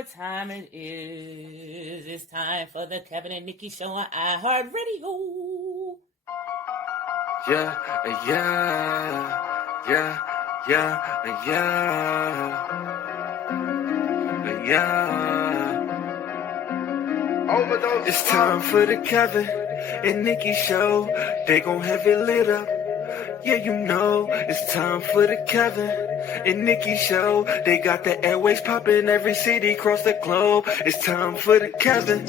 what time it is. It's time for the Kevin and Nikee Show on iHeartRadio. Yeah, yeah, yeah, yeah, yeah, yeah. Overdose. It's time for the Kevin and Nikee Show. They gon' have it lit up. Yeah, you know, it's time for the Kevin and Nikee Show. They got the airways popping every city across the globe. It's time for the Kevin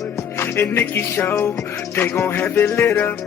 and Nikee Show. They gon' have it lit up.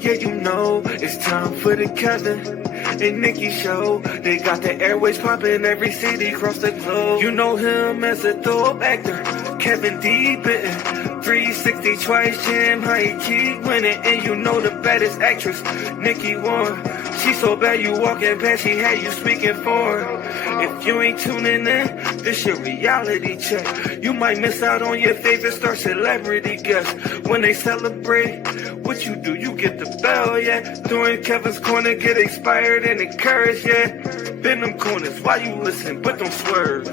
Yeah, you know, it's time for the Kevin and Nikee Show. They got the airways popping every city across the globe. You know him as a dope actor, Kevin D. Bitten. 360 twice, Jim, how he keep winning. And you know the baddest actress, Nikee won. She so bad you walking past, she had you speaking for her. If you ain't tuning in, this your reality check. You might miss out on your favorite star celebrity guest. When they celebrate, what you do, you get the bell, yeah. During Kevin's corner, get inspired and encouraged, yeah. Bend them corners, why you listen, but don't swerve.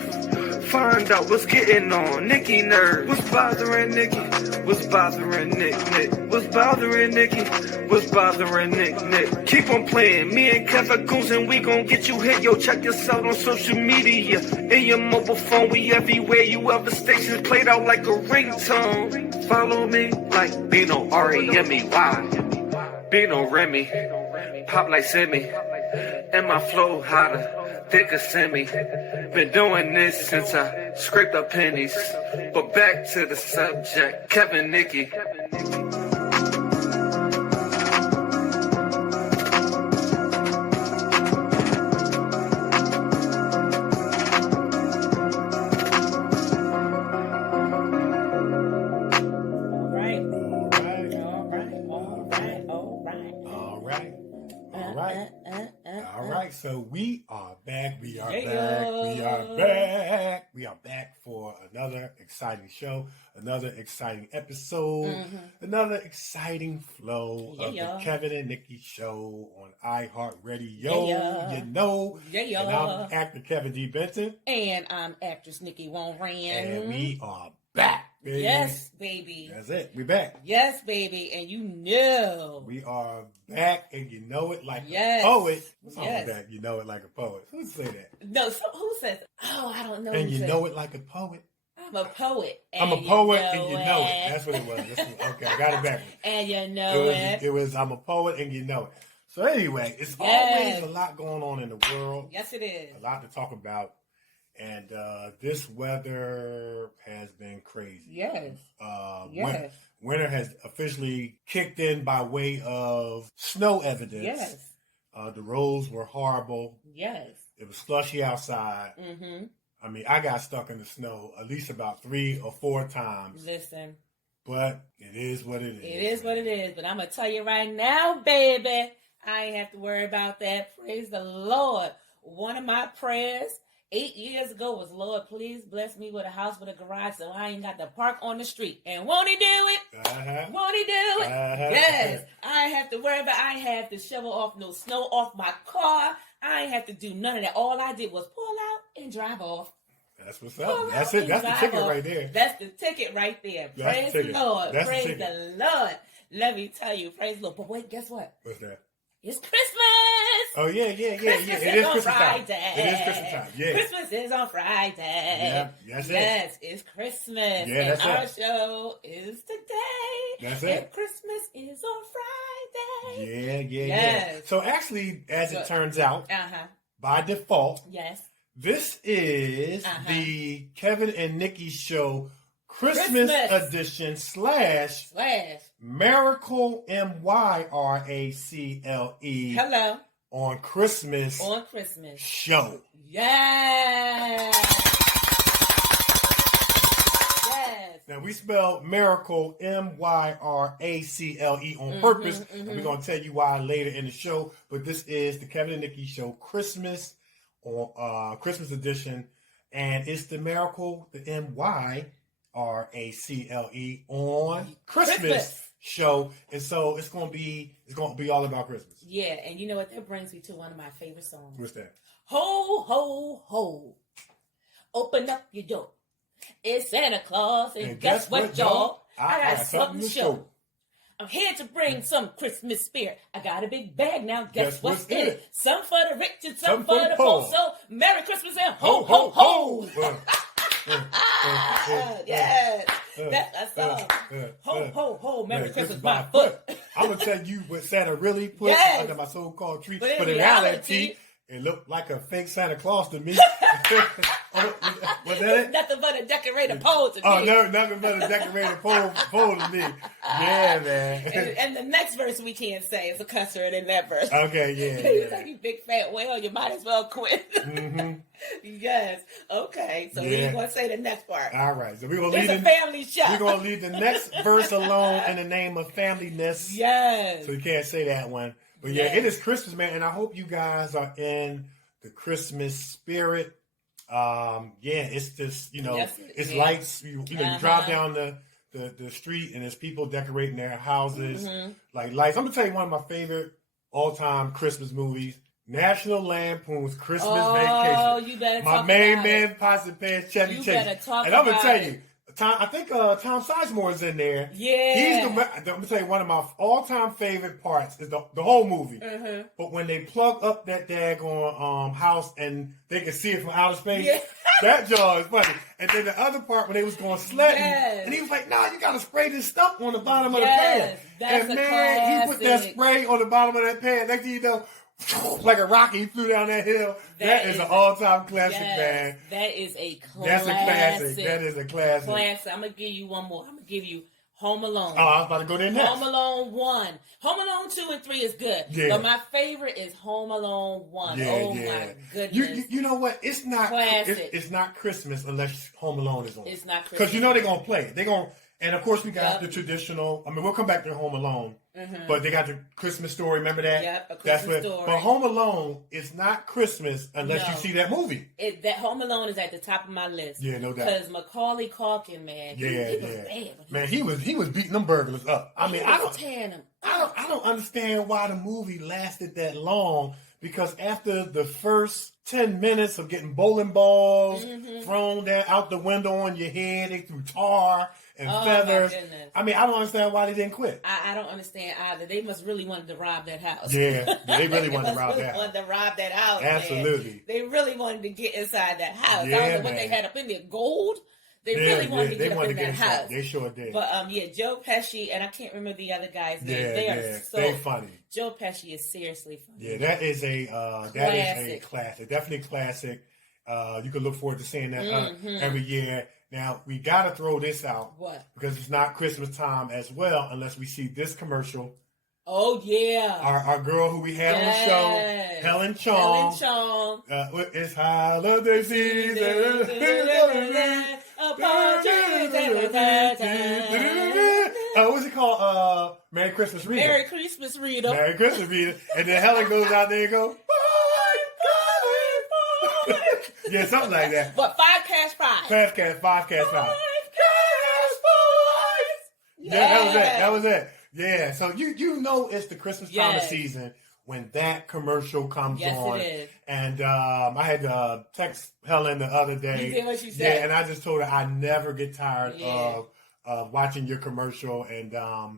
Find out what's getting on Nikee nerves. What's bothering Nikee? What's bothering Nick? What's bothering Nikee? What's bothering Nick? Keep on playing. Me and Kevin goons and we gon' get you hit. Yo, check us out on social media. In your mobile phone, we everywhere. You other stations played out like a ringtone. Follow me like Bino R-E-M-E-Y. Bino Remy. Pop like Simi. And my flow hotter, thicker semi. Been doing this since I scraped up pennies. But back to the subject, Kevin Nikee. So we are back. We are back. We are back for another exciting show, another exciting episode, another exciting flow of the Kevin and Nikee Show on iHeartRadio. You know, and I'm actor Kevin D. Benton, and I'm actress Nikee Warren, and we are back. Baby. Yes, baby. That's it. We back. Yes, baby. And you know. We are back, and you know it like a poet. What's wrong with that? You know it like a poet. Who say that? No, who says, oh, I don't know. And you know it like a poet. I'm a poet. I'm a poet, and you know it. That's what it was. Okay, I got it back. And you know it. It was, I'm a poet, and you know it. So anyway, it's always a lot going on in the world. Yes, it is. A lot to talk about. And this weather has been crazy. Yes. Winter has officially kicked in by way of snow evidence. Yes. The roads were horrible. Yes. It was slushy outside. Mm-hmm. I mean, I got stuck in the snow at least about 3 or 4 times. Listen. But it is what it is. It is what it is. But I'm going to tell you right now, baby, I ain't have to worry about that. Praise the Lord. One of my prayers 8 years ago was, Lord, please bless me with a house with a garage so I ain't got to park on the street. And won't he do it? Won't he do it? Yes. I ain't have to worry about, I ain't have to shovel off no snow off my car. I ain't have to do none of that. All I did was pull out and drive off. That's what's up. That's it. That's the ticket right there. That's the ticket right there. Praise the Lord. Praise the Lord. Let me tell you, praise the Lord. But wait, guess what? What's that? It's Christmas. Oh, yeah. Christmas It is on Christmas Friday. time. It is Christmas time. Yeah. Christmas is on Friday. Yeah, that's it. Yes, it's Christmas. Yeah, that's and our it. show is today. That's and it. Christmas is on Friday. Yeah. So actually, as it turns out, by default, this is the Kevin and Nikee Show Christmas edition / Myracle MYRACLE. Hello. On Christmas. Show. Yes. Now we spell Myracle MYRACLE on purpose, and we're gonna tell you why later in the show. But this is the Kevin and Nikee Show Christmas on Christmas edition, and it's the Myracle, the MYRACLE on Christmas show, and so it's gonna be all about Christmas. Yeah, and you know what? That brings me to one of my favorite songs. What's that? Ho, ho, ho. Open up your door It's Santa Claus, and guess what, y'all? I got something to show. I'm here to bring some Christmas spirit. I got a big bag now. Guess what's in it? Some for the rich and some for the poor. So Merry Christmas and ho, ho, ho. Yes. That's our song. Ho, ho, ho. Merry Christmas, my foot. I'm going to tell you what Santa really put under my so-called tree. But in reality, it looked like a fake Santa Claus to me. Was that it? Nothing but a decorated pole to me. Oh, no, nothing but a decorated pole to me. Yeah, man. And the next verse we can't say is a cuss word in that verse. Okay, yeah. He's like, you big fat whale, you might as well quit. Mm-hmm. Yes. Okay, so we're going to say the next part. All right. So we're going to leave a family show. We're going to leave the next verse alone in the name of familyness. Yes. So you can't say that one. But yeah, it is Christmas, man, and I hope you guys are in the Christmas spirit. It's just, it's lights. You drive down the street and there's people decorating their houses like lights. I'm gonna tell you one of my favorite all-time Christmas movies, National Lampoon's Christmas Vacation. Oh, you better my talk main about man, it. Posse Pants, Chevy Chase. Better talk and I'm gonna about tell it. you. I think Tom Sizemore is in there. Yeah. I'm gonna tell you one of my all-time favorite parts is the whole movie. Mm-hmm. But when they plug up that daggone house and they can see it from outer space, that jaw is funny. And then the other part when they was going sledding, and he was like, "No, you gotta spray this stuff on the bottom of the pan." That's and man, he put that spray on the bottom of that pan. Next thing you know, like a rocket, he flew down that hill. That is an all-time classic, man. That is a classic. That's a classic. That is a classic. I'm going to give you one more. I'm going to give you Home Alone. Oh, I was about to go there next. Home Alone 1. Home Alone 2 and 3 is good. Yeah. But my favorite is Home Alone 1. My goodness. You know what? It's not classic. It's not Christmas unless Home Alone is on. It's not Christmas. Because they're going to play it. They're going to... And, of course, we got the traditional... I mean, we'll come back to Home Alone. Mm-hmm. But they got the Christmas Story. Remember that? Yep, a Christmas Story. But Home Alone is not Christmas unless you see that movie. That Home Alone is at the top of my list. Yeah, no doubt. Because Macaulay Culkin, man, he was bad. Man, he was beating them burglars up. I mean, I don't them. understand why the movie lasted that long. Because after the first 10 minutes of getting bowling balls thrown out the window on your head, they threw tar and feathers. My goodness. I mean, I don't understand why they didn't quit. I don't understand either. They must really wanted to rob that house. Yeah, they really wanted to rob that house. Wanted to rob that house. Absolutely. Man. They really wanted to get inside that house. Yeah, I don't know what they had up in there. Gold? They really wanted to get up in that house. They sure did. But Joe Pesci, and I can't remember the other guy's name. They're funny. Joe Pesci is seriously funny. Yeah, that is a classic. Definitely classic. You can look forward to seeing that every year. Now, we got to throw this out. What? Because it's not Christmas time as well unless we see this commercial. Oh, yeah. Our girl who we had on the show, Helen Chong. It's holiday season. What's it called? Merry Christmas, Rita. Merry Christmas, Rita. Merry Christmas, Rita. And then Helen goes out there and goes, yeah, something like that. What, 5 cash prize? 5 cash prize. 5 cash prize. Yeah, that was it. Yeah, so you know it's the Christmas time of season when that commercial comes on. Yes, it is. And I had to text Helen the other day. You did what she said. Yeah, and I just told her I never get tired of watching your commercial. And I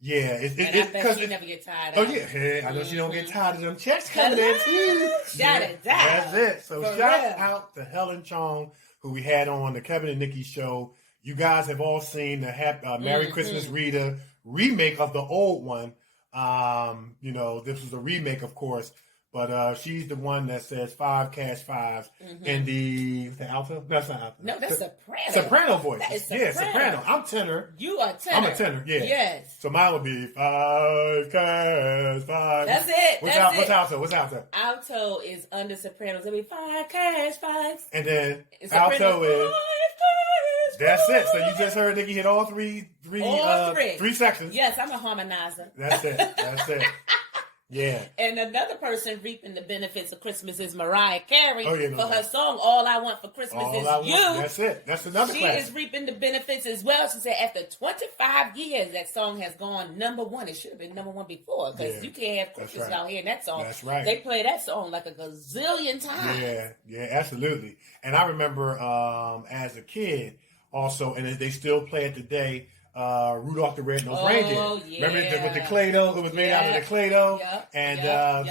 bet she never get tired of it. Oh, yeah. I know she don't get tired of them checks coming in, too. Shout it down. That's it. So shout out to Helen Chong, who we had on the Kevin and Nikee show. You guys have all seen the Merry Christmas Rita remake of the old one. This was a remake, of course, but she's the one that says 5 cash fives in the alto. No, that's not alto. No, that's soprano. Soprano voice. That is soprano. Yeah, soprano. I'm tenor. You are tenor. I'm a tenor. Yeah. Yes. So mine would be 5 cash 5. That's it. What's alto? What's alto? Alto is under sopranos. It'll be 5 cash 5s. And then alto is 5 cash 5. That's it. So you just heard Nikee hit all three sections. Yes, I'm a harmonizer. That's it. Yeah. And another person reaping the benefits of Christmas is Mariah Carey for her song "All I Want for Christmas Is You." That's it. That's another. She is reaping the benefits as well. She said after 25 years, that song has gone #1. It should have been #1 before because you can't have Christmas without hearing that song. That's right. They play that song like a gazillion times. Yeah, absolutely. And I remember as a kid, also, and they still play it today. Rudolph the Red-Nosed Reindeer. Yeah. Remember with the Clay Doh? It was made out of the Clay Doh. And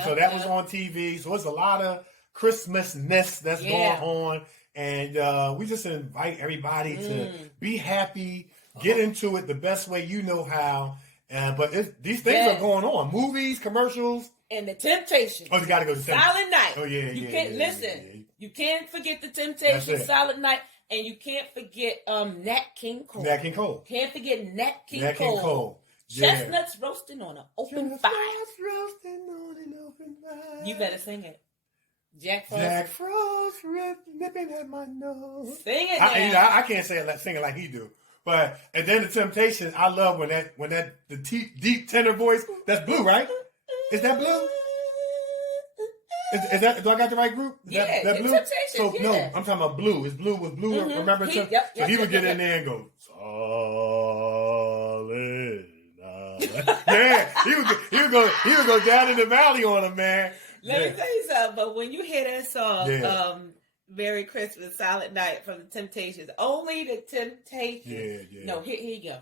so that was on TV. So it's a lot of Christmasness that's going on. And we just invite everybody to be happy, get into it the best way you know how. But these things are going on. Movies, commercials. And the Temptations. Oh, you got to go to Silent Night. Oh, yeah, You yeah. can't listen. You can't forget the Temptations, Silent Night. And you can't forget Nat King Cole. Nat King Cole. Can't forget Nat King Nat King Cole. Chestnuts roasting on an open fire. Roasting on an open fire. You better sing it. Jack Frost. Jack Frost nipping at my nose. Sing it. I can't sing it like he do. But and then the Temptations, I love when that the deep tenor voice. That's Blue, right? Is that Blue? Is that, do I got the right group? Is that Blue? So no, I'm talking about Blue. Is Blue was Blue? Remember? So he would get in there and go, solid. Yeah, he would go down in the valley on him, man. Let me tell you something. But when you hear that song, "Merry Christmas, Silent Night" from the Temptations, only the Temptations. No, here you go.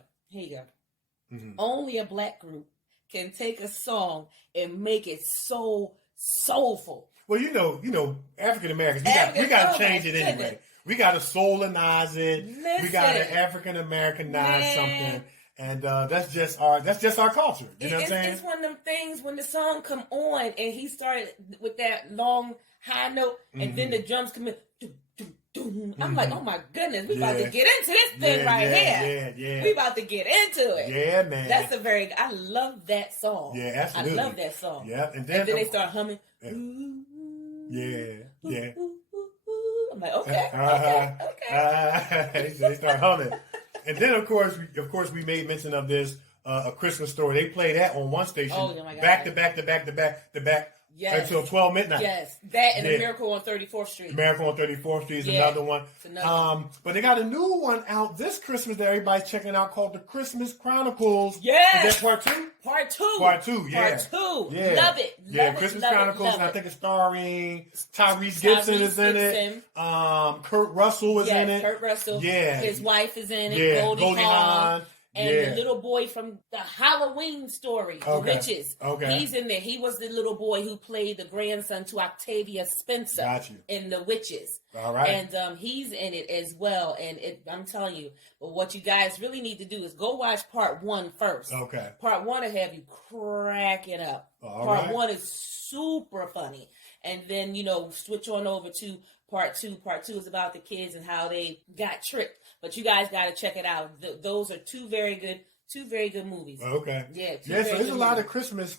Mm-hmm. Only a black group can take a song and make it so soulful. Well, you know, African Americans, we got to change it anyway. We got to soulinize it. Listen, we got to African Americanize something, and that's just our culture. You know what I'm saying? It's one of them things when the song come on and he started with that long high note, and then the drums come in. I'm like, oh my goodness, we about to get into this thing here. Yeah. We about to get into it. Yeah, man. I love that song. Yeah, absolutely. I love that song. Yeah, and then they start humming. Yeah. I'm like, okay. They start humming. And then of course we made mention of this A Christmas Story. They play that on one station. Oh my God. Back to back. Yes. Until 12 midnight. Yes. That and the Miracle on 34th Street. Miracle on 34th Street is another one. But they got a new one out this Christmas that everybody's checking out called The Christmas Chronicles. Yes. Is that part 2? Part 2. Part 2, yeah. Part 2. Yeah. Love it. Christmas Chronicles, and I think it's starring Tyrese Gibson is in it. Kurt Russell is in it. Kurt Russell. Yeah. His wife is in it. Yeah. Goldie Hawn. And the little boy from the Halloween story, The Witches. Okay. He's in there. He was the little boy who played the grandson to Octavia Spencer in The Witches. All right. And he's in it as well. And I'm telling you, but what you guys really need to do is go watch part 1 first. Okay. Part 1 will have you cracking up. Part 1 is super funny. And then, switch on over to part 2. Part 2 is about the kids and how they got tricked. But you guys got to check it out. Those are two very good movies. Okay. Yeah. So there's a lot of Christmas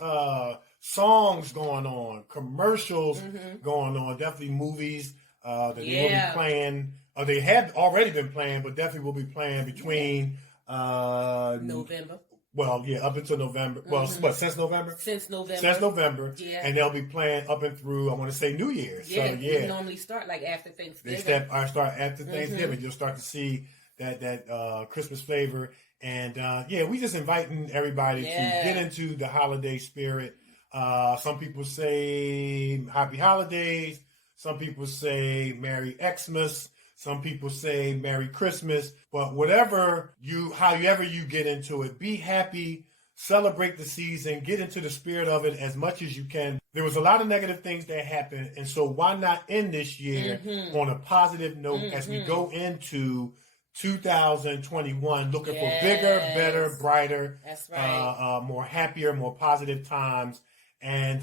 songs going on, commercials going on, definitely movies that they will be playing. They have already been playing, but definitely will be playing between November. Well, up until November. Well, since November? Since November. Since November. Yeah. And they'll be playing up and through, I want to say, New Year's. Yeah, so, they normally start like after Thanksgiving. They start after Thanksgiving. You'll start to see that Christmas flavor. And, we just inviting everybody to get into the holiday spirit. Some people say Happy Holidays. Some people say Merry Xmas. Some people say Merry Christmas, but however you get into it, be happy, celebrate the season, get into the spirit of it as much as you can. There was a lot of negative things that happened, and so why not end this year on a positive note as we go into 2021, looking for bigger, better, brighter, that's right. More happier, more positive times. And,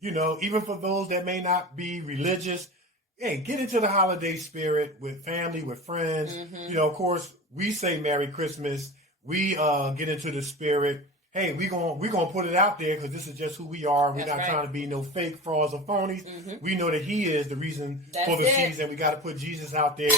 even for those that may not be religious, hey, get into the holiday spirit with family, with friends. Of course, we say Merry Christmas. We get into the spirit. Hey, we're gonna put it out there because this is just who we are. We're not trying to be no fake frauds or phonies. We know that He is the reason for the season. We got to put Jesus out there.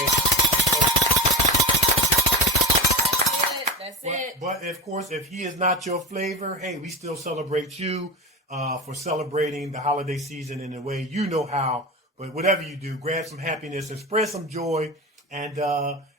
That's it. But of course, if He is not your flavor, hey, we still celebrate you for celebrating the holiday season in the way you know how. But whatever you do, grab some happiness and spread some joy. And,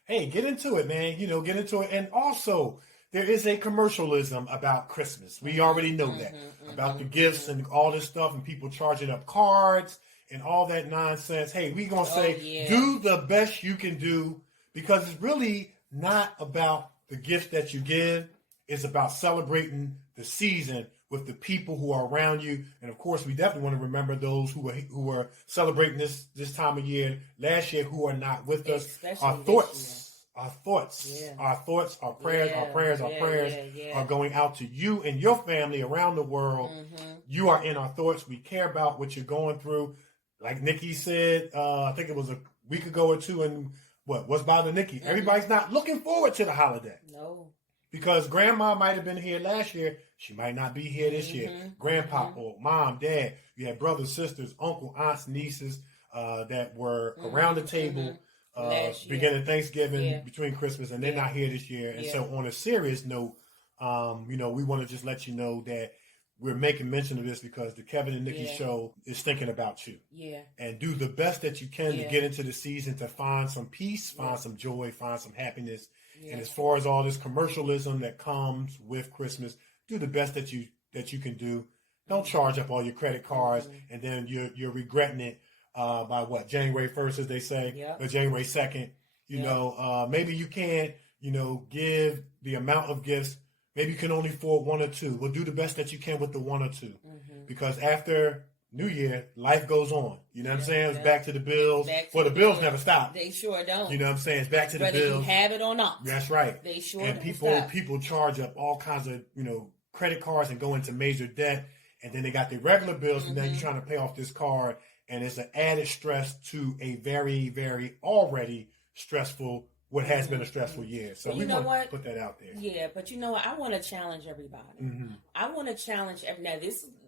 hey, get into it, man. Get into it. And also, there is a commercialism about Christmas. We already know that. About the gifts and all this stuff and people charging up cards and all that nonsense. Hey, we going to say, do the best you can do because it's really not about the gifts that you give. It's about celebrating the season with the people who are around you. And of course, we definitely want to remember those who are celebrating this time of year, last year, who are not with us. Especially Our thoughts, our prayers are going out to you and your family around the world. You are in our thoughts. We care about what you're going through. Like Nikee said, I think it was a week ago or two, and what's bothering Nikee? Everybody's not looking forward to the holiday. No. Because grandma might have been here last year. She might not be here this year. Grandpa, or mom, dad, you had brothers, sisters, uncle, aunts, nieces that were around the table beginning Thanksgiving, between Christmas, and they're not here this year. And so on a serious note, we want to just let you know that we're making mention of this because the Kevin and Nikee show is thinking about you. Yeah. And do the best that you can to get into the season to find some peace, find some joy, find some happiness. Yeah. And as far as all this commercialism that comes with Christmas, do the best that you can do. Don't charge up all your credit cards and then you're regretting it by January 1st, as they say, or January 2nd. Maybe you can't, give the amount of gifts. Maybe you can only afford one or two. Well, do the best that you can with the one or two. Because after New Year, life goes on. You know what I'm saying? It's back to the bills. The bills never stop. They sure don't. You know what I'm saying? It's back to the bills. Whether you have it or not. That's right. They sure and don't stop. people charge up all kinds of, credit cards and go into major debt. And then they got their regular bills, and then you're trying to pay off this card. And it's an added stress to a very, very already stressful, what has been a stressful year. So we want to put that out there. Yeah, but you know what? I want to challenge everybody. I want to challenge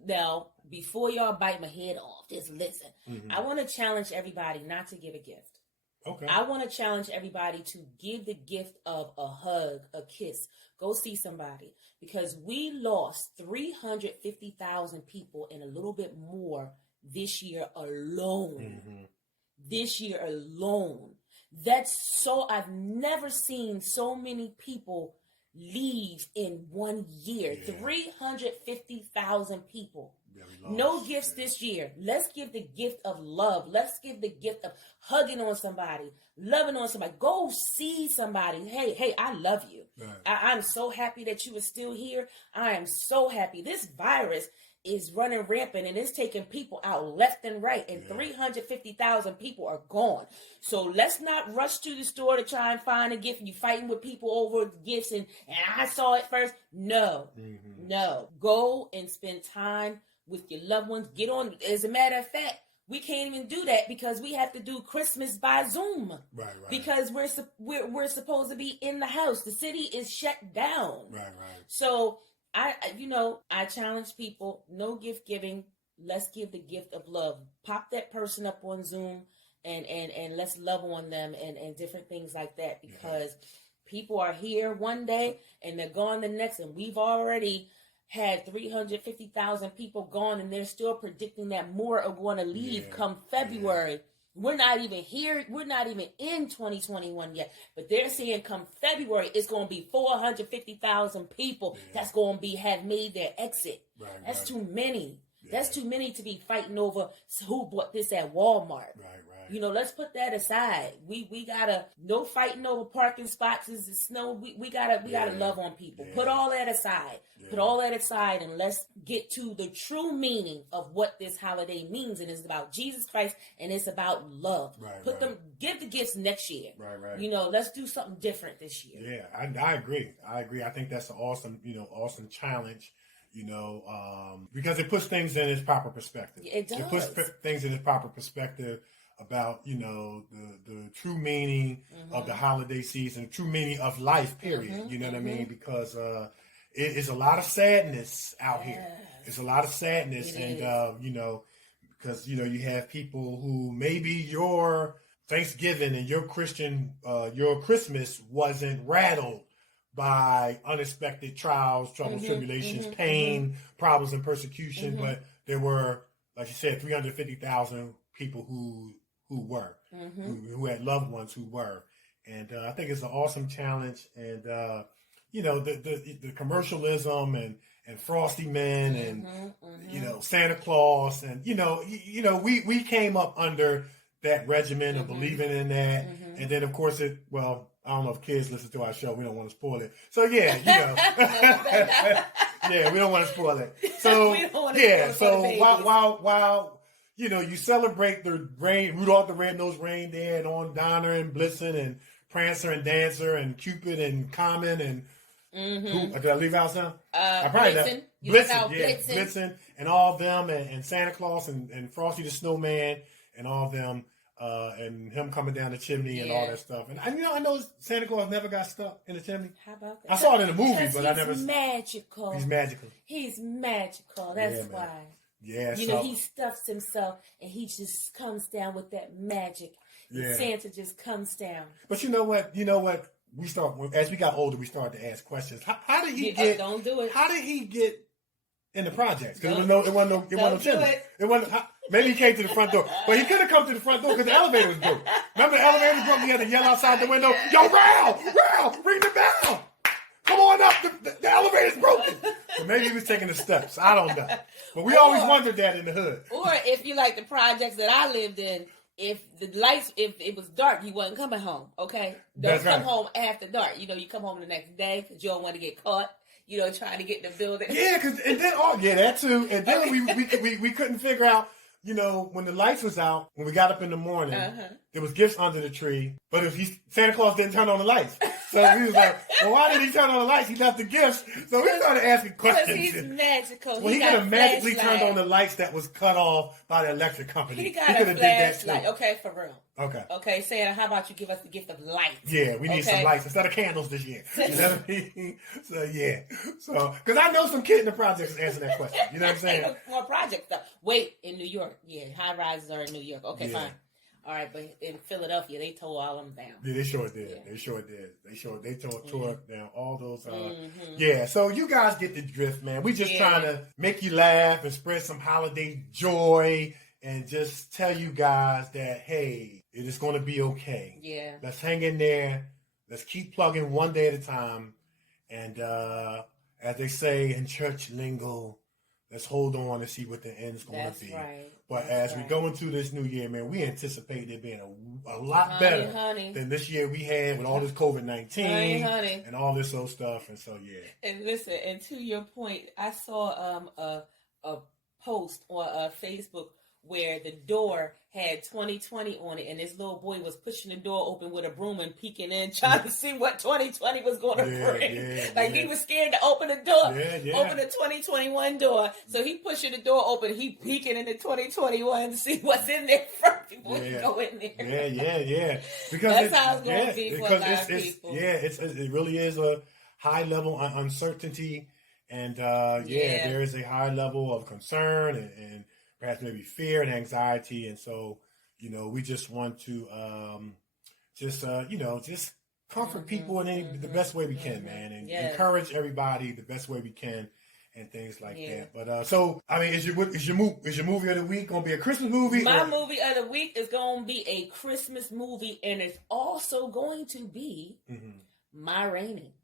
now, before y'all bite my head off, just listen. I want to challenge everybody not to give a gift. Okay. I want to challenge everybody to give the gift of a hug, a kiss. Go see somebody. Because we lost 350,000 people and a little bit more this year alone. This year alone. I've never seen so many people leave in 1 year. 350,000 people. No gifts this year. Let's give the gift of love. Let's give the gift of hugging on somebody, loving on somebody. Go see somebody. Hey, I love you. Right. I'm so happy that you are still here. I am so happy. This virus is running rampant and it's taking people out left and right, and 350,000 people are gone. So let's not rush to the store to try and find a gift. You fighting with people over gifts and I saw it first. No. Go and spend time with your loved ones. Get on. As a matter of fact, we can't even do that because we have to do Christmas by Zoom. Right. Because we're supposed to be in the house. The city is shut down. Right. So I challenge people, no gift giving. Let's give the gift of love. Pop that person up on Zoom and let's love on them and different things like that, because people are here one day and they're gone the next, and we've already had 350,000 people gone, and they're still predicting that more are going to leave come February. We're not even here. We're not even in 2021 yet. But they're saying come February, it's going to be 450,000 people that's going to have made their exit. That's too many. That's too many to be fighting over who bought this at Walmart. Let's put that aside. We gotta no fighting over parking spots. Is the snow? We gotta love on people. Put all that aside. Put all that aside, and let's get to the true meaning of what this holiday means. And it's about Jesus Christ, and it's about love. Give the gifts next year. Let's do something different this year. Yeah, I agree. I think that's an awesome challenge. Because it puts things in its proper perspective. It does. It puts things in its proper perspective about, the true meaning of the holiday season, the true meaning of life, period. You know what I mean? Because it's a lot of sadness out here. It's a lot of sadness. Because, you have people who maybe your Thanksgiving and your Christmas wasn't rattled by unexpected trials, troubles, tribulations, pain, problems, and persecution. But there were, like you said, 350,000 people who were, who had loved ones who were. And I think it's an awesome challenge. And, the commercialism and Frosty Men and, Santa Claus. And, we came up under that regimen of believing in that. And then, of course, I don't know if kids listen to our show. We don't want to spoil it. So, yeah, yeah, we don't want to spoil it. So, while you celebrate the Rudolph the Red-Nosed Reindeer and on Donner and Blitzen and Prancer and Dancer and Cupid and Common and who, did I leave out some? I probably Blitzen and all of them and Santa Claus and Frosty the Snowman and all of them. And him coming down the chimney and all that stuff. And I know Santa Claus never got stuck in the chimney. How about that? I saw it in the movie, but I never. He's magical. He's magical. He's magical. That's why. Yeah. He stuffs himself and he just comes down with that magic. Yeah. Santa just comes down. But you know what? As we got older, we started to ask questions. How did he get? Don't do it. How did he get in the projects? Because it wasn't no chimney. It wasn't. Maybe he came to the front door. But he could have come to the front door because the elevator was broke. Remember the elevator was broke? He had to yell outside the window, "Yo, Ral, ring the bell. Come on up. The elevator's broken." So maybe he was taking the steps. I don't know. But we always wondered that in the hood. Or if you like the projects that I lived in, if it was dark, you wasn't coming home, okay? Don't come home after dark. You come home the next day because you don't want to get caught. Trying to get in the building. Yeah, that too. And then we couldn't figure out, when the lights was out, when we got up in the morning, there was gifts under the tree, but Santa Claus didn't turn on the lights. So we was like, well, why did he turn on the lights? He left the gifts. So we started asking questions. Because he's magical. Well, he could have magically turned on the lights that was cut off by the electric company. He could have did that too. Okay, for real. Okay, Santa, how about you give us the gift of light? Yeah, we need some lights instead of candles this year. You know what I mean? So, yeah. So, because I know some kid in the projects answer that question. You know what I'm saying? More project stuff. Wait, in New York. Yeah, high rises are in New York. Okay, fine. All right, but in Philadelphia, they tore all of them down. Yeah, they sure did. Yeah. They tore down all those. Yeah, so you guys get the drift, man. We just trying to make you laugh and spread some holiday joy and just tell you guys that, hey, it is going to be okay. Yeah. Let's hang in there. Let's keep plugging one day at a time. And as they say in church lingo, let's hold on and see what the end's going to be. Right. But as we go into this new year, man, we anticipate it being a lot better than this year we had with all this COVID-19 and all this old stuff. And so, yeah. And listen, and to your point, I saw a post on Facebook where the door had 2020 on it, and this little boy was pushing the door open with a broom and peeking in, trying to see what 2020 was going to bring. He was scared to open the door, open the 2021 door. So he pushing the door open, he peeking into 2021 to see what's in there first before he go in there. Yeah. Because that's how it's going to be for a lot of people. Yeah, it really is a high level of uncertainty, and there is a high level of concern and perhaps maybe fear and anxiety. And so, we just want to just comfort people in the best way we can, man, and encourage everybody the best way we can and things like that. But so, I mean, is your movie of the week going to be a Christmas movie? My movie of the week is going to be a Christmas movie, and it's also going to be My Rainey.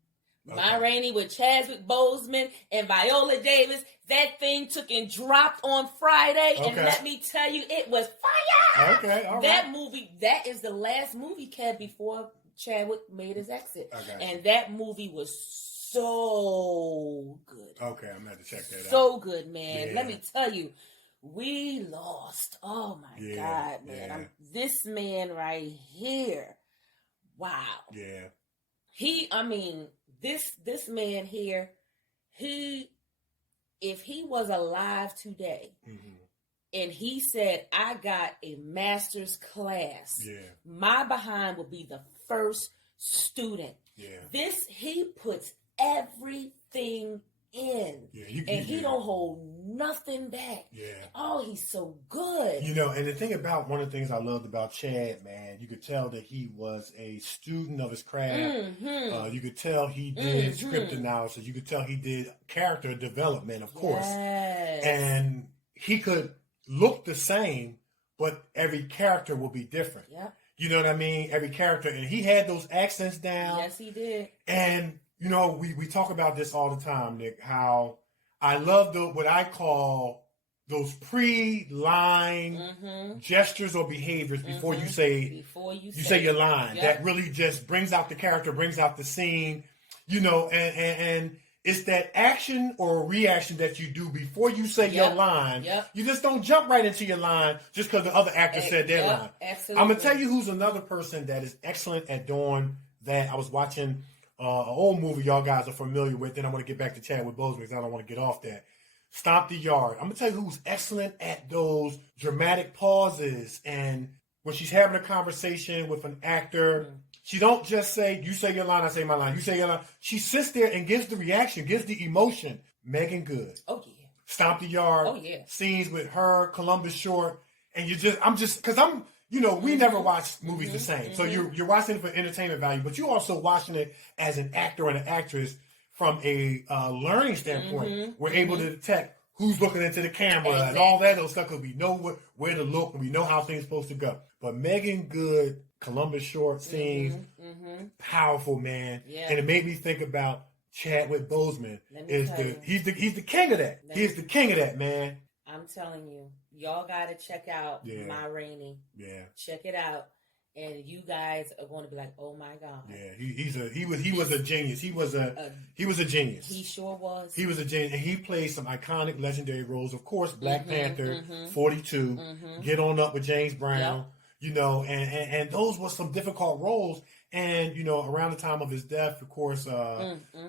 My Rainey with Chadwick Boseman and Viola Davis. That thing took and dropped on Friday, and let me tell you, it was fire. Okay, all right. That movie, that is the last movie, Kev, before Chadwick made his exit. And that movie was so good. Okay, I'm going to have to check that out. So good, man. Yeah. Let me tell you, we lost. Oh, my God, man. This man right here. Wow. Yeah. This man here, if he was alive today, and he said, I got a master's class, my behind will be the first student. Yeah. He puts everything in, he don't hold nothing back. Yeah. Oh, he's so good. And the thing about one of the things I loved about Chad, man, you could tell that he was a student of his craft. You could tell he did script analysis. You could tell he did character development, of course. Yes. And he could look the same, but every character will be different. Yep. You know what I mean? Every character. And he had those accents down. Yes, he did. And we talk about this all the time, Nick, how I love what I call those pre-line gestures or behaviors before you say your line. Yep. That really just brings out the character, brings out the scene, you know, and it's that action or reaction that you do before you say your line. Yep. You just don't jump right into your line just because the other actor said their line. Absolutely. I'm going to tell you who's another person that is excellent at doing that. I was watching an old movie y'all guys are familiar with. Then I want to get back to Chadwick Boseman because I don't want to get off that. Stomp the Yard. I'm going to tell you who's excellent at those dramatic pauses. And when she's having a conversation with an actor, she don't just say, you say your line, I say my line. You say your line. She sits there and gives the reaction, gives the emotion. Megan Good. Oh, yeah. Stomp the Yard. Oh, yeah. Scenes with her, Columbus Short. And we never watch movies the same. So you're watching it for entertainment value, but you're also watching it as an actor and an actress from a learning standpoint. We're able to detect who's looking into the camera and all that other stuff because we know where to look and we know how things are supposed to go. But Megan Good, Columbus Short scenes, powerful, man. Yeah. And it made me think about Chadwick Boseman. He's the king of that. He's the king of that, man. I'm telling you, y'all got to check out My Rainey. Yeah. Check it out. And you guys are going to be like, "Oh my God!" Yeah, he was a genius. He was a genius. He sure was. He was a genius, and he played some iconic, legendary roles. Of course, Black Panther, 42, Get On Up with James Brown. You know, and those were some difficult roles. And you know, around the time of his death, of course,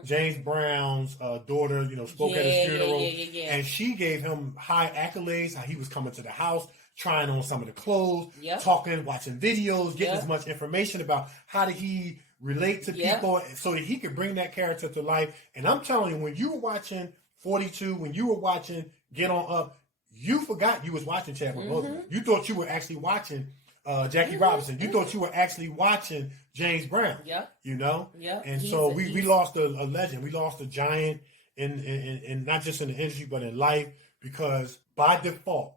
James Brown's daughter, you know, spoke at his funeral, and she gave him high accolades. How he was coming to the house, trying on some of the clothes, talking, watching videos, getting as much information about how did he relate to people so that he could bring that character to life. And I'm telling you, when you were watching 42, when you were watching Get On Up, you forgot you was watching Chadwick Boseman. You thought you were actually watching Jackie Robinson. You thought you were actually watching James Brown. You know? And so we lost a legend. We lost a giant in not just in the industry, but in life, because by default,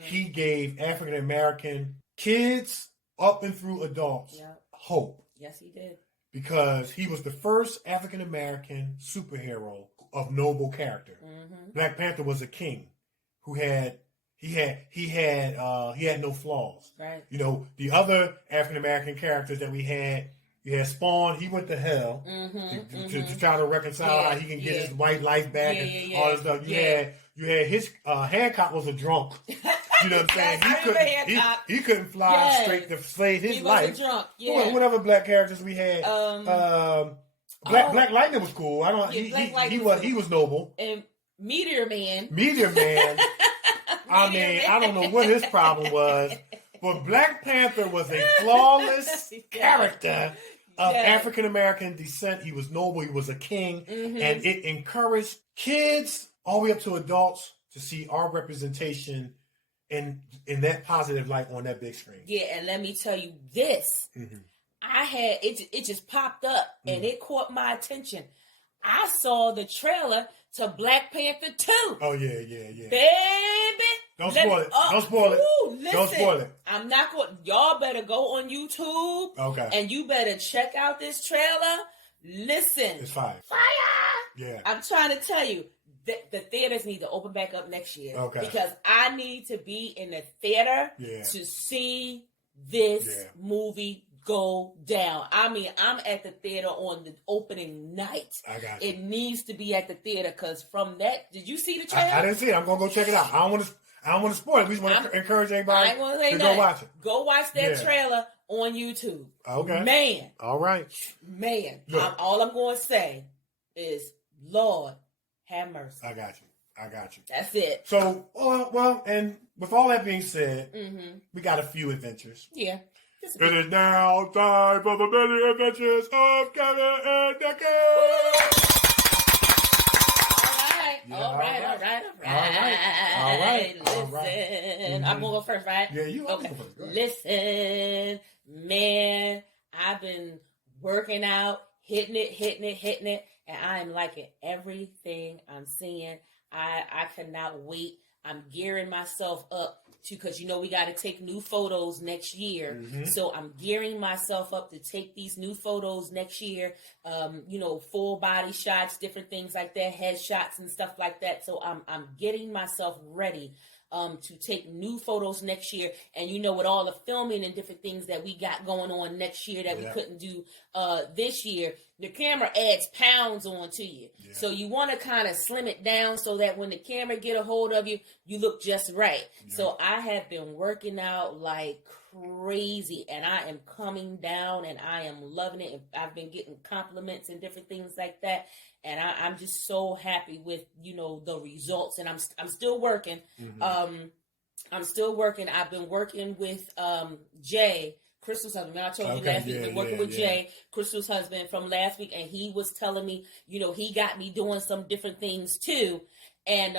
he gave African American kids up and through adults hope. Yes, he did. Because he was the first African American superhero of noble character. Black Panther was a king who had no flaws. Right. You know, the other African American characters that we had, you had Spawn. He went to hell to try to reconcile how he can get his white life back and all this stuff. You had his Hancock was a drunk. You know what I'm saying? He couldn't fly straight to save his life. He was a drunk. Whatever black characters we had. Black Lightning was cool. He was noble. And Meteor Man. I don't know what his problem was, but Black Panther was a flawless character of African American descent. He was noble. He was a king, and it encouraged kids all the way up to adults to see our representation in that positive light on that big screen. Yeah, and let me tell you this: I had it just popped up, and it caught my attention. I saw the trailer to Black Panther 2. Oh yeah. Baby. Don't spoil it. Don't spoil it. Listen, don't spoil it. I'm not going. Y'all better go on YouTube. Okay. And you better check out this trailer. Listen. It's fire. Yeah. I'm trying to tell you, the theaters need to open back up next year. Okay. Because I need to be in the theater to see this movie go down. I mean, I'm at the theater on the opening night. I got you. It needs to be at the theater because from that, did you see the trailer? I didn't see it. I'm gonna go check it out. I don't want to spoil it. We just want to encourage everybody to go watch it. Go watch that trailer on YouTube. Okay. Man. All right. Man. All I'm going to say is, Lord, have mercy. I got you. That's it. So, well, and with all that being said, we got a few adventures. Yeah. It is now time for the many adventures of Kevin and Nikee. All right. Listen, I'm gonna go first, right? Yeah, you are going first. Go ahead. Listen, man, I've been working out, hitting it, and I am liking everything I'm seeing. I cannot wait. I'm gearing myself up because we got to take new photos next year. So I'm gearing myself up to take these new photos next year. Full body shots, different things like that, head shots and stuff like that. So I'm getting myself ready to take new photos next year. And with all the filming and different things that we got going on next year that we couldn't do this year, the camera adds pounds onto you. Yeah. So you want to kind of slim it down so that when the camera get a hold of you, you look just right. Yeah. So I have been working out like crazy, and I am coming down, and I am loving it. I've been getting compliments and different things like that, and I'm just so happy with the results. And I'm still working. Mm-hmm. I'm still working. I've been working with Jay, Crystal's husband. I told you last week, working with Jay, Crystal's husband, from last week, and he was telling me, he got me doing some different things too, and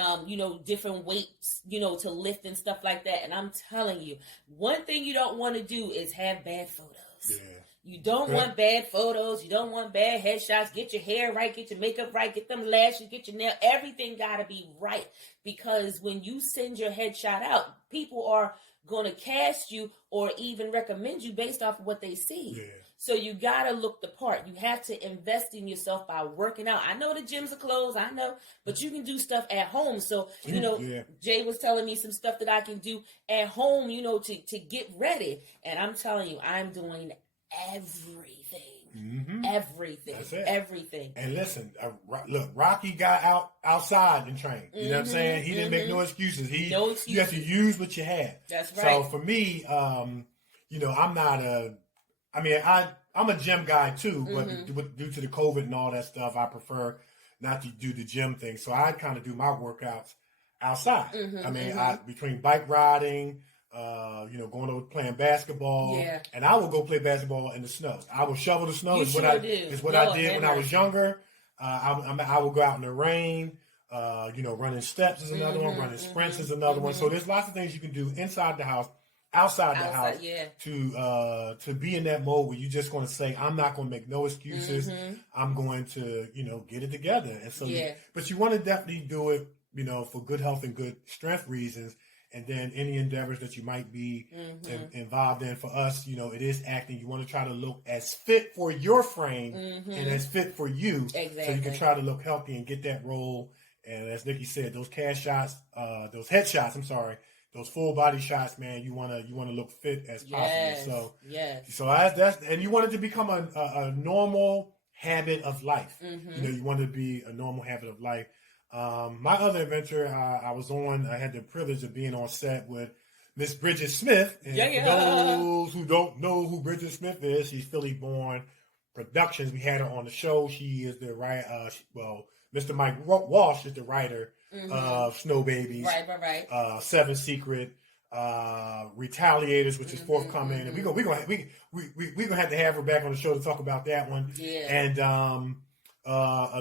different weights, to lift and stuff like that. And I'm telling you, one thing you don't want to do is have bad photos. Yeah. You don't want bad photos. You don't want bad headshots. Get your hair right. Get your makeup right. Get them lashes. Get your nail. Everything got to be right, because when you send your headshot out, people are going to cast you or even recommend you based off of what they see. Yeah. So you got to look the part. You have to invest in yourself by working out. I know the gyms are closed, I know, but you can do stuff at home. So, Jay was telling me some stuff that I can do at home, to get ready. And I'm telling you, I'm doing everything. Mm-hmm. Everything. And listen, look, Rocky got outside and trained. You know what I'm saying? He didn't make no excuses. You have to use what you had. That's right. So for me, I'm not I'm a gym guy too, but due to the COVID and all that stuff, I prefer not to do the gym thing. So I kind of do my workouts outside. Between bike riding, going over playing basketball, and I will go play basketball in the snow. I will shovel the snow. Is what I did when I was younger. I will go out in the rain. Running steps is another one. Running sprints is another one. So there's lots of things you can do inside the house, outside the house, to be in that mode where you're just going to say, I'm not going to make no excuses. I'm going to get it together. And so, but you want to definitely do it, for good health and good strength reasons. And then any endeavors that you might be involved in. For us, it is acting. You want to try to look as fit for your frame and as fit for you. Exactly. So you can try to look healthy and get that role. And as Nikee said, those those headshots, those full body shots, man, you want to look fit as possible. So that's and you want it to become a normal habit of life. You want it to be a normal habit of life. My other adventure, I had the privilege of being on set with Miss Bridget Smith. And for those who don't know who Bridget Smith is, she's Philly born Productions. We had her on the show. She is the writer. Mr. Mike Walsh is the writer of Snow Babies, right. Seven Secret, Retaliators, which is forthcoming, and we're gonna have to have her back on the show to talk about that one. Yeah. And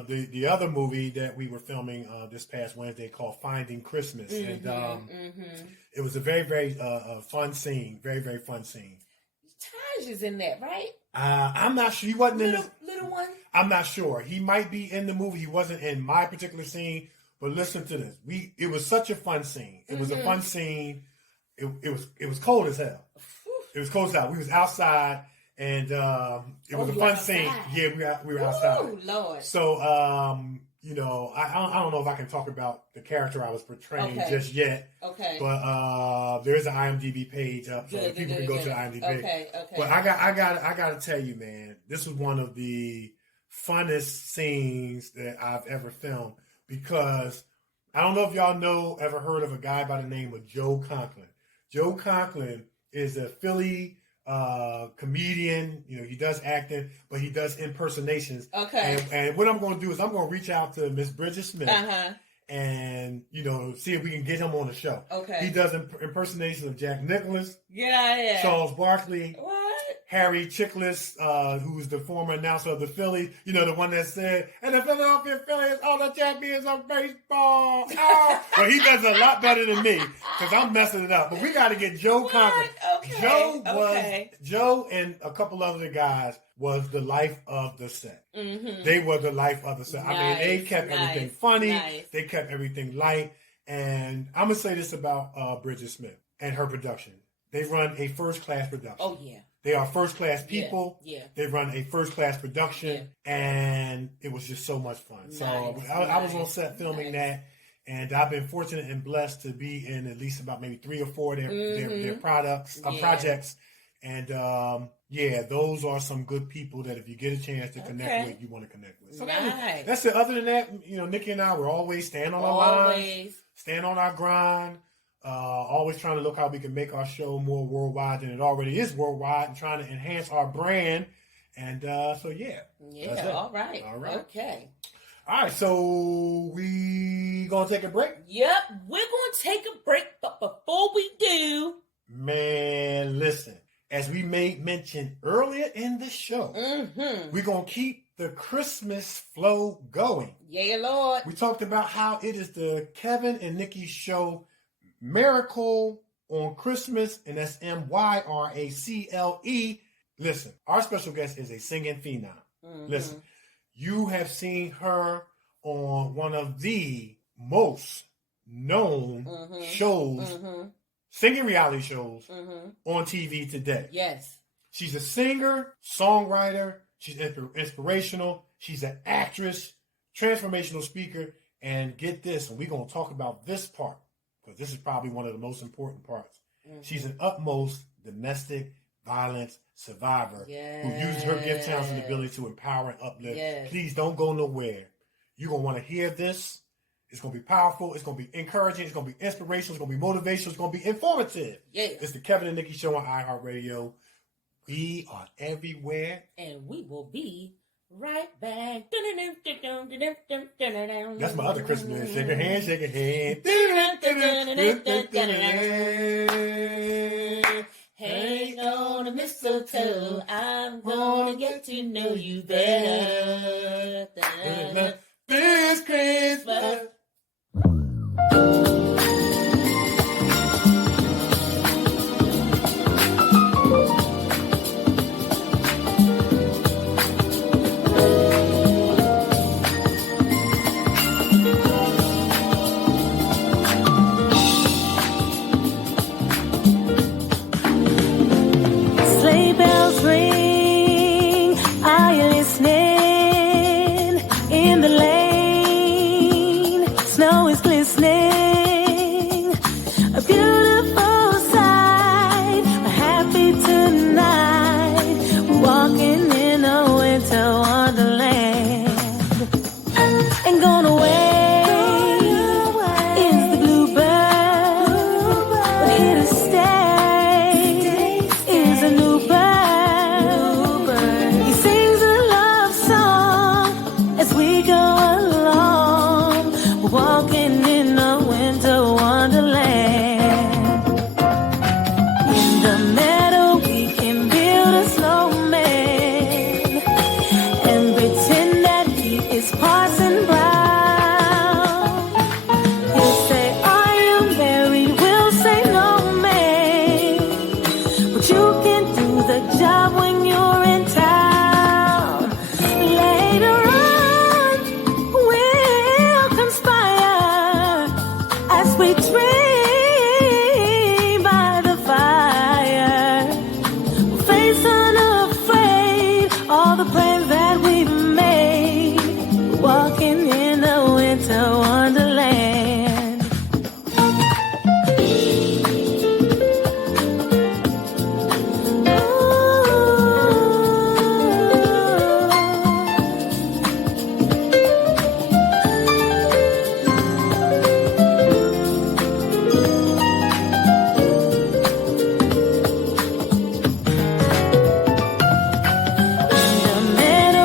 the other movie that we were filming this past Wednesday called Finding Christmas, and it was a very, very fun scene, very, very fun scene. Taj is in that, right? I'm not sure. He wasn't in the little one. I'm not sure. He might be in the movie. He wasn't in my particular scene. But listen to this. It was such a fun scene. It was a fun scene. It was cold as hell. It was cold as hell. We was outside, and it was a fun scene. Yeah, we were outside. Oh Lord. So I don't know if I can talk about the character I was portraying just yet. Okay. But there's an IMDb page up, so people can go to the IMDb page. Okay. But I got to tell you, man, this was one of the funnest scenes that I've ever filmed, because I don't know if y'all ever heard of a guy by the name of Joe Conklin. Joe Conklin is a Philly comedian. He does acting, but he does impersonations. Okay. And what I'm going to do is I'm going to reach out to Miss Bridget Smith and see if we can get him on the show. Okay. He does impersonations of Jack Nicklaus. Yeah. Charles Barkley. What? Harry Chickless, who's the former announcer of the Phillies, the one that said, and the Philadelphia Phillies are the champions of baseball. Oh. Well, he does it a lot better than me, because I'm messing it up. But we got to get Joe Conklin. Okay. Joe and a couple other guys was the life of the set. They were the life of the set. Nice, I mean, they kept everything funny. Nice. They kept everything light. And I'm going to say this about Bridget Smith and her production. They run a first-class production. Oh, yeah. They are first-class people. Yeah. They run a first-class production, and it was just so much fun. Nice. So I was on set filming that, And I've been fortunate and blessed to be in at least about maybe 3 or 4 of their projects. And those are some good people that if you get a chance to connect with, you want to connect with. So nice. That's it. Other than that, Nikee and I were always staying on our lines, staying on our grind, always trying to look how we can make our show more worldwide than it already is worldwide, and trying to enhance our brand. And all right. Okay. All right, so we gonna take a break? Yep, we're gonna take a break, but before we do, man, listen. As we made mention earlier in the show, we're gonna keep the Christmas flow going. Yeah, Lord. We talked about how it is the Kevin and Nikee show, Myracle on Christmas, and that's MYRACLE. Listen, our special guest is a singing phenom. Listen. You have seen her on one of the most known shows, singing reality shows on TV today. Yes. She's a singer, songwriter, she's inspirational, she's an actress, transformational speaker, and get this, and we're going to talk about this part, because this is probably one of the most important parts. She's an utmost domestic violence survivor who uses her gift, talents, and ability to empower and uplift. Please don't go nowhere. You're going to want to hear this. It's going to be powerful. It's going to be encouraging. It's going to be inspirational. It's going to be motivational. It's going to be informative. It's the Kevin and Nikee show on iHeartRadio. We are everywhere. And we will be right back. That's my other Christmas. Shake a hand, shake a hand. Hang on a mistletoe, I'm gonna get to know you better. This Christmas. Sleigh bells ring, are you listening? In the lane, snow is glistening. A beautiful sight, we're happy tonight. We're walking in a winter wonderland. And gone away is the bluebird. We're here to stay is a new bird. He sings a love song as we go along. We're walking in a winter wonderland. In the meadow we can build a snowman and pretend that he is Parson Brown. He'll say, are you married? We'll say no, man. But you can do the job when you're in town. Later on, we'll conspire as we dream by the fire. We'll face unafraid all the plans that we've made. Walking in a winter wonderland. In the meadow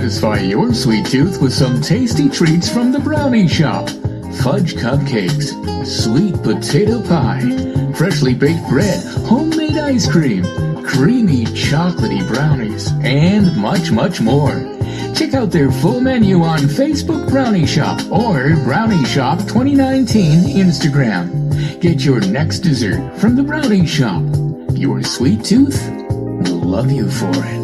Satisfy your sweet tooth with some tasty treats from the Brownie Shop. Fudge cupcakes, sweet potato pie, freshly baked bread, homemade ice cream, creamy chocolatey brownies, and much, much more. Check out their full menu on Facebook Brownie Shop or Brownie Shop 2019 Instagram. Get your next dessert from the Brownie Shop. Your sweet tooth will love you for it.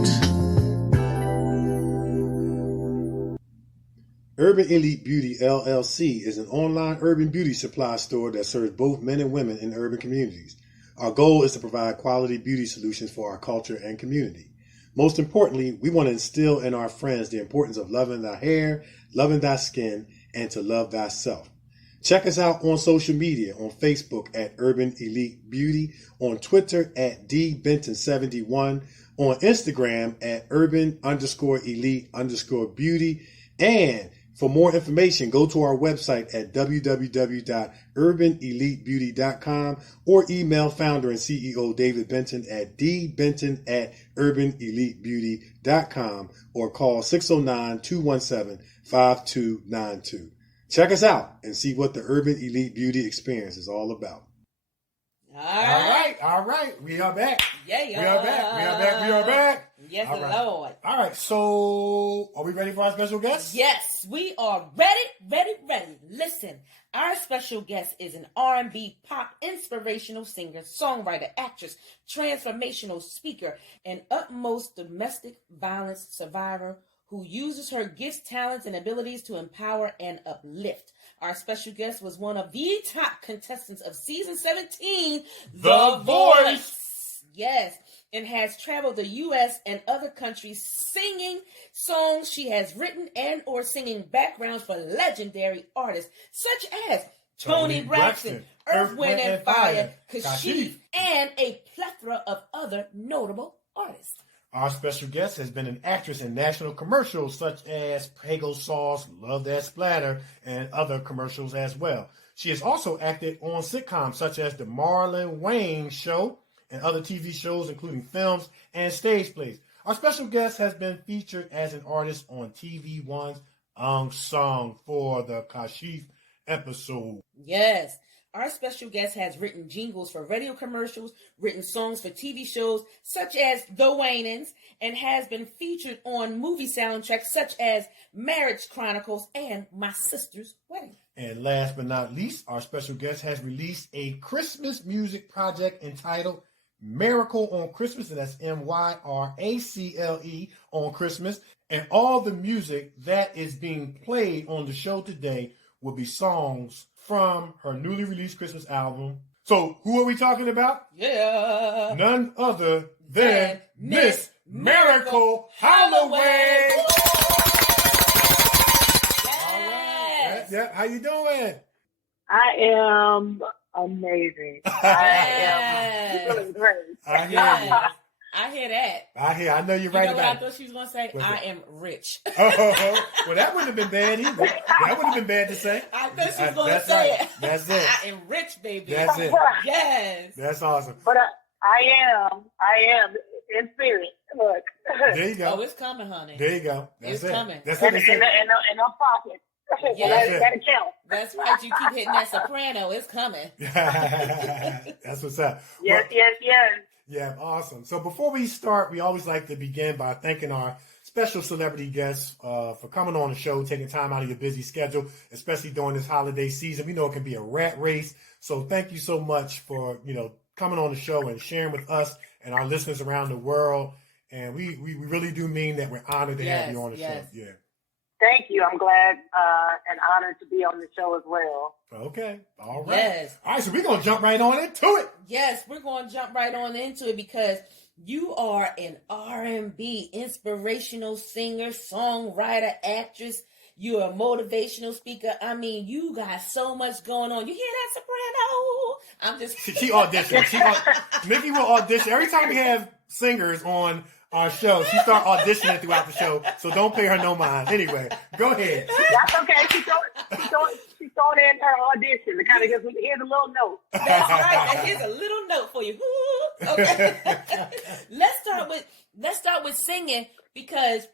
Urban Elite Beauty LLC is an online urban beauty supply store that serves both men and women in urban communities. Our goal is to provide quality beauty solutions for our culture and community. Most importantly, we want to instill in our friends the importance of loving thy hair, loving thy skin, and to love thyself. Check us out on social media, on Facebook at Urban Elite Beauty, on Twitter at dbenton71, on Instagram at urban_elite_beauty, and for more information, go to our website at www.urbanelitebeauty.com or email founder and CEO David Benton at dbenton@urbanelitebeauty.com or call 609-217-5292. Check us out and see what the Urban Elite Beauty experience is all about. All right. We are back. Yeah. We are back. Yes, all right. Lord. All right. So, are we ready for our special guest? Yes, we are ready. Listen, our special guest is an R&B pop inspirational singer, songwriter, actress, transformational speaker, and utmost domestic violence survivor who uses her gifts, talents, and abilities to empower and uplift. Our special guest was one of the top contestants of season 17, The Voice. Yes, and has traveled the U.S. and other countries singing songs she has written and or singing backgrounds for legendary artists such as Toni Braxton, Earth, Wind, and Fire, Kashif, and a plethora of other notable artists. Our special guest has been an actress in national commercials such as Prego Sauce, Love That Splatter, and other commercials as well. She has also acted on sitcoms such as The Marlon Wayans Show and other TV shows, including films and stage plays. Our special guest has been featured as an artist on TV One's Song for the Kashif episode. Yes. Our special guest has written jingles for radio commercials, written songs for TV shows such as The Wayans, and has been featured on movie soundtracks such as Marriage Chronicles and My Sister's Wedding. And last but not least, our special guest has released a Christmas music project entitled Myracle on Christmas, and that's MYRACLE on Christmas. And all the music that is being played on the show today will be songs from her newly released Christmas album. So, who are we talking about? Yeah. None other than Miss Myracle Holloway. Yes. Yeah, how you doing? I am amazing. I am feeling great. I hear I hear that. I know you're right You know what about I thought she was going to say? I am rich. Well, that wouldn't have been bad either. That wouldn't have been bad to say. I thought she was going to That's say right. it. That's it. I am rich, baby. That's it. Yes. That's awesome. But I am in spirit. Look. There you go. Oh, it's coming, honey. There you go. That's It's it. coming. That's in what they say. our pocket. Yeah. That'll count. That's right. You keep hitting that soprano. It's coming. That's what's up. Yes, Well, yes. yeah, awesome. So before we start, we always like to begin by thanking our special celebrity guests for coming on the show, taking time out of your busy schedule, especially during this holiday season. We know it can be a rat race. So thank you so much for, coming on the show and sharing with us and our listeners around the world. And we really do mean that we're honored to have you on the show. Yeah. Thank you. I'm glad and honored to be on the show as well. Okay. All right. Yes. All right. So we're going to jump right on into it. Yes, we're going to jump right on into it because you are an R&B inspirational singer, songwriter, actress. You're a motivational speaker. I mean, you got so much going on. You hear that soprano? I'm just... She auditioned. Nikee will audition. Every time we have singers on our show, she starts auditioning throughout the show, so don't pay her no mind. Anyway, go ahead. That's okay. She thrown in her audition to kind of just here's a little note. That's right. Now, here's a little note for you. Ooh, okay. Let's start with singing because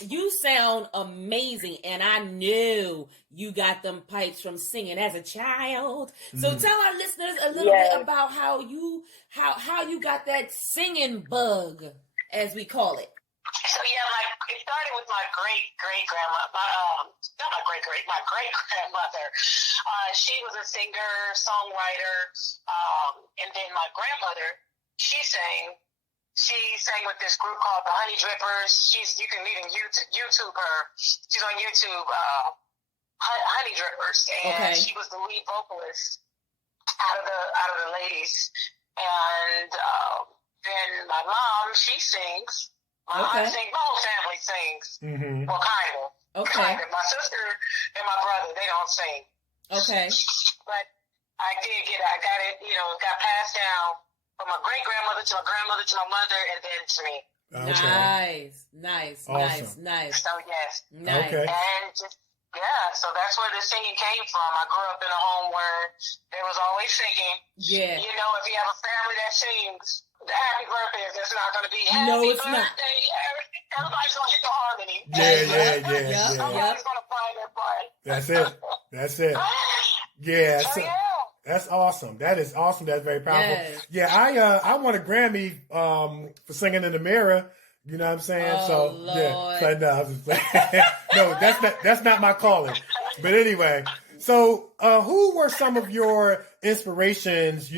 You sound amazing, and I knew you got them pipes from singing as a child. So tell our listeners a little bit about how you got that singing bug, as we call it. So it started with my great grandma. My great grandmother. She was a singer, songwriter, and then my grandmother, she sang with this group called the Honey Drippers. You can even YouTube her. She's on YouTube, Honey Drippers, and she was the lead vocalist out of the ladies. And then my mom, she sings. My aunt sings. My whole family sings. Well, kind of. Okay. Kind of. My sister and my brother, they don't sing. Okay. But I got it. Got passed down from my great grandmother to my grandmother to my mother, and then to me. Okay. Nice. Awesome. Nice. So yes. Nice. Okay. And so that's where the singing came from. I grew up in a home where there was always singing. Yeah. If you have a family that sings, the happy birthday is just not going to be happy it's birthday. Not. Everybody's going to hit the harmony. Yeah. Somebody's going to find their part. That's it. Yeah. So, that's awesome. That is awesome. That's very powerful. Yes. Yeah, I won a Grammy for singing in the mirror. You know what I'm saying? Oh, Lord. So no, I was just playing. No, that's not my calling. But anyway, so who were some of your inspirations?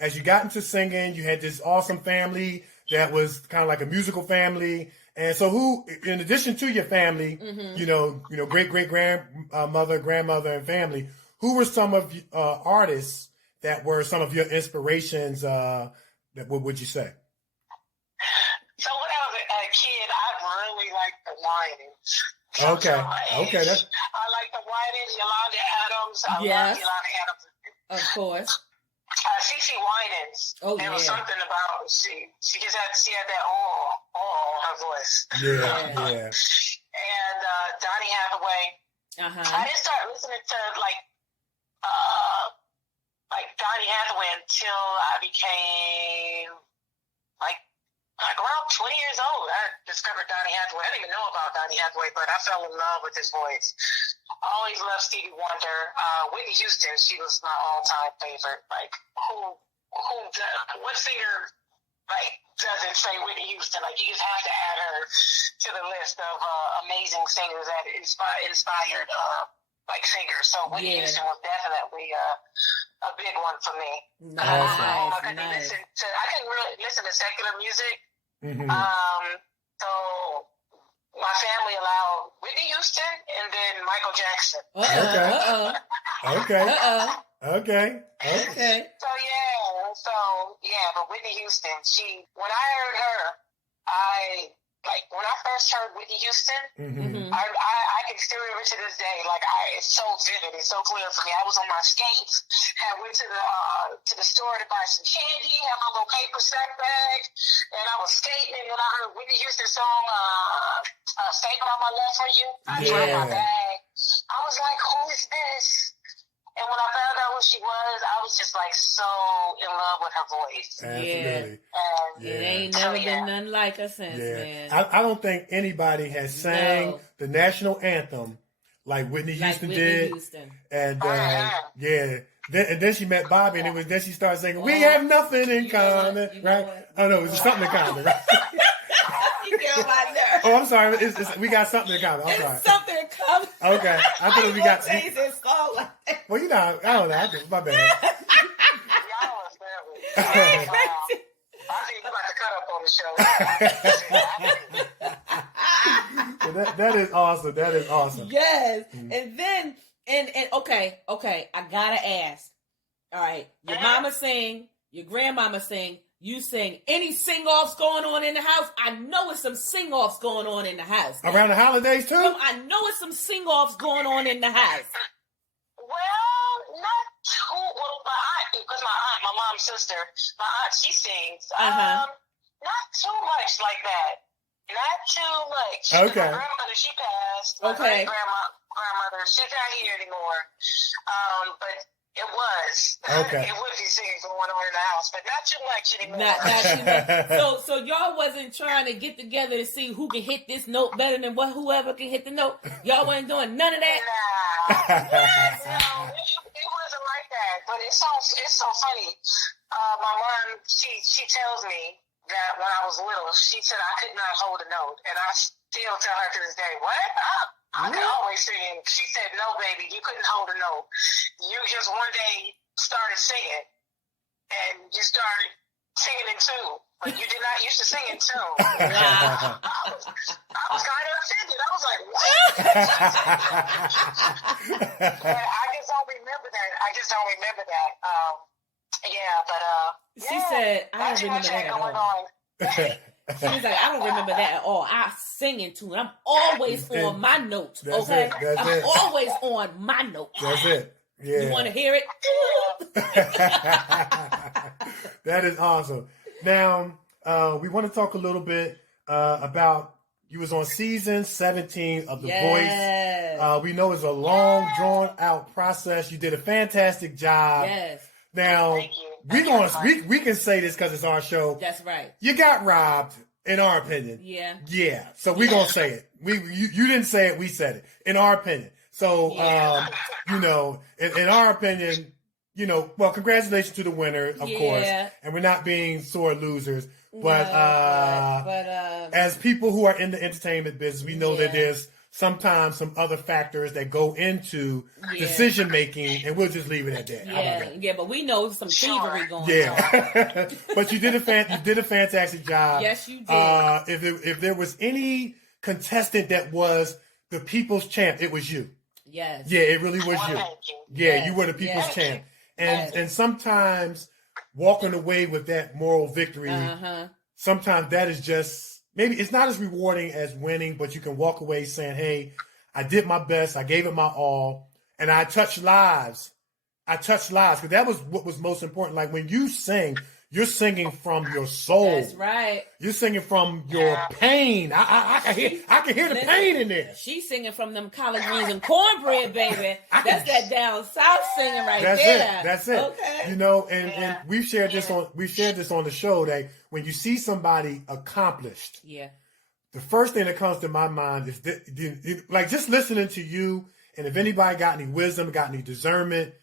As you got into singing, you had this awesome family that was kind of like a musical family. And so, who, in addition to your family, great grandmother, grandmother, and family, who were some of artists that were some of your inspirations? What would you say? So when I was a kid, I really liked the Winans. Okay. I like the Winans, Yolanda Adams. I love Yolanda Adams. Of course. CeCe Winans. There was something about she had that her voice. Yeah. And Donny Hathaway. I didn't start listening to like Donny Hathaway until I became like around 20 years old. I discovered Donny Hathaway. I didn't even know about Donny Hathaway, but I fell in love with his voice. I always loved Stevie Wonder. Whitney Houston, she was my all-time favorite. Like, what singer, doesn't say Whitney Houston? Like, you just have to add her to the list of amazing singers that inspired singers. So Whitney Houston was definitely a big one for me. Nice. I couldn't really listen to secular music. So my family allowed Whitney Houston and then Michael Jackson. Okay. But Whitney Houston, when I heard her, when I first heard Whitney Houston, I can still remember to this day. It's so vivid, it's so clear for me. I was on my skates, and went to the store to buy some candy, had my little paper sack bag, and I was skating, and then I heard Whitney Houston's song, "Saving All My Love for You." I dropped my bag. I was like, "Who is this?" And when I found out who she was, I was just so in love with her voice. Absolutely. It ain't never been nothing like her since, man. I don't think anybody has sang the national anthem like Whitney Houston did. And then she met Bobby, and then she started singing, "We have nothing in common," right? Oh no, it was something in common, right? You get on my nerves. Oh, I'm sorry. We got something in common. I'm sorry. Something in common. Okay, I thought we got. Change this song like that. Well, I don't know. My bad. Y'all was family. I think you about to cut up on the show. That is awesome. That is awesome. Yes. And then, and okay, I gotta ask. All right, your mama sing, your grandmama sing, you sing. Any sing-offs going on in the house? I know it's some sing-offs going on in the house. Around the holidays, too? I know it's some sing-offs going on in the house. Well, not too. Well, my aunt, because my mom's sister, my aunt, she sings. Not too much like that. Not too much. Okay. My grandmother, she passed. My great grandmother, she's not here anymore. But It was. Okay. It would be singing going on in the house, but not too much anymore. Not too much. So y'all wasn't trying to get together to see who can hit this note better than whoever can hit the note. Y'all wasn't doing none of that. Nah. No, it wasn't like that. But it's so funny. My mom, she tells me that when I was little, she said I could not hold a note, and I still tell her to this day, what? I could always sing. She said, no, baby, you couldn't hold a note. You just one day started singing, and you started singing in tune. But you did not used to sing in tune. Wow. I was kind of offended. I was like, what? But I just don't remember that. Yeah, but She said, I don't remember that at all. She was like, I don't remember that at all. I sing in tune. I'm always on my notes, okay? I'm always on my notes. That's it. Yeah. You want to hear it? That is awesome. Now, we want to talk a little bit about, you was on season 17 of The Voice. We know it's a long, drawn-out process. You did a fantastic job. Yes. Now, we can say this because it's our show. That's right. You got robbed, in our opinion. Yeah. Yeah. So we're going to say it. You didn't say it, we said it. In our opinion. So, you know, in our opinion, you know, well, congratulations to the winner, of course. And we're not being sore losers. But, as people who are in the entertainment business, we know that there's sometimes some other factors that go into decision making, and we'll just leave it at that. Yeah, but we know some thievery going on. Yeah. But you did a fantastic job. Yes, you did. If there was any contestant that was the people's champ, it was you. Yes. Yeah, it really was you. Yeah, you were the people's champ. And sometimes walking away with that moral victory, sometimes that is just, maybe it's not as rewarding as winning, but you can walk away saying, hey, I did my best, I gave it my all, and I touched lives. Because that was what was most important. Like when you sing, you're singing from your soul. That's right. You're singing from your pain. I can hear the pain in there. She's singing from them collard greens and cornbread, baby. That's that down south singing right there. That's it. Okay. You know, and we've shared this on the show that when you see somebody accomplished, the first thing that comes to my mind is like just listening to you, and if anybody got any wisdom, got any discernment,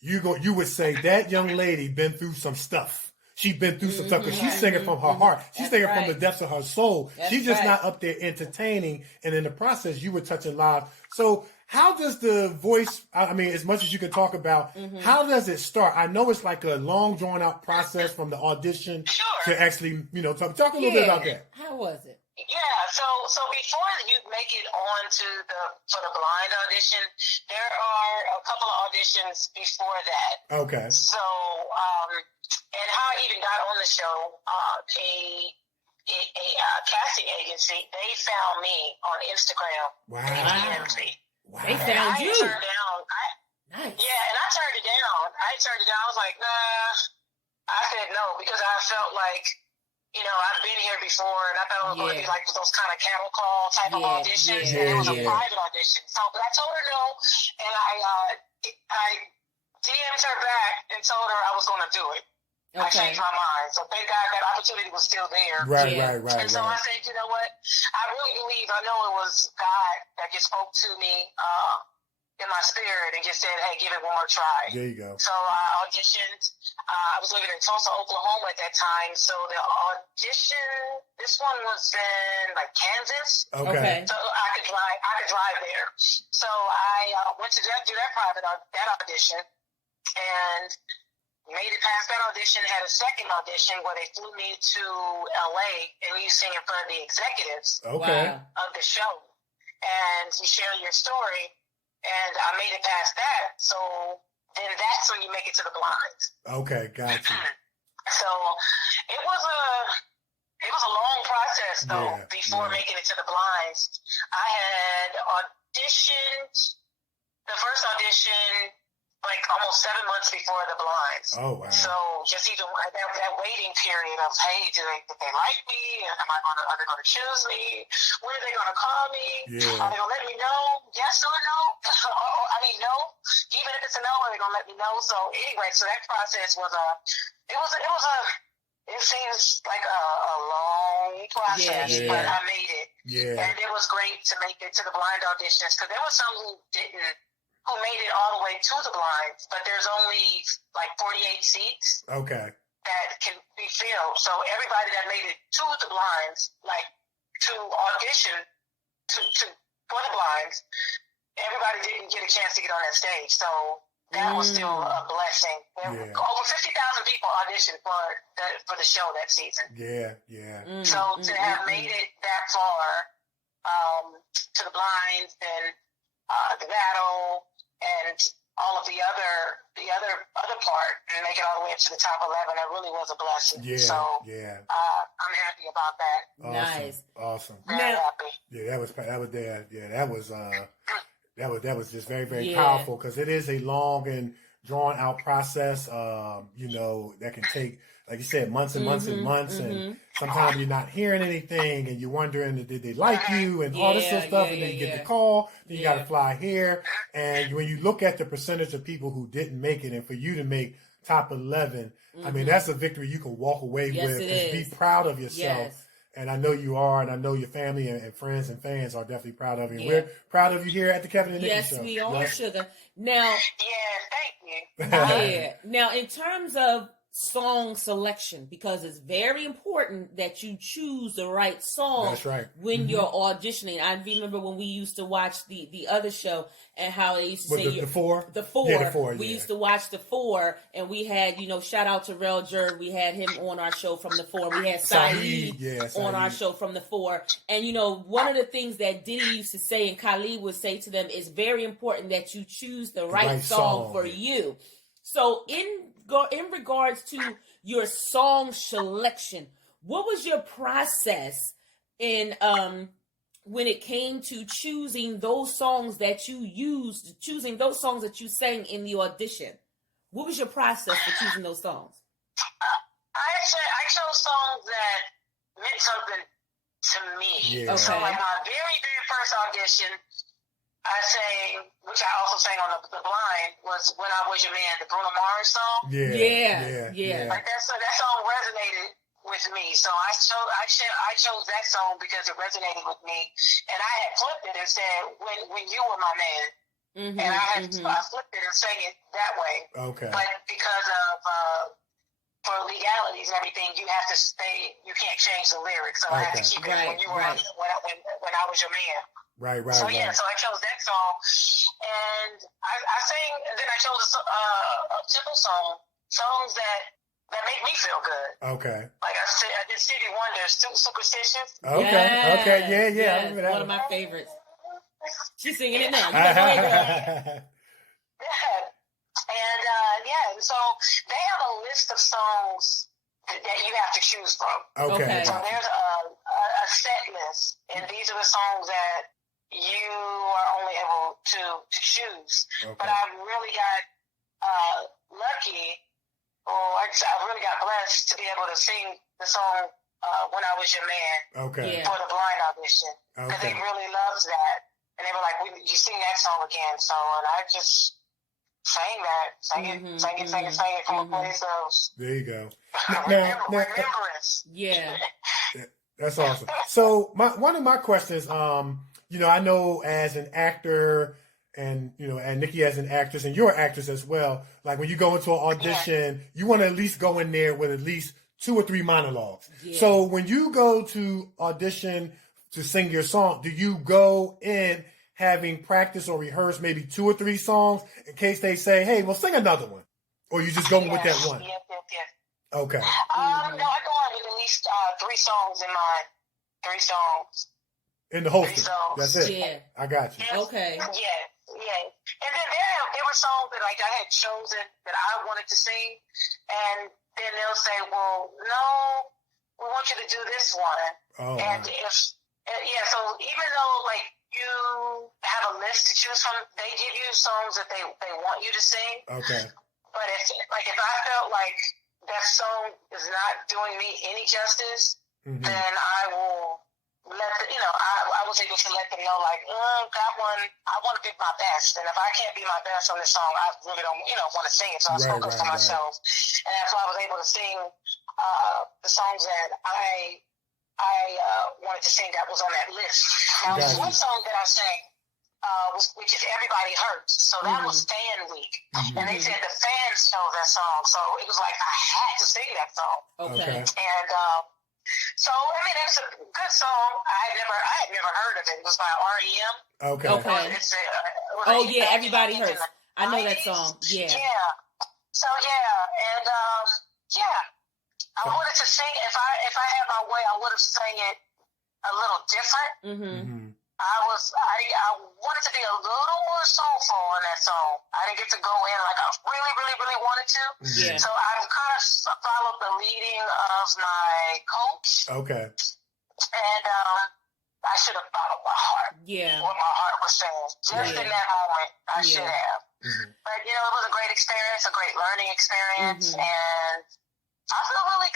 you would say that young lady been through some stuff. She's been through some stuff because she's singing from her heart. She's singing from the depths of her soul. She's just not up there entertaining. And in the process, you were touching lives. So how does the voice, I mean, as much as you can talk about, how does it start? I know it's like a long, drawn out process from the audition to actually, you know, talk a little bit about that. How was it? Yeah, so before you make it on to for the blind audition, there are a couple of auditions before that. Okay. So, and how I even got on the show, a casting agency, they found me on Instagram. Wow. They DM'd me. Wow. They found you. Turned down. Nice. Yeah, and I turned it down. I was like, nah. I said no because I felt like, you know, I've been here before, and I thought it was going to be like those kind of cattle call type of auditions. And it was a private audition. So, but I told her no, and I DM'd her back and told her I was going to do it. I changed my mind. So thank God that opportunity was still there. Right. And so I said, you know what? I really believe, I know it was God that just spoke to me in my spirit and just said, hey, give it one more try. There you go. So I auditioned. I was living in Tulsa, Oklahoma at that time. So the audition, this one was in like Kansas. Okay. So I could drive there. So I went to do that private audition and made it past that audition, had a second audition where they flew me to LA and you sing in front of the executives of the show. And you share your story. And I made it past that. So then that's when you make it to the blinds. Okay, gotcha. So it was a long process though before making it to the blinds. I had auditioned the first audition like almost 7 months before the blinds. Oh, wow. So just even that waiting period of, hey, did they like me? Are they going to choose me? When are they going to call me? Yeah. Are they going to let me know? Yes or no? No. Even if this to know? Are they gonna let me know? So anyway, so that process was it seems like a long process, but I made it. Yeah. And it was great to make it to the blind auditions, because there were some who made it all the way to the blinds, but there's only like 48 seats. Okay. That can be filled. So everybody that made it to the blinds, like to audition for the blinds, everybody didn't get a chance to get on that stage. So that was still a blessing. Yeah. Over 50,000 people auditioned for the show that season. Yeah, yeah. So to have made it that far to the blinds and the battle and all of the other part and make it all the way up to the top 11, that really was a blessing. Yeah, so I'm happy about that. Awesome, Nice. Awesome. Very happy. Yeah, that was just very, very powerful, because it is a long and drawn out process. That can take, like you said, months and months and months, and sometimes you're not hearing anything, and you're wondering, did they like you, and all this sort of stuff, and then you get the call, then you got to fly here, and when you look at the percentage of people who didn't make it, and for you to make top 11, I mean, that's a victory you can walk away with and be proud of yourself. Yes. And I know you are, and I know your family and friends and fans are definitely proud of you. And we're proud of you here at the Kevin and Nikee Show. Yes, we are, Sugar. Now, Yeah, thank you. Now, in terms of song selection, because it's very important that you choose the right song. That's right. When you're auditioning. I remember when we used to watch the other show, and how they used to say the four? The Four. Yeah, the Four, we yeah. used to watch the Four, and we had, shout out to Rel Jerd. We had him on our show from the Four. We had Saeed on our show from the Four. And one of the things that Diddy used to say, and Khalid would say to them, is very important that you choose the right song for you. So in regards to your song selection, what was your process in when it came to choosing those songs that you sang in the audition? What was your process for choosing those songs? I chose songs that meant something to me. Yeah. So Okay. like my very, very first audition, I sang, which I also sang on the blind, was "When I Was Your Man," the Bruno Mars song. Yeah. Like that song resonated with me, so I chose that song because it resonated with me, and I had flipped it and said "When You Were My Man," and I flipped it and sang it that way. Okay. But because of for legalities and everything, you have to stay. You can't change the lyrics, so I had to keep it when you were when I was your man. Right. So so I chose that song, and I sang, and then I chose a simple songs that make me feel good. Okay. Like I did Stevie Wonder's "Superstitious." Okay. Yeah. I remember that one of my favorites. She's singing it now. You Yeah. And so they have a list of songs that you have to choose from. Okay. So there's a set list, and these are the songs that you are only able to choose. Okay. But I really got lucky, or I really got blessed to be able to sing the song "When I Was Your Man" Okay. for the blind audition, because they really loved that, and they were like, "You sing that song again?" So, and I just sang it from a place of There you go. remembrance. Yeah. That's awesome. So one of my questions, I know as an actor and Nikee as an actress, and you're an actress as well, like when you go into an audition, you want to at least go in there with at least 2 or 3 monologues. Yeah. So when you go to audition to sing your song, do you go in having practice or rehearse maybe 2 or 3 songs in case they say, hey, well, sing another one? Or you just go with that one? Yes. Okay. No, I go on with at least 3 songs in mind. 3 songs. In the holster. 3 songs. That's it. Yeah. I got you. Okay. Yeah. And then there were songs that like I had chosen that I wanted to sing, and then they'll say, well, no, we want you to do this one. Oh, and so even though like you have a list to choose from, they give you songs that they want you to sing. Okay. But if I felt like that song is not doing me any justice, then I will I was able to let them know, like, that one, I want to be my best. And if I can't be my best on this song, I really don't, want to sing it. So I spoke up for myself. And that's why I was able to sing the songs that I wanted to sing that was on that list. Now, there's one song that I sang, which is Everybody Hurts. So that was Fan Week. And they said the fans chose that song. So it was like I had to sing that song. Okay. And so, I mean, it's a good song. I had never heard of it. It was by R.E.M. Okay. Everybody Hurts. I know that song. Yeah. Yeah. So, and I wanted to sing, if I had my way, I would have sang it a little different. I wanted to be a little more soulful on that song. I didn't get to go in like I really, really, really wanted to. Yeah. So I kind of followed the leading of my coach. Okay. And I should have followed my heart. Yeah. What my heart was saying. Just in that moment, I should have. But, it was a great experience, a great learning experience. And I felt really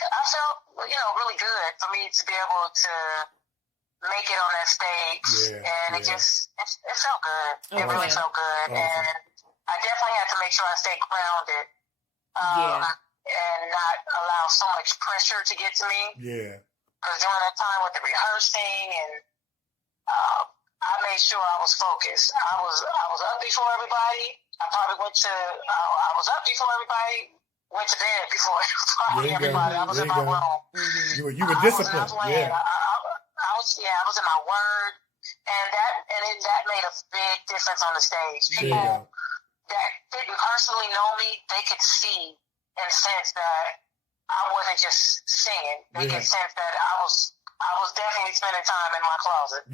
good for me to be able to make it on that stage, and it felt good. It really felt good, and I definitely had to make sure I stayed grounded, and not allow so much pressure to get to me. Yeah. Because during that time with the rehearsing, and I made sure I was focused. I was up before everybody. I probably I was up before everybody. Went to bed before everybody. I was in my room. You were disciplined. I was in my word, and that made a big difference on the stage. People that didn't personally know me, they could see and sense that I wasn't just singing. They could sense that I was definitely spending time in my closet.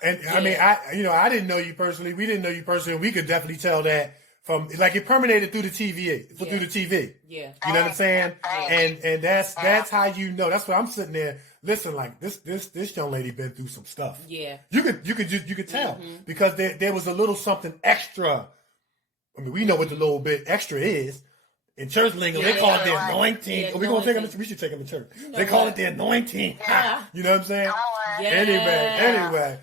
And I mean, I didn't know you personally. We didn't know you personally. We could definitely tell that from, like, it permeated through the TV, through the TV. Yeah. You know what I'm saying? And that's how you know. That's what I'm sitting there. Listen, like this young lady been through some stuff. Yeah. You could tell because there was a little something extra. I mean, we know what the little bit extra is. In church lingo, they call it the anointing. We should take them to church. They call it the anointing. Yeah. You know what I'm saying? Yeah. Anyway.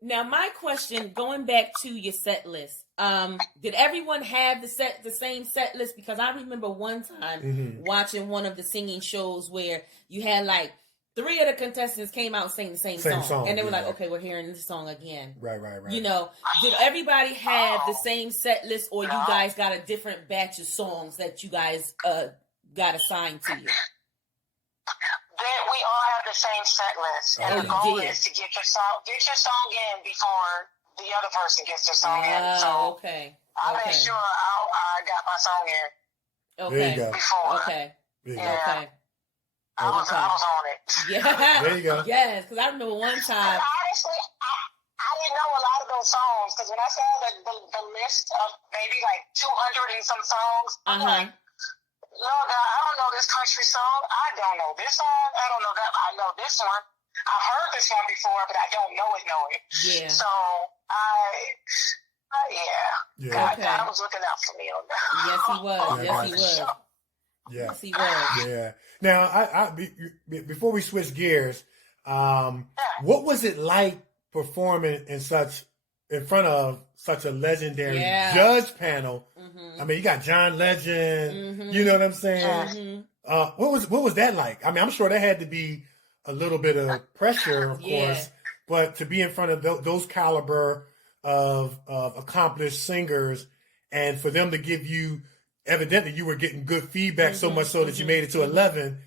Now, my question, going back to your set list, did everyone have the same set list? Because I remember one time watching one of the singing shows where you had like 3 of the contestants came out and sang the same song. And they were like, okay, we're hearing this song again. Right. Did everybody have the same set list, or you guys got a different batch of songs that you guys got assigned to you? We all have the same set list. And the goal is to get your song in before the other person gets their song in. So I made sure I got my song in. There you go. Before. I was on it. Yeah. There you go. Yes, because I remember one time. Honestly, I didn't know a lot of those songs, because when I saw the list of maybe like 200 and some songs, I'm like, Lord God, I don't know this country song. I don't know this song. I don't know that. I know this one. I heard this one before, but I don't know it. Yeah. So God was looking out for me on that. Yes, he was. Yes, he was. Yeah. Now, I before we switch gears, what was it like performing in front of such a legendary judge panel? I mean, you got John Legend. You know what I'm saying? What was that like? I mean, I'm sure that had to be a little bit of pressure, of course, but to be in front of those caliber of accomplished singers, and for them to give you, evidently you were getting good feedback, so much so that you made it to 11.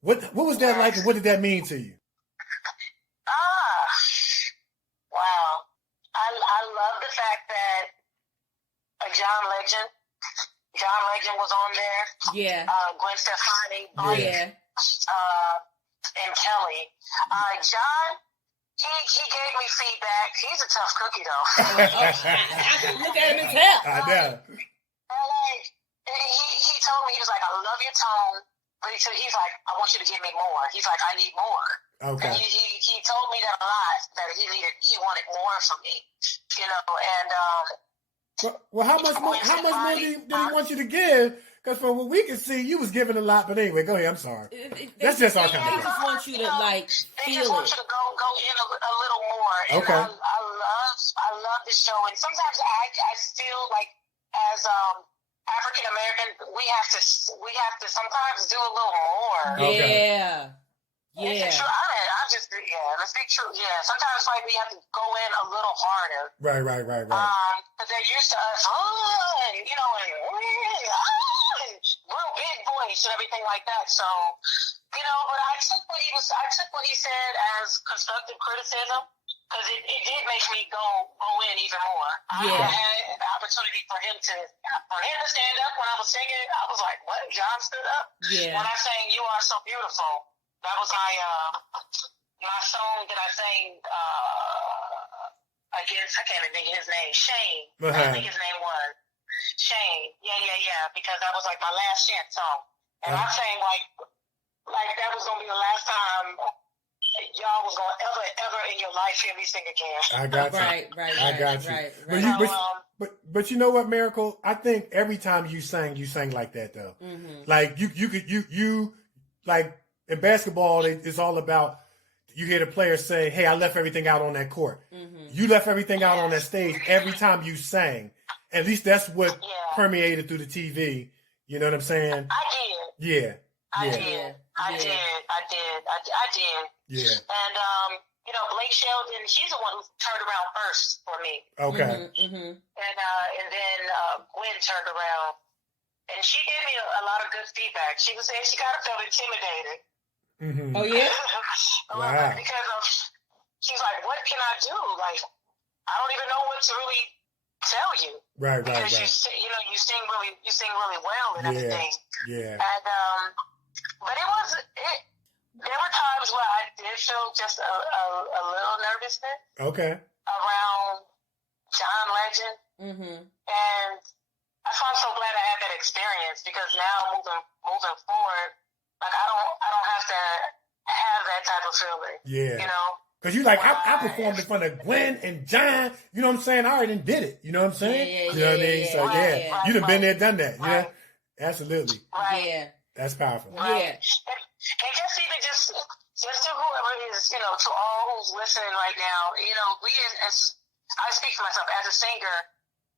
What was that like, and what did that mean to you? Wow. I love the fact that John Legend was on there. Yeah. Gwen Stefani. And Kelly. John, he gave me feedback. He's a tough cookie, though. Look at him as hell. I know. He told me, he was like, I love your tone. But he's like, I want you to give me more. He's like, I need more. Okay. And he told me that a lot, that he wanted more from me. And well, how much more did he want you to give? Because from what we can see, you was giving a lot. But anyway, go ahead. I'm sorry. That's just our kind They of. just want you to like They feel just want it. you to go in a little more. And Okay. I love the show. And sometimes I feel like as African American, we have to sometimes do a little more. Okay. Yeah. Yeah. It's true. Let's be true. Yeah, sometimes like we have to go in a little harder. Right. Because they're used to us, and real big voice and everything like that. So, but I took what he said as constructive criticism. Because it did make me go in even more. Yeah. I had the opportunity for him to stand up when I was singing. I was like, what? John stood up? Yeah. When I sang You Are So Beautiful, that was my song that I sang against, I can't even think of his name, Shane. I think his name was Shane. Yeah. Because that was like my last chance song. And I sang like that was going to be the last time y'all was going to ever in your life hear me sing again. I got you. Right. I got you. Right. But you know what, Myracle? I think every time you sang like that though. Mm-hmm. Like you like in basketball, it's all about. You hear the players say, "Hey, I left everything out on that court." Mm-hmm. You left everything out on that stage every time you sang. At least that's what permeated through the TV. You know what I'm saying? I did. Yeah. I did. Yeah. And Blake Sheldon, he's the one who turned around first for me. Okay. Mm-hmm. And then Gwen turned around, and she gave me a lot of good feedback. She was saying she kind of felt intimidated. Mm-hmm. Oh yeah. Wow. Because she's like, what can I do? Like, I don't even know what to really tell you. Right. Because you sing really well and everything. Yeah. And but there were times where I did feel just a little nervousness. Okay. Around John Legend. Mm-hmm. And that's why I'm so glad I had that experience, because now moving forward, like I don't have to have that type of feeling. Yeah. Because you like, I performed in front of Gwen and John. You know what I'm saying? I already did it. You know what I'm saying? Yeah, you know what I mean? So right, you'd have been there, done that. Right. Yeah. Absolutely. Right. Yeah. That's powerful. Right. And just to whoever is, to all who's listening right now, we as I speak for myself as a singer,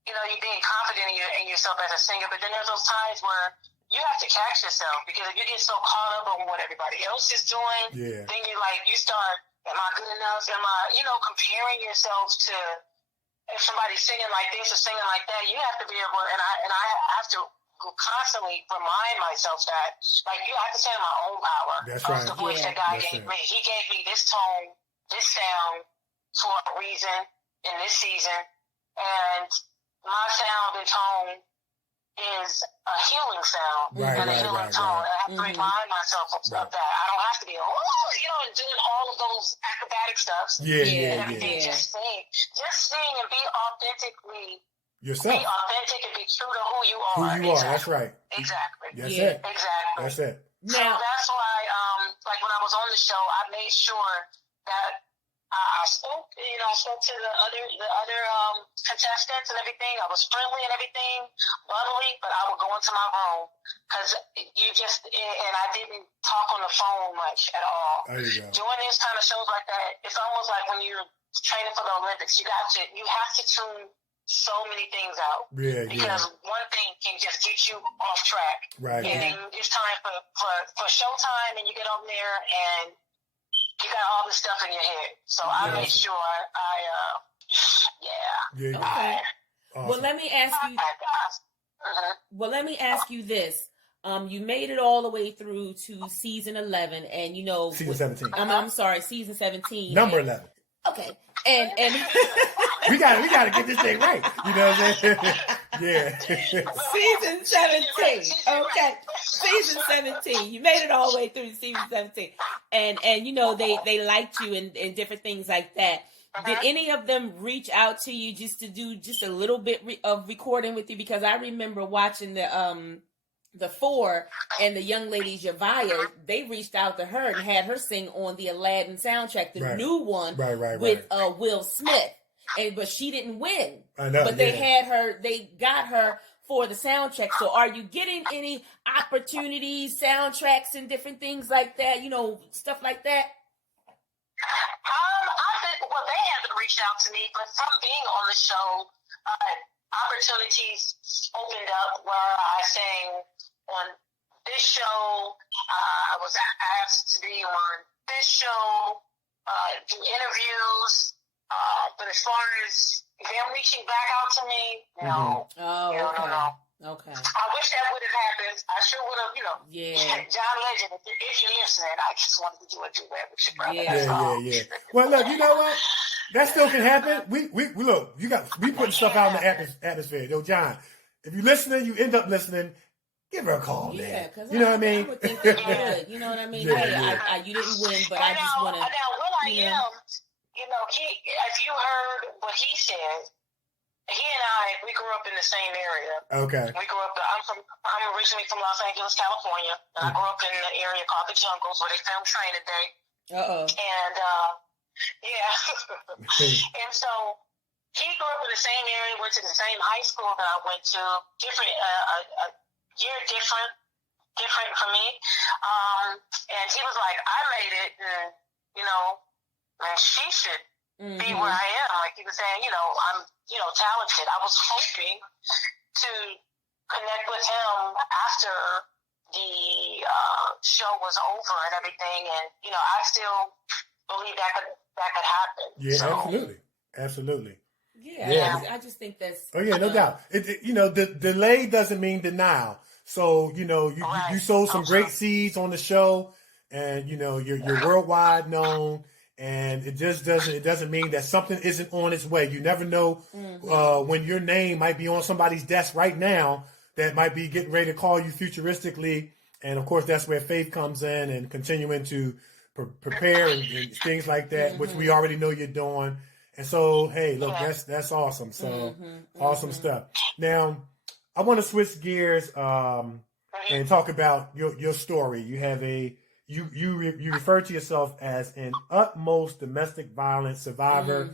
you're being confident in yourself as a singer, but then there's those times where you have to catch yourself, because if you get so caught up on what everybody else is doing, then you start, am I good enough? Am I, comparing yourself to, if somebody's singing like this or singing like that, you have to be able, and I have to constantly remind myself that, like, you have to stand in my own power. That's of right. the voice that God gave me. He gave me this tone, this sound for a reason in this season, and my sound and tone is a healing sound and a healing tone. I have to remind myself of that. I don't have to be, doing all of those acrobatic stuff. Yeah. Just sing and be authentically yourself. Be authentic and be true to who you are. Who you are. That's right. Exactly. That's it. Exactly. That's it. So that's why, like when I was on the show, I made sure that I spoke to the other contestants and everything. I was friendly and everything, bubbly, but I would go into my room, because and I didn't talk on the phone much at all. There you go. Doing these kind of shows like that, it's almost like when you're training for the Olympics. You have to tune so many things out. Because one thing can just get you off track. Right. And then it's time for showtime, and you get up there and you got all this stuff in your head. So I made sure Okay. Awesome. Well, let me ask you. Well, let me ask you this. You made it all the way through to season 11, and season 17. I'm sorry, season 17. Number 11. Okay, and we gotta get this thing right. You know what I'm saying? Yeah. Season 17. Okay, season 17. You made it all the way through season 17, and they liked you and different things like that. Did any of them reach out to you just to do just a little bit of recording with you? Because I remember watching the 4 and the young lady Javaya, they reached out to her and had her sing on the Aladdin soundtrack, the new one, with Will Smith. But she didn't win. I know, but they got her for the soundtrack. So are you getting any opportunities, soundtracks, and different things like that? You know, stuff like that? I think, well, they haven't reached out to me, but from being on the show, opportunities opened up where I sang on this show. I was asked to be on this show, do interviews. But as far as them reaching back out to me, no. Oh, okay. No. Okay. I wish that would have happened. I sure would have, Yeah. John Legend, if you're listening, I just wanted to do a duet with your brother. Yeah. Yeah. Well, look, you know what? That still can happen. We look, we putting stuff out in the atmosphere. Yo, John, if you're listening, you end up listening, give her a call, man. Yeah, because you know what I mean? I would think they would. You know what I mean? Yeah, Hey, yeah. you didn't win, but I just want to. Now, Will.i.am, if you heard what he said, he and I, we grew up in the same area. Okay. We grew up, I'm originally from Los Angeles, California, and I grew up in an area called the Jungles where they filmed Training Day. Uh-oh. And, and so he grew up in the same area, went to the same high school that I went to, different, a year different from me. And he was like, I made it, and, and she should be where I am. Like he was saying, I'm, talented. I was hoping to connect with him after the show was over and everything. And, I still believe that could happen. Yeah, so, absolutely. Yeah. I just think that's. Oh yeah, no doubt. The delay doesn't mean denial. So you sowed some great seeds on the show, and you're worldwide known. And it just doesn't mean that something isn't on its way. You never know when your name might be on somebody's desk right now that might be getting ready to call you futuristically. And of course, that's where faith comes in and continuing to prepare and things like that, which we already know you're doing. And so, hey, look, that's awesome. So awesome stuff. Now, I want to switch gears and talk about your story. You have you refer to yourself as an utmost domestic violence survivor.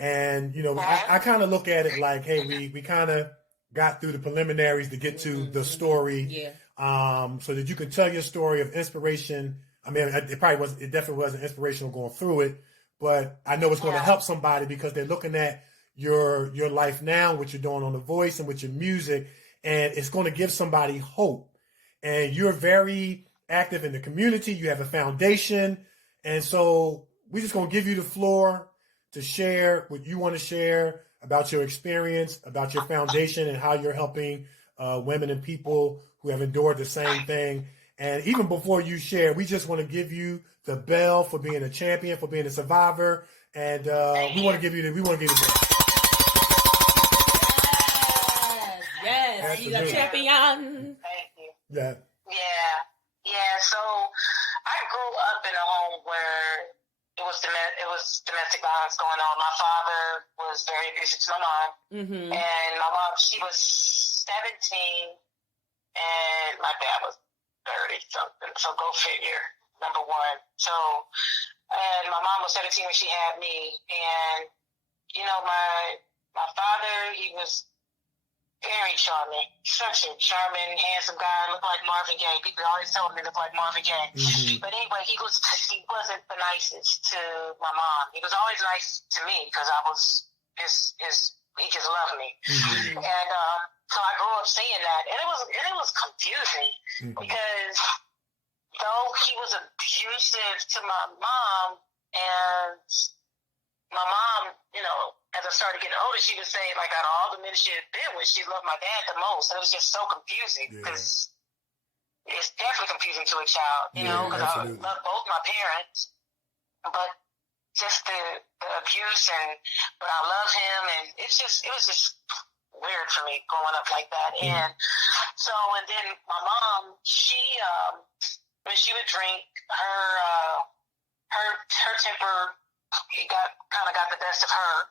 And, I kind of look at it like, hey, we kind of got through the preliminaries to get to the story. So that you can tell your story of inspiration. I mean, it definitely wasn't inspirational going through it, but I know it's going to help somebody because they're looking at your life now, what you're doing on The Voice and with your music, and it's going to give somebody hope. And you're very active in the community. You have a foundation. And so we're just going to give you the floor to share what you want to share about your experience, about your foundation, and how you're helping women and people who have endured the same thing. And even before you share, we just want to give you the bell for being a champion, for being a survivor. And we want to give you the Yes, you're a champion. Thank you. Yeah. So I grew up in a home where it was domestic violence going on. My father was very abusive to my mom, and my mom, she was 17, and my dad was 30 something. So go figure. Number one. So, and my mom was 17 when she had me, and my father, he was very charming, such a charming, handsome guy, looked like Marvin Gaye. People always told me he looked like Marvin Gaye. But anyway, he wasn't the nicest to my mom. He was always nice to me because I was he just loved me. And so I grew up seeing that, and it was confusing because though he was abusive to my mom, and my mom, as I started getting older, she would say, like, out of all the men she had been with, she loved my dad the most. And it was just so confusing because it's definitely confusing to a child, because I love both my parents, but just the abuse but I love him, and it was just weird for me growing up like that. And so, and then my mom, she, when she would drink, her temper, it got the best of her.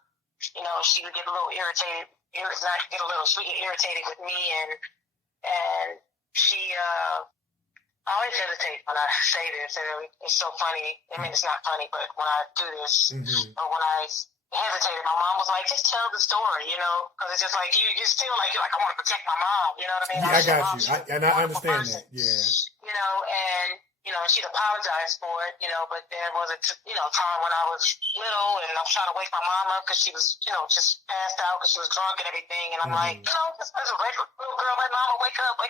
She would get a little irritated. She would get irritated with me, and she. I always hesitate when I say this, and it's so funny. I mean, it's not funny, but when I do this, or when I hesitated. My mom was like, just tell the story, you know, because it's just like, you still like, you're like, I want to protect my mom, you know what I mean? Yeah, I got you. I wonderful understand person, that. Yeah. You know, and, you know, she'd apologized for it, you know, but there was a, time when I was little and I was trying to wake my mom up because she was, you know, just passed out because she was drunk and everything. And I'm like, you know, as a regular little girl, like, mama, wake up, or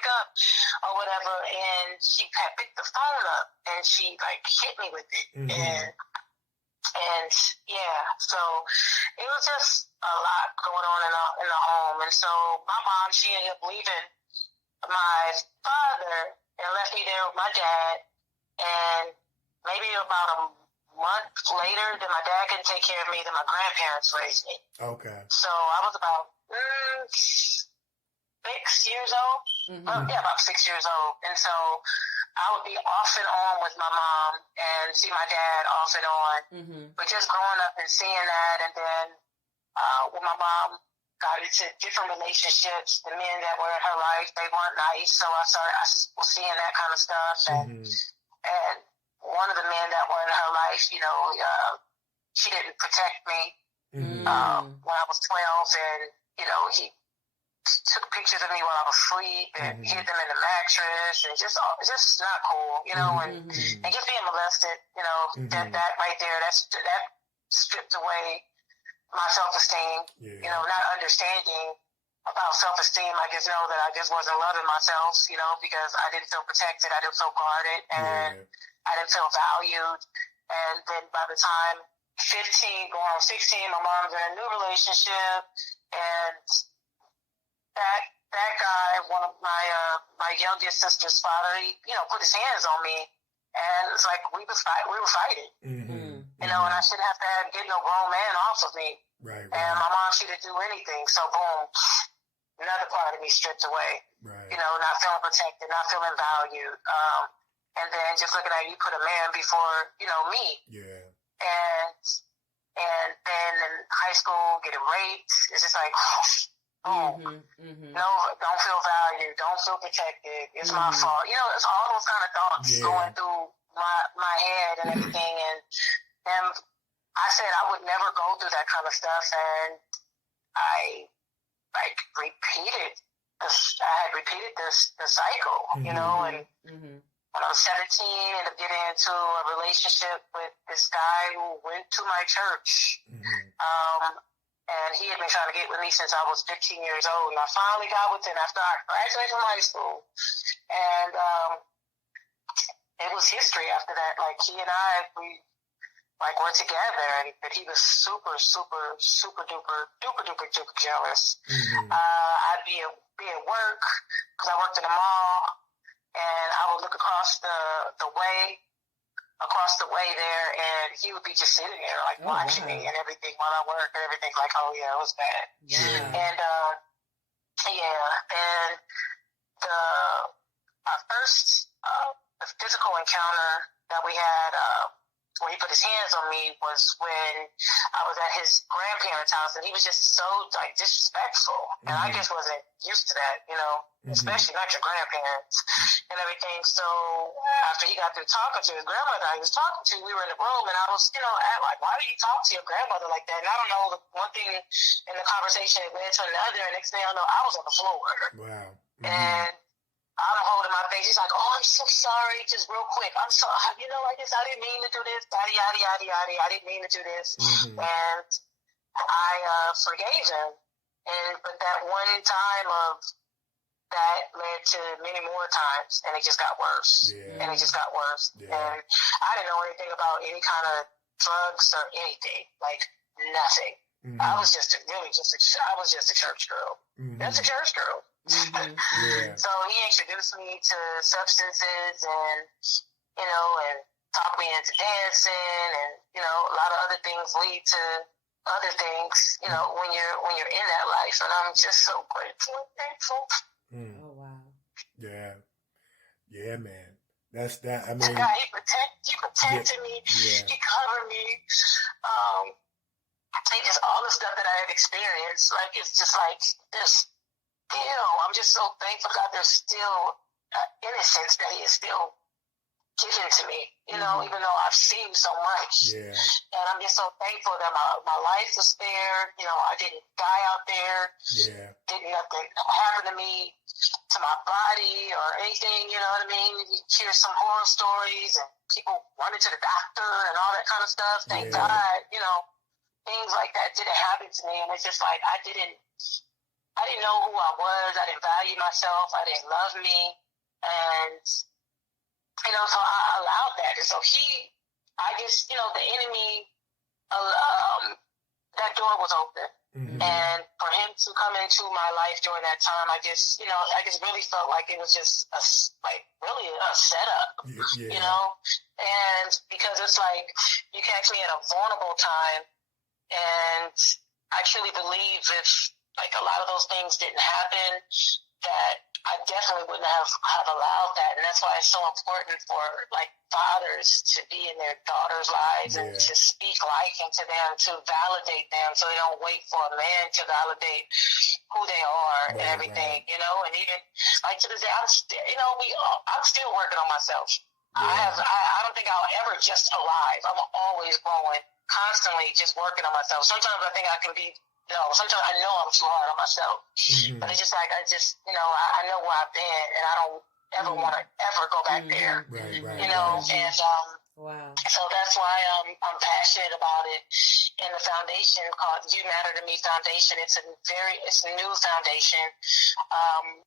whatever. And she had picked the phone up and she, like, hit me with it. And yeah, so it was just a lot going on in the home. And so my mom, she ended up leaving my father and left me there with my dad. And maybe about a month later, then my dad couldn't take care of me, then my grandparents raised me. Okay. So I was about 6 years old. Yeah, about 6 years old. And so I would be off and on with my mom and see my dad off and on. But just growing up and seeing that, and then when my mom got into different relationships, the men that were in her life, they weren't nice. So I was seeing that kind of stuff. And one of the men that were in her life, you know, she didn't protect me when I was 12, and, you know, he took pictures of me while I was asleep and hid them in the mattress, and just not cool, you know, and just being molested, you know, that right there, that stripped away my self-esteem, you know, not understanding about self-esteem. I just know that I just wasn't loving myself, you know, because I didn't feel protected, I didn't feel guarded, and I didn't feel valued. And then by the time 15, going on 16, my mom's in a new relationship, and that guy, one of my youngest sister's father, he, you know, put his hands on me, and it's like we were fighting, you know, and I shouldn't have to get no grown man off of me. Right. And my mom, she didn't do anything, so boom, another part of me stripped away. You know, not feeling protected, not feeling valued, and then just looking at you put a man before, you know, me. And then in high school, getting raped, it's just like, no, don't feel valued, don't feel protected, it's my fault. You know, it's all those kind of thoughts going through my head and everything. And I said I would never go through that kind of stuff, and I repeated the cycle, you know. And when I was 17, ended up getting into a relationship with this guy who went to my church. And he had been trying to get with me since I was 15 years old. And I finally got with him after I graduated from high school. And it was history after that. Like, he and I, we were together. And but he was super, super, super duper jealous. I'd be at work, because I worked in a mall, and I would look across the way there, and he would be just sitting there, like, watching me and everything while I work and everything, like, oh yeah, it was bad. And and our first the physical encounter that we had when he put his hands on me was when I was at his grandparents' house, and he was just so, like, disrespectful. And I just wasn't used to that, you know, especially not your grandparents and everything. So after he got through talking to his grandmother he was talking to, we were in the room, and I was, you know, like, why do you talk to your grandmother like that? And I don't know, one thing in the conversation it led to another, and next thing I know, I was on the floor. Wow. And I'm holding my face. He's like, oh, I'm so sorry. Just real quick. I'm sorry. You know, I didn't mean to do this. Yada, yada, yada, yada. I didn't mean to do this. And I forgave him. But that one time of that led to many more times. And it just got worse. And it just got worse. And I didn't know anything about any kind of drugs or anything. Like, nothing. I was just a church girl. That's a church girl. So he introduced me to substances, and, you know, and talked me into dancing, and, you know, a lot of other things lead to other things, you know, when you're in that life. And I'm just so grateful and thankful. Oh wow. Yeah, man. That's that. I mean, God, he protected me. He covered me. And just all the stuff that I had experienced, like, it's just like this. I'm just so thankful, God, there's still innocence that he is still giving to me. you know, even though I've seen so much. Yeah. And I'm just so thankful that my life was spared. You know, I didn't die out there. Yeah. Didn't nothing happen to me, to my body or anything, you know what I mean? You hear some horror stories and people running to the doctor and all that kind of stuff. Thank God, you know, things like that didn't happen to me. And it's just like, I didn't know who I was. I didn't value myself. I didn't love me. And, you know, so I allowed that. And so I guess, you know, the enemy, that door was open. Mm-hmm. And for him to come into my life during that time, I just really felt like it was just really a setup, you know? And because it's like, you catch me at a vulnerable time, and I truly believe if like a lot of those things didn't happen, that I definitely wouldn't have allowed that. And that's why it's so important for like fathers to be in their daughters' lives and to speak life into them, to validate them, so they don't wait for a man to validate who they are and everything, you know. And even like to this day, I'm still working on myself. I don't think I'll ever just arrive. I'm always growing, constantly just working on myself. Sometimes I think I can be, you know, sometimes I know I'm too hard on myself, but it's just like, you know, I know where I've been, and I don't ever want to ever go back there, you know, and so that's why I'm passionate about it. And the foundation called You Matter to Me Foundation, it's a new foundation,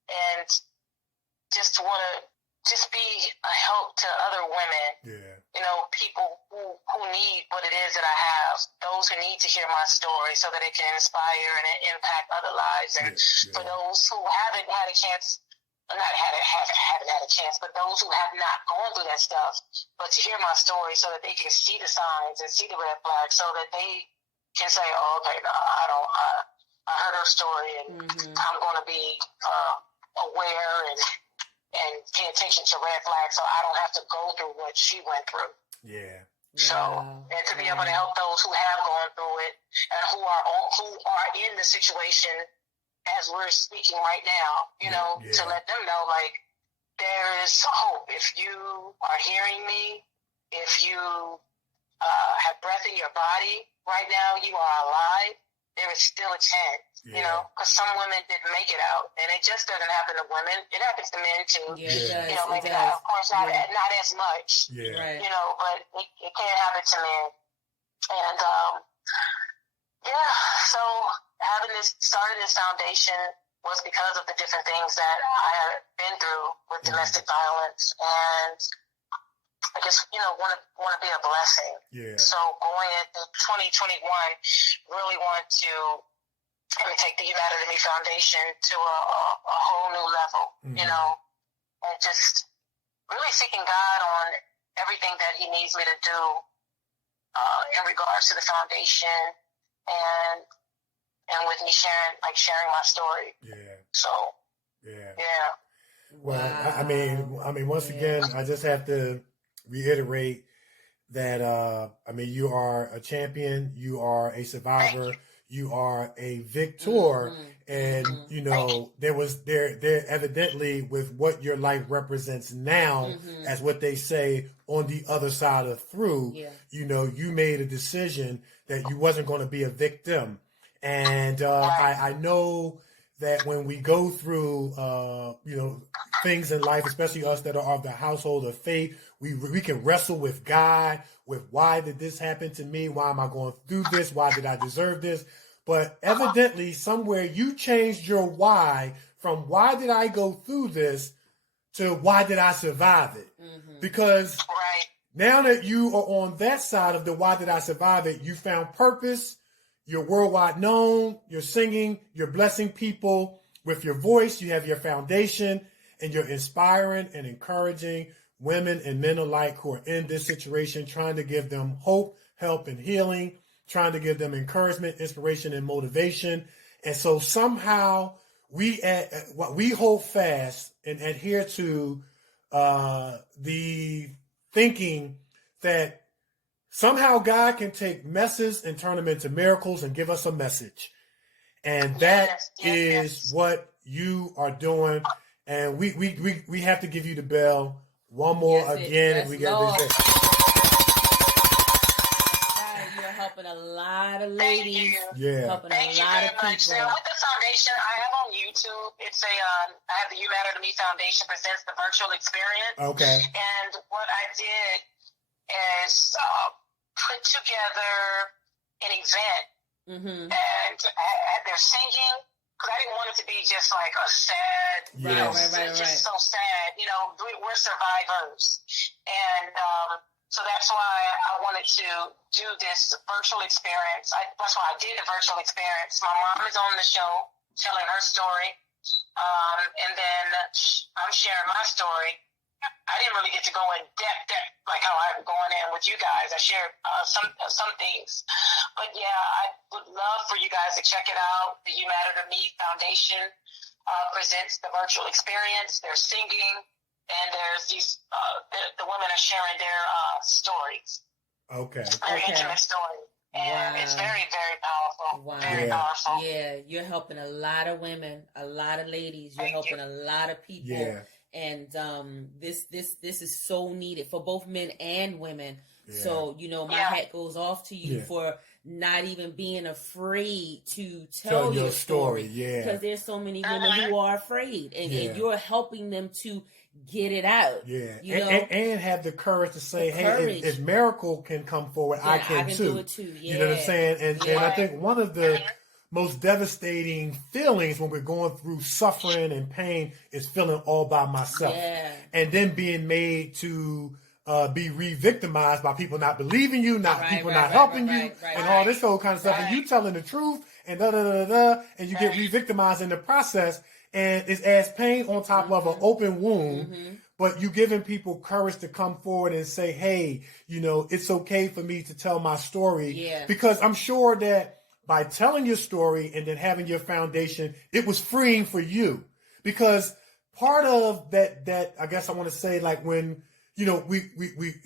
and just to want to just be a help to other women, you know, people who need what it is that I have, those who need to hear my story so that it can inspire and impact other lives. And for those who haven't had a chance, haven't had a chance, but those who have not gone through that stuff, but to hear my story so that they can see the signs and see the red flags, so that they can say, oh, okay, no, I heard her story, and I'm going to be aware and pay attention to red flags, so I don't have to go through what she went through. So, and to be able to help those who have gone through it and who are in the situation as we're speaking right now, you know, to let them know, like, there is hope. If you are hearing me, if you have breath in your body right now, you are alive, there is still a chance, you know, because some women didn't make it out, and it just doesn't happen to women. It happens to men too. You know, maybe not, of course, not as much, you know, but it can happen to men. And so starting this foundation was because of the different things that I had been through with domestic violence, and I just, you know, want to be a blessing. So going into 2021, really want to take the You Matter to Me Foundation to a whole new level, you know, and just really seeking God on everything that He needs me to do in regards to the foundation, and with me sharing my story. So Well, I mean, once again, I just have to reiterate that I mean, you are a champion, you are a survivor, you are a victor, and you know there evidently with what your life represents now, as what they say on the other side of through. You know, you made a decision that you wasn't going to be a victim, and I know that when we go through, you know, things in life, especially us that are of the household of faith, we can wrestle with God, with why did this happen to me? Why am I going through this? Why did I deserve this? But evidently, somewhere you changed your why from why did I go through this to why did I survive it? Because now that you are on that side of the why did I survive it, you found purpose. You're worldwide known, you're singing, you're blessing people with your voice, you have your foundation, and you're inspiring and encouraging women and men alike who are in this situation, trying to give them hope, help, and healing, trying to give them encouragement, inspiration, and motivation. And so somehow we hold fast and adhere to the thinking that somehow God can take messes and turn them into miracles and give us a message. And that is what you are doing. And we have to give you the bell one more again. And we got this. helping a lot of Thank ladies. you. Yeah. Helping Thank a you lot very of much. people. Now, with the foundation I have on YouTube, it's a I have the You Matter to Me Foundation presents the virtual experience. Okay. And what I did is put together an event, and they're singing, because I didn't want it to be just like a sad, just so sad. You know, we're survivors, and so that's why I wanted to do this virtual experience. That's why I did the virtual experience. My mom is on the show telling her story, and then I'm sharing my story. I didn't really get to go in depth like how I'm going in with you guys. I shared some things. But yeah, I would love for you guys to check it out. The You Matter to Me Foundation presents the virtual experience. They're singing, and there's these, the women are sharing their stories. Okay. Their intimate stories. And it's very, very powerful. Wow. Very powerful. Yeah, you're helping a lot of women, a lot of ladies. You're helping a lot of people. Yeah. And this is so needed for both men and women. Yeah. So, you know, my hat goes off to you for not even being afraid to tell your story. Yeah. Because there's so many women who are afraid, and you're helping them to get it out. Yeah. You know? And have the courage to say, hey, if Myracle can come forward, I can too. Do it too. Yeah. You know what I'm saying? And I think one of the most devastating feelings when we're going through suffering and pain is feeling all by myself. Yeah. And then being made to be re-victimized by people not believing you, not helping you, and all this whole kind of stuff. And you telling the truth and and you get re-victimized in the process. And it's as pain on top of an open wound, but you giving people courage to come forward and say, hey, you know, it's okay for me to tell my story. Yeah. Because I'm sure that by telling your story and then having your foundation, it was freeing for you. Because part of that I guess I want to say, like, when, you know, we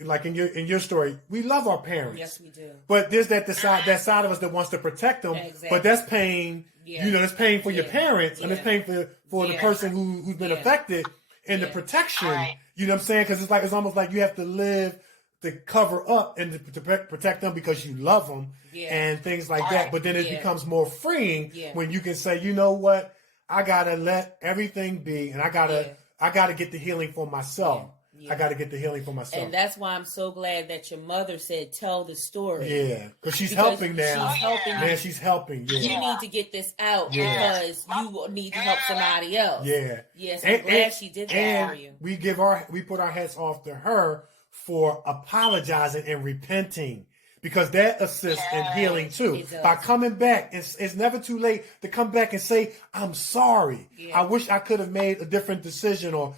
like in your story, we love our parents. Yes, we do. But there's that side of us that wants to protect them. Exactly. But that's pain. Yeah. You know, that's pain for your parents, and it's pain for the person who's been affected, and the protection. You know what I'm saying? Because it's almost like you have to live to cover up and to protect them because you love them and things like that. But then it becomes more freeing when you can say, you know what, I gotta let everything be, and I gotta get the healing for myself. I got to get the healing for myself. And that's why I'm so glad that your mother said, tell the story. Yeah, because she's helping now. She's helping. Man, she's helping. Yeah. You need to get this out because you need to help somebody else. Yeah. Yes, I'm glad she did that for you. We put our hats off to her for apologizing and repenting. Because that assists in healing too. By coming back, it's never too late to come back and say, I'm sorry. Yeah. I wish I could have made a different decision, or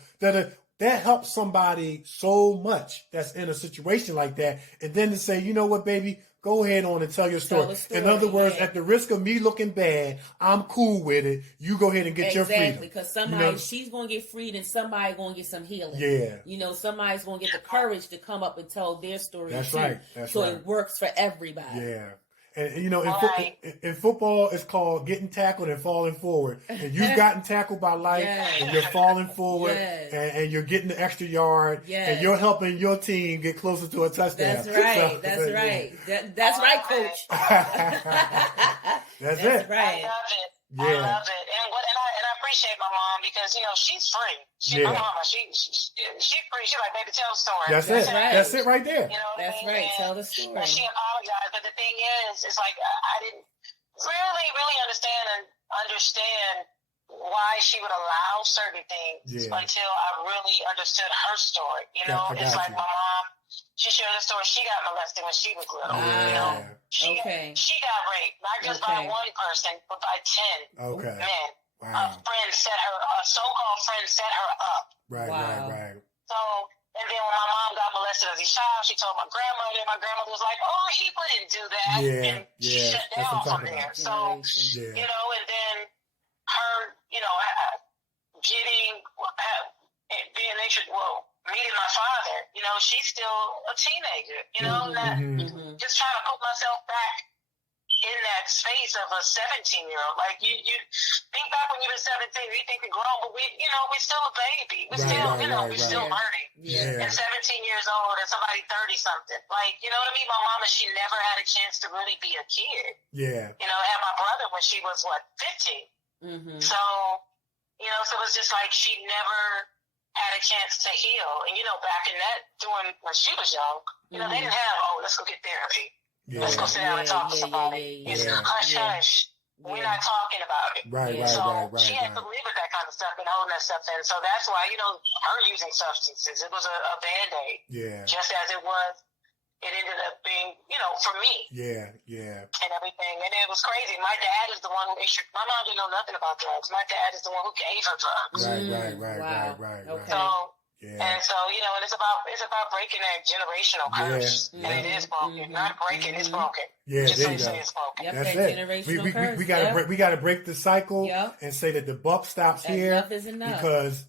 that helps somebody so much that's in a situation like that. And then to say, you know what, baby, go ahead on and tell your story. In other words, at the risk of me looking bad, I'm cool with it. You go ahead and get your freedom. Exactly, because somebody, she's going to get freed and somebody going to get some healing. Yeah. You know, somebody's going to get the courage to come up and tell their story too. That's right. So it works for everybody. Yeah. And, you know, in football, it's called getting tackled and falling forward. And you've gotten tackled by life, and you're falling forward, and you're getting the extra yard, and you're helping your team get closer to a touchdown. That's right. That's right. That's right, Coach. That's it. Right. I love it. Yeah. I love it. And I appreciate my mom because, you know, she's free. My mama, she's free. She's like, baby, tell the story. That's it. Right. That's it right there. You know what That's I mean? right. And, Tell the story. and she apologized. But the thing is, it's like I didn't really understand why she would allow certain things until I really understood her story. You know, it's like my mom, she shared a story. She got molested when she was little. You know, she got raped, not just by one person, but by 10 men. Wow. A so-called friend set her up. Right. So, and then when my mom got molested as a child, she told my grandmother, and my grandmother was like, "Oh, he wouldn't do that." And she shut down from there. So, you know, and then her, you know, meeting my father, you know, she's still a teenager, you know, just trying to put myself back in that space of a 17-year-old. Like you think back when you were 17, you think you're grown, but we're still a baby. We're still learning. Yeah. And 17 years old and somebody 30 something. Like, you know what I mean? My mama, she never had a chance to really be a kid. Yeah. You know, I had my brother when she was 15. Mm-hmm. So, so it was just like she never had a chance to heal. And, back in when she was young, they didn't have, let's go get therapy. Yeah. Let's go sit down and talk to somebody. It's hush, hush. We're not talking about it. Right. She had to live with that kind of stuff and holding that stuff in. So that's why, her using substances, it was a Band-Aid. Yeah. Just as it ended up being, for me. Yeah. And everything. And it was crazy. My dad is the one who my mom didn't know nothing about drugs. My dad is the one who gave her drugs. Right. Okay. So, yeah. and so, and it's about breaking that generational curse. Yeah. And it is broken. Not breaking, it's broken. Yeah, Just there so you go. say it's broken. Yep, That's that it. generational curse. We gotta break the cycle Yep. and say that the buck stops here. Enough is enough. Because,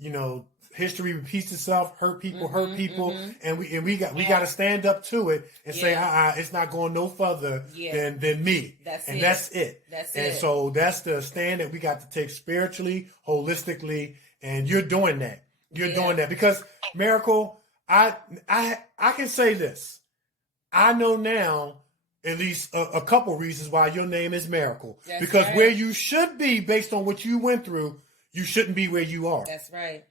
history repeats itself, hurt people, and we got to stand up to it and say, it's not going no further than me. That's it. And so that's the stand that we got to take spiritually, holistically, and you're doing that. You're doing that because Myracle, I can say this. I know now at least a couple reasons why your name is Myracle. That's because right. where you should be based on what you went through, you shouldn't be where you are. That's right.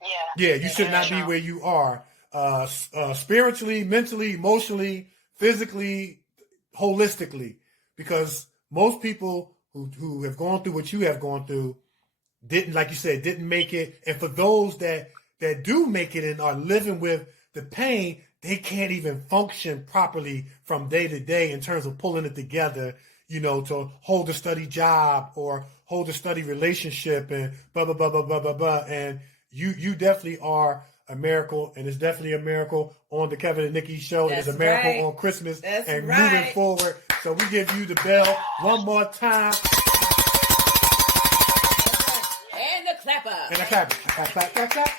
Yeah. Yeah, you should not be where you are spiritually, mentally, emotionally, physically, holistically. Because most people who have gone through what you have gone through didn't, like you said, didn't make it. And for those that do make it and are living with the pain, they can't even function properly from day to day in terms of pulling it together, to hold a steady job or hold a steady relationship and blah, blah, blah, blah, blah, blah, blah. And you definitely are a miracle, and it's definitely a miracle on the Kevin and Nikee show. That's it is a miracle right. on Christmas That's and right. moving forward. So we give you the bell one more time. And the clapper. And a clap. Clap.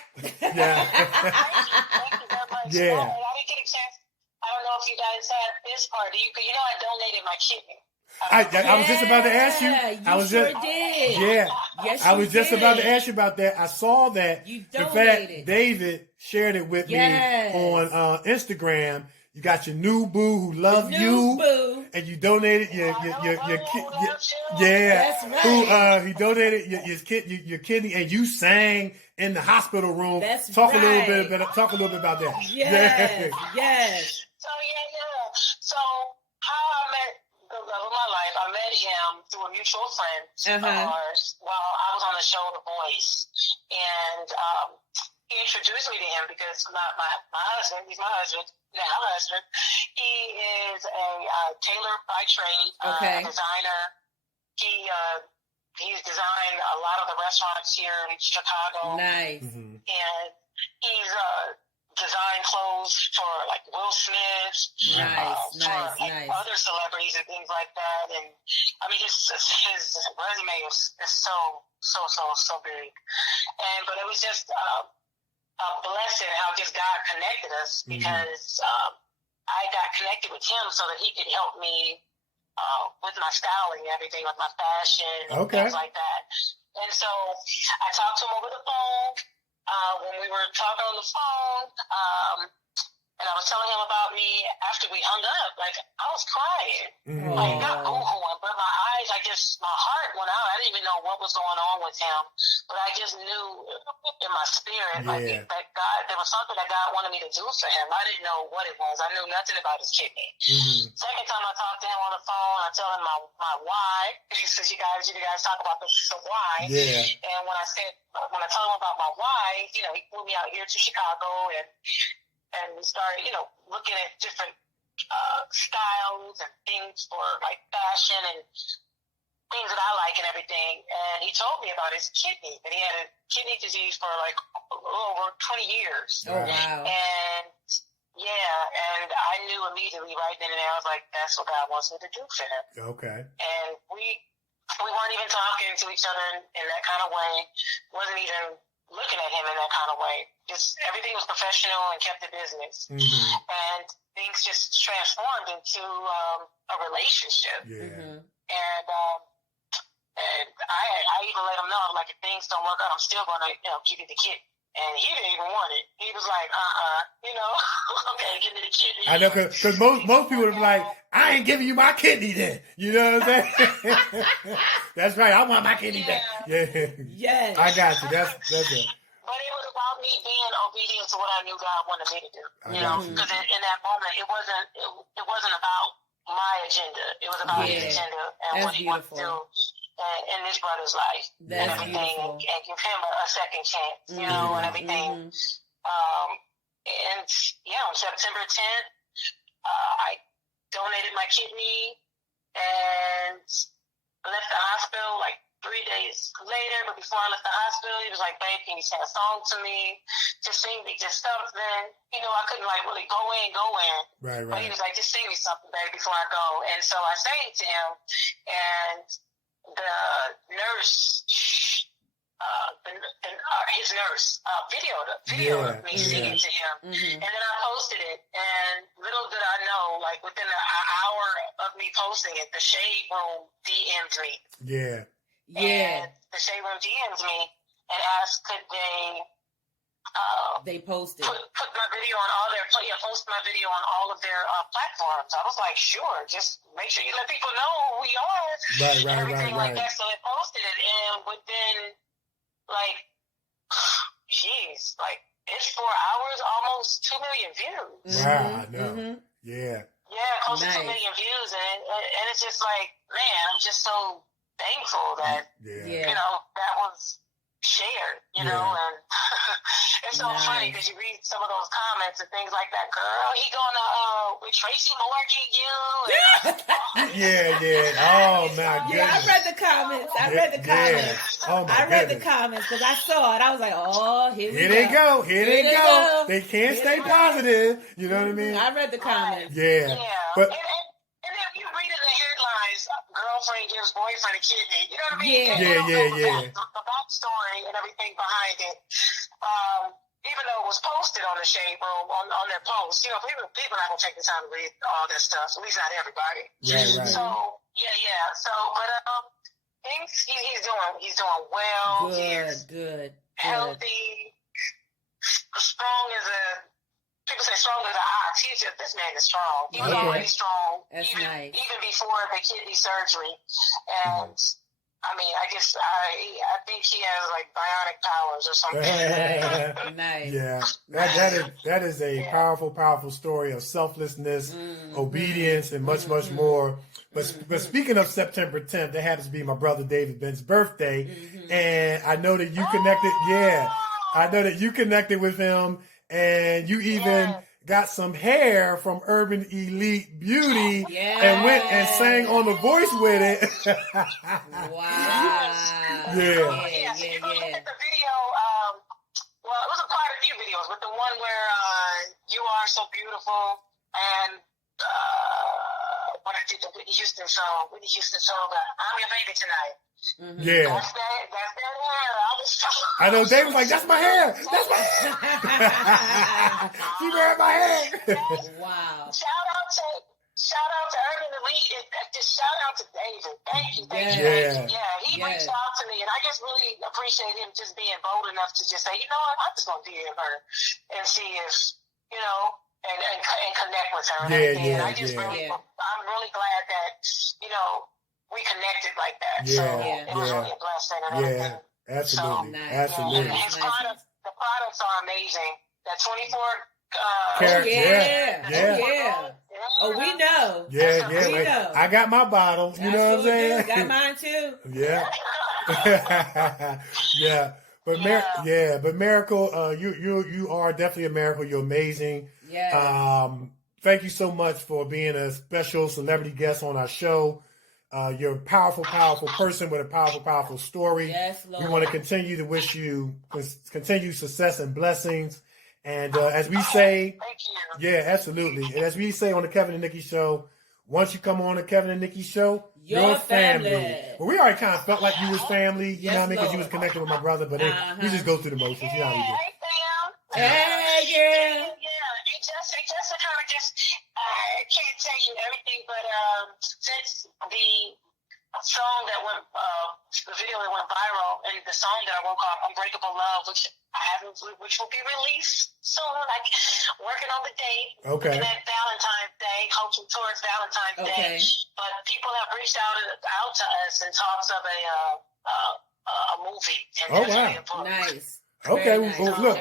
Yeah. Thank you very much. Yeah. I didn't get a chance. I don't know if you guys had this part. I donated my kidney. I was just about to ask you. Did. Yeah. Yes, I was just did. about to ask you about that. I saw that. You In donated. fact, David shared it with me on Instagram. You got your new boo who love you, boo. and you donated your That's right. he donated your kidney, and you sang in the hospital room. That's talk right. a little bit about that. Yes. So how I met the love of my life, I met him through a mutual friend of ours while I was on the show The Voice, and he introduced me to him because my husband, he's my husband, he is a tailor by trade, designer. He's designed a lot of the restaurants here in Chicago. Nice. And he's designed clothes for like Will Smith, nice. other celebrities and things like that. And I mean, his resume is so big. But it was just a blessing how just God connected us because I got connected with him so that he could help me with my styling and everything, with my fashion and things like that. And so I talked to him over the phone. When we were talking on the phone, and I was telling him about me after we hung up, like I was crying, like not boo-hooing, but my eyes, my heart went out. I didn't even know what was going on with him, but I just knew in my spirit, that God, there was something that God wanted me to do for him. I didn't know what it was. I knew nothing about his kidney. Second time I talked to him on the phone, I tell him my why. He says, you guys talk about the why. Yeah. And when I told him about my why, he flew me out here to Chicago and we started, looking at different styles and things for like fashion and things that I like and everything. And he told me about his kidney, and he had a kidney disease for like a little over 20 years. Oh, wow. And and I knew immediately right then and there, I was like, that's what God wants me to do for him. Okay. And we weren't even talking to each other in that kind of way. Wasn't even looking at him in that kind of way. Just everything was professional and kept the business. Mm-hmm. And things just transformed into a relationship. Yeah. And I even let him know, like, if things don't work out, I'm still going to, give you the kid. And he didn't even want it. He was like, okay, give me the kidney. I know, because most people would be like, I ain't giving you my kidney then. You know what I'm saying? That's right. I want my kidney back. Yeah. Yes. I got you. That's it. But it was about me being obedient to what I knew God wanted me to do. Because in that moment, it wasn't about my agenda. It was about His agenda and what He wanted to do in this brother's life. That's and everything, beautiful. and give him a second chance, and everything. And on September 10th, I donated my kidney and left the hospital like 3 days later. But before I left the hospital, he was like, "Babe, can you sing a song to me? Just sing me just something." I couldn't like really go in. Right. But he was like, "Just sing me something, babe, before I go." And so I sang to him, and the nurse, his nurse, videoed me singing to him. And then I posted it, and little did I know, like within an hour of me posting it, the Shade Room DM'd me. Yeah. And the Shade Room DM'd me and asked, could they posted. Put my video on post my video on all of their platforms. I was like, sure, just make sure you let people know who we are. Everything like that. So it posted it, and within like, like it's 4 hours, almost 2 million views. Wow, I know. Yeah. Yeah, close to 2 million views, and it's just like, man, I'm just so thankful that that was shared, and it's so funny because you read some of those comments and things like that. Girl, he gonna with Tracy Morgan, you. Yeah. Oh my goodness. Yeah, I read the comments. Oh my I read the comments because I saw it. I was like, oh, here they go. Here they go. They can't stay positive. You know what I mean? I read the comments. Yeah. But and then you read in the headlines, girlfriend gives boyfriend a kidney. You know what I mean? Yeah. The backstory and everything behind it. Even though it was posted on the Shade Room, on their post, people are not going to take the time to read all that stuff, at least not everybody. Right. So, So, but things he's doing well. Good. Healthy, strong as people say strong as an ox. This man is strong. He was already strong. That's nice. Even before the kidney surgery. And I mean, I think he has like bionic powers or something. Nice. Yeah, that is a powerful story of selflessness, obedience, and much more. But speaking of September 10th, that happens to be my brother David Ben's birthday, and I know that you connected. Yeah, I know that you connected with him, and you even got some hair from Urban Elite Beauty and went and sang on The Voice with it. Wow. So you can look at the video. Well, it was a quite a few videos, but the one where You Are So Beautiful and when I did the Whitney Houston song, I'm Your Baby Tonight. Yeah. That's that hair. I know Dave was like, that's my hair. That's my hair. She wearing my hair. Wow. Shout out to Urban Elite. Just shout out to David. Thank you. Yeah, he reached out to me, and I just really appreciate him just being bold enough to just say, you know what, I'm just going to DM her and see if, and connect with her. And I just I'm really glad that, we connected like that. So it was really a blessing. And everything. Absolutely. So, Absolutely. And his products, the products are amazing. That 24 Oh, we know. Yeah. We know. I got my bottle. You know what I'm saying? Got mine too. Yeah. Yeah. But Myracle, you are definitely a miracle. You're amazing. Yeah. Thank you so much for being a special celebrity guest on our show. You're a powerful person with a powerful story. Yes, Lord. We want to continue to wish you continued success and blessings. And as we say, thank you. Yeah, absolutely. And as we say on the Kevin and Nikee Show, once you come on the Kevin and Nikee Show, Your family. Well, we already kind of felt like you was family, you Yes, know what I mean? Because you Lord. was connected with my brother, but we just go through the motions. You know how we do. Hey, fam. Hey, girl. Yeah, it just to kind of just, I can't tell you everything, but since the song that went, the video that went viral, and the song that I wrote called Unbreakable Love, which will be released soon, like working on the date. Okay. And that Valentine's Day, hoping towards Valentine's Day. But people have reached out to us in talks of a movie. And definitely a book. Nice. Okay, Very nice. well, look,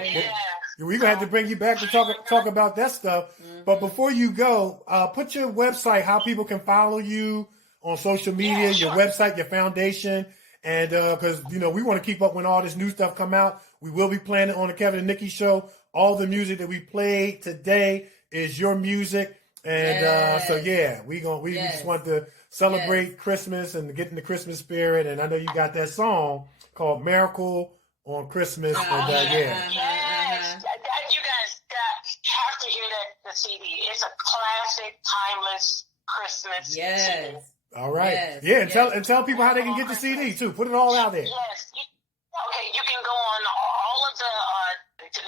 we're going to have to bring you back to talk about that stuff. But before you go, put your website, how people can follow you on social media, your website, your foundation. And because, you know, we want to keep up when all this new stuff come out. We will be playing it on the Kevin and Nikee Show. All the music that we played today is your music. And so, yeah, we just want to celebrate Christmas and get in the Christmas spirit. And I know you got that song called Myracle on Christmas. Yes. You guys have to hear the CD. It's a classic, timeless Christmas CD. All right. Yes. And tell people how they can get the CD too. Put it all out there. Yes. You can go on all of the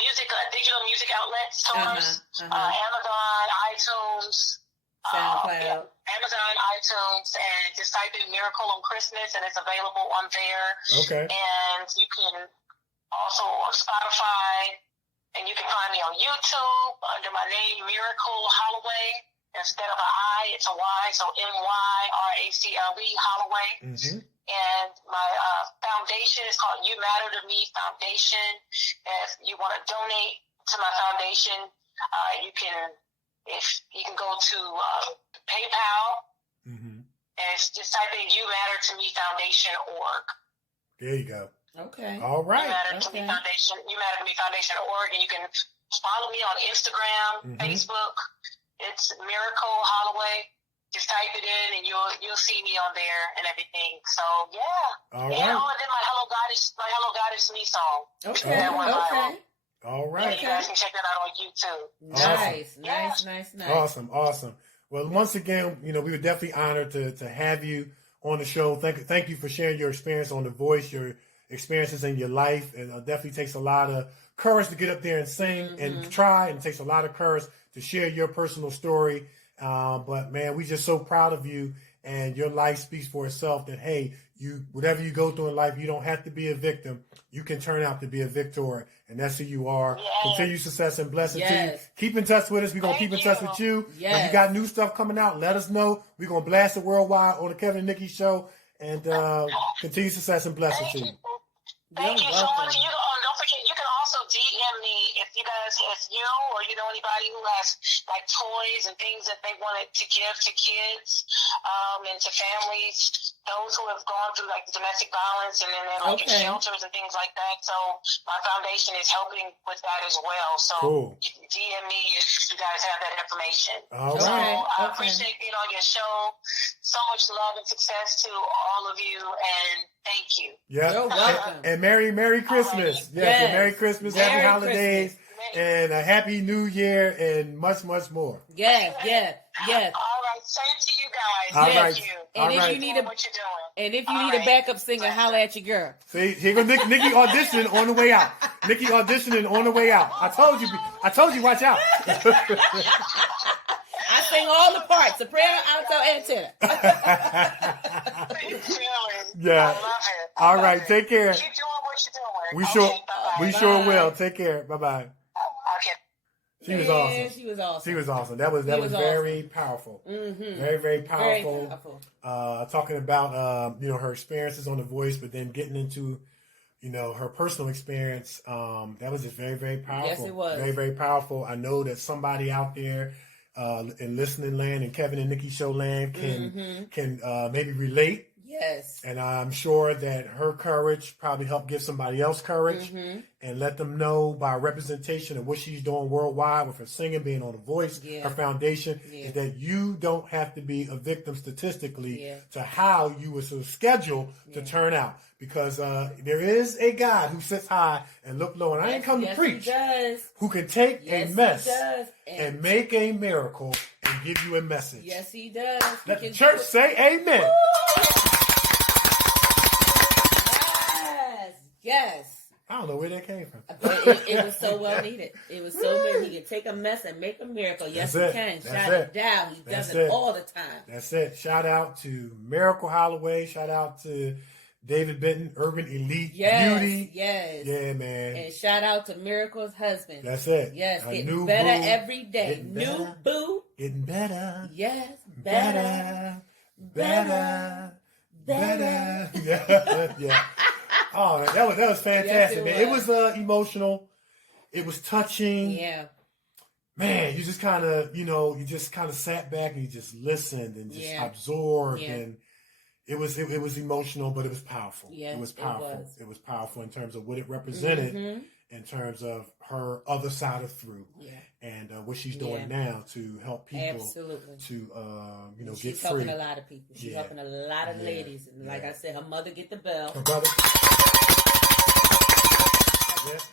music, digital music outlets, stores, Amazon, iTunes, SoundCloud. Amazon, iTunes, and just type in Myracle on Christmas, and it's available on there. Okay. And you can also on Spotify, and you can find me on YouTube under my name, Myracle Holloway. Instead of an I, it's a Y, so Myracle Holloway. And my foundation is called You Matter to Me Foundation. If you want to donate to my foundation, you can go to PayPal, and it's just type in You Matter to Me Foundation.org. There you go. Okay. All right. You Matter to Me Foundation. You Matter to Me Foundation.org, and you can follow me on Instagram, Facebook. It's Myracle Holloway. Just type it in, and you'll see me on there and everything. So yeah. All right. And then my Hello Goddess Me song. Okay. That one viral. All right. And you guys can check that out on YouTube. Nice. Awesome. Well, once again, you know, we were definitely honored to have you on the show. Thank you for sharing your experience on The Voice, your experiences in your life. And it definitely takes a lot of courage to get up there and sing and try. And it takes a lot of courage to share your personal story. But man, we just so proud of you, and your life speaks for itself that, hey, whatever you go through in life, you don't have to be a victim. You can turn out to be a victor, and that's who you are. Yes. Continued success and blessing to you. Keep in touch with us. We're going to keep in touch with you. Yes. If you got new stuff coming out, let us know. We're going to blast it worldwide on the Kevin and Nikee Show, and continued success and blessing to you. Thank you so much. Don't forget, you can also DM me if you or you know anybody who has like toys and things that they wanted to give to kids and to families, those who have gone through like domestic violence and then they're like in shelters and things like that. So my foundation is helping with that as well. So you can DM me if you guys have that information. I appreciate being on your show. So much love and success to all of you, and thank you. Yeah. You're welcome. And Merry Christmas. Yes. And Merry Christmas, Happy Holidays, and a Happy New Year, and much, much more. Yes. All right. Same to you guys. Thank you. And if you need a backup singer, holler at your girl. See, here goes Nikee auditioning on the way out. Nikee auditioning on the way out. I told you, watch out. I sing all the parts: soprano, alto, and tenor. Yeah. I love it. All right. Take care. Keep doing what you're doing. We sure will. Take care. Bye-bye. Okay. She was awesome. She was awesome. That was very powerful. Very, very powerful. Very powerful. Talking about her experiences on The Voice, but then getting into her personal experience. That was just very, very powerful. Yes, it was. Very, very powerful. I know that somebody out there in listening land and Kevin and Nikee show land can maybe relate. Yes. And I'm sure that her courage probably helped give somebody else courage and let them know by representation of what she's doing worldwide with her singing, being on The Voice, her foundation, is that you don't have to be a victim statistically to how you were so scheduled to turn out. Because there is a God who sits high and look low. And I ain't come to preach. Who can take a mess and make a miracle and give you a message. Yes, he does. Let the church say amen. Yes. I don't know where that came from. It was so well needed. It was so good. He can take a mess and make a miracle. Yes, he can. Shout it down. He does it all the time. That's it. Shout out to Myracle Holloway. Shout out to David Benton, Urban Elite Beauty. Yes. Yeah, man. And shout out to Miracle's husband. That's it. Yes, A getting new better boo. every day. Getting New better. boo. Getting better. Yes, Better. better. Yeah. Yeah. Oh, that was fantastic, Yes, man. It was emotional. It was touching. Yeah. Man, you just kind of, you just kind of sat back and you just listened and just absorbed, and it was emotional, but it was powerful. Yeah, it was powerful. it was. It was powerful in terms of what it represented, in terms of her other side of through, and what she's doing now to help people to She's get free. helping a lot of people. She's helping a lot of ladies, and like I said, her mother get the bell. Her brother.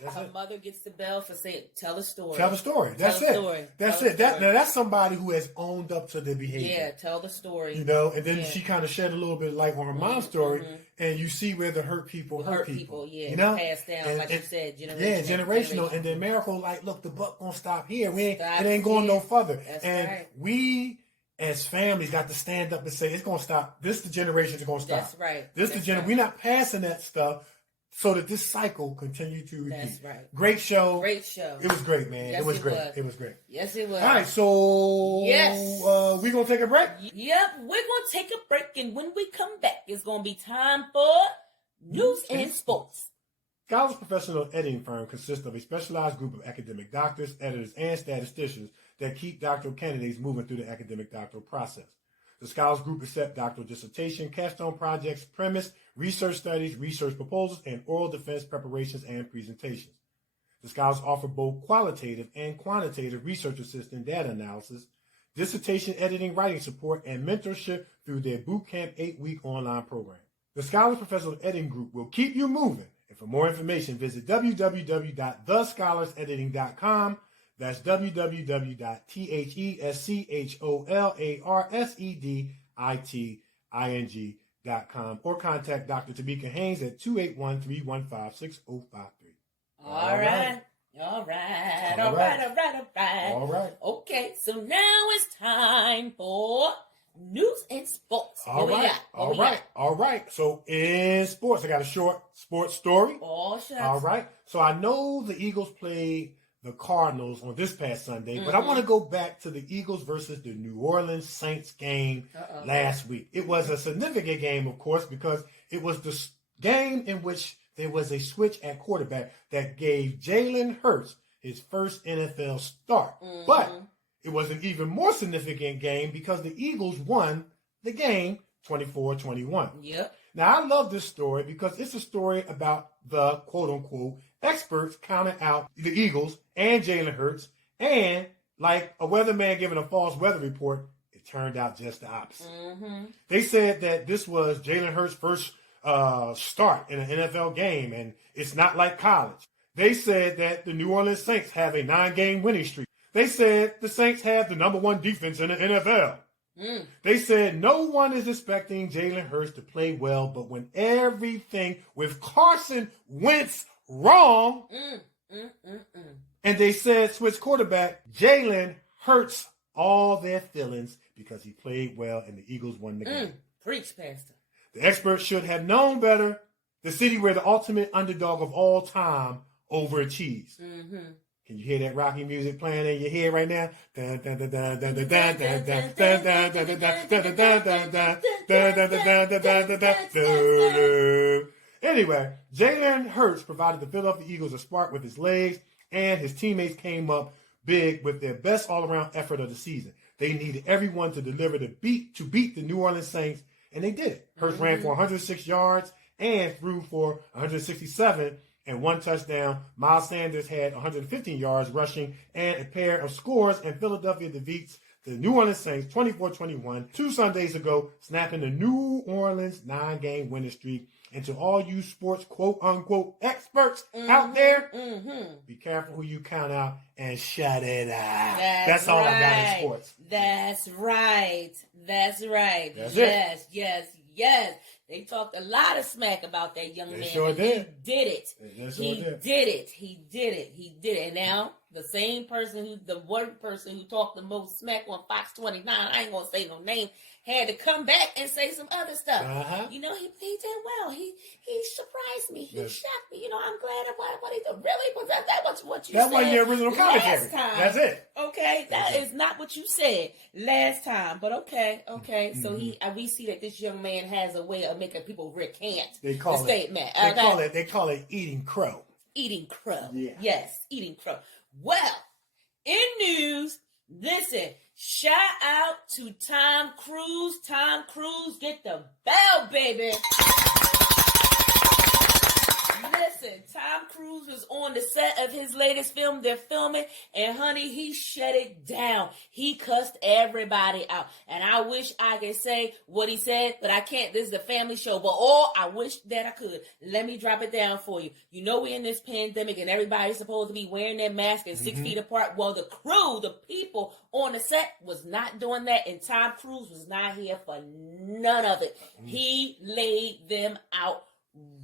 Her mother gets the bell for saying, tell a story. Tell the story. That's it. That's it. Now that's somebody who has owned up to their behavior. Yeah, tell the story. And then she kind of shed a little bit of light on her mom's story, and you see where the hurt people hurt people. Yeah, passed down, and, like you said, generational. Yeah, generational. And then Myracle, like, look, the buck gonna stop here. It ain't Stop going here. no further. That's and right. we, as families, got to stand up and say, it's gonna stop. This the generation is gonna stop. That's right. This the generation. We're not passing that stuff, so that this cycle continue to repeat. That's right. Great show. Great show. It was great, man. Yes, it was great. was. It was great. Yes, it was. All right, so we gonna take a break. Yep, we're gonna take a break, and when we come back, it's gonna be time for news and sports. Scholars Professional Editing Firm consists of a specialized group of academic doctors, editors, and statisticians that keep doctoral candidates moving through the academic doctoral process. The Scholars Group accepts doctoral dissertation, capstone projects, premise, research studies, research proposals, and oral defense preparations and presentations. The Scholars offer both qualitative and quantitative research assistant data analysis, dissertation editing, writing support, and mentorship through their Bootcamp 8-week online program. The Scholars Professional Editing Group will keep you moving. And for more information, visit www.thescholarsedititing.com. That's www.thescholarsedititing.com, or contact Dr. Tamika Haynes at 281-315-6053. All right. Okay, so now it's time for news and sports. All right. So in sports, I got a short sports story. All right. So I know the Eagles played the Cardinals on this past Sunday, but I want to go back to the Eagles versus the New Orleans Saints game last week. It was a significant game, of course, because it was the game in which there was a switch at quarterback that gave Jalen Hurts his first NFL start. But it was an even more significant game because the Eagles won the game 24-21. Yep. Now, I love this story because it's a story about the quote-unquote experts counting out the Eagles and Jalen Hurts, and like a weatherman giving a false weather report, it turned out just the opposite. They said that this was Jalen Hurts' first start in an NFL game, and it's not like college. They said that the New Orleans Saints have a 9-game winning streak. They said the Saints have the number 1 defense in the NFL. They said no one is expecting Jalen Hurts to play well, but when everything with Carson Wentz wrong, and they said switch quarterback, Jalen hurts all their feelings because he played well and the Eagles won the game. Preach, Pastor. The experts should have known better. The city where the ultimate underdog of all time overachieves. Can you hear that Rocky music playing in your head right now? Anyway, Jalen Hurts provided the Philadelphia Eagles a spark with his legs, and his teammates came up big with their best all-around effort of the season. They needed everyone to deliver to beat the New Orleans Saints, and they did it. Hurts ran for 106 yards and threw for 167 and 1 touchdown. Miles Sanders had 115 yards rushing and a pair of scores, and Philadelphia defeats the New Orleans Saints 24-21 2 Sundays ago, snapping the New Orleans 9-game winning streak. And to all you sports quote-unquote experts out there, be careful who you count out and shut it out. That's all I got in sports. That's right. That's right. That's Yes. They talked a lot of smack about that young man. Sure did. He did it. He did it. And now the same person the one person who talked the most smack on Fox 29, I ain't gonna say no name, had to come back and say some other stuff. You know, he did well. He surprised me. He shocked me. You know, I'm glad about what he did. Really? Was that was what you said? That wasn't your original commentary. Last time. That's it. Okay, that is not what you said last time. But okay. So we see that this young man has a way of making people recant the statement. They call it eating crow. Eating crow. Yeah. Yes, eating crow. Well, in news, listen, shout out to Tom Cruise. Tom Cruise, get the bell, baby. Listen, Tom Cruise was on the set of his latest film they're filming, and honey, he shut it down. He cussed everybody out. And I wish I could say what he said, but I can't. This is a family show, but I wish that I could. Let me drop it down for you. You know we're in this pandemic, and everybody's supposed to be wearing their mask and 6 feet apart. Well, the crew, the people on the set was not doing that, and Tom Cruise was not here for none of it. He laid them out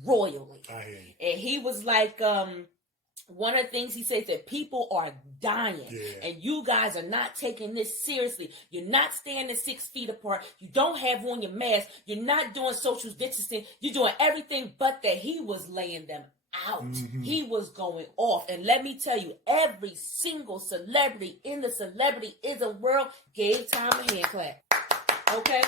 royally. I hear you. And he was like, one of the things he says that people are dying, and you guys are not taking this seriously. You're not standing 6 feet apart. You don't have on your mask. You're not doing social distancing. You're doing everything but that. He was laying them out. He was going off. And let me tell you, every single celebrity in the celebrityism world gave Tom a hand clap. Okay?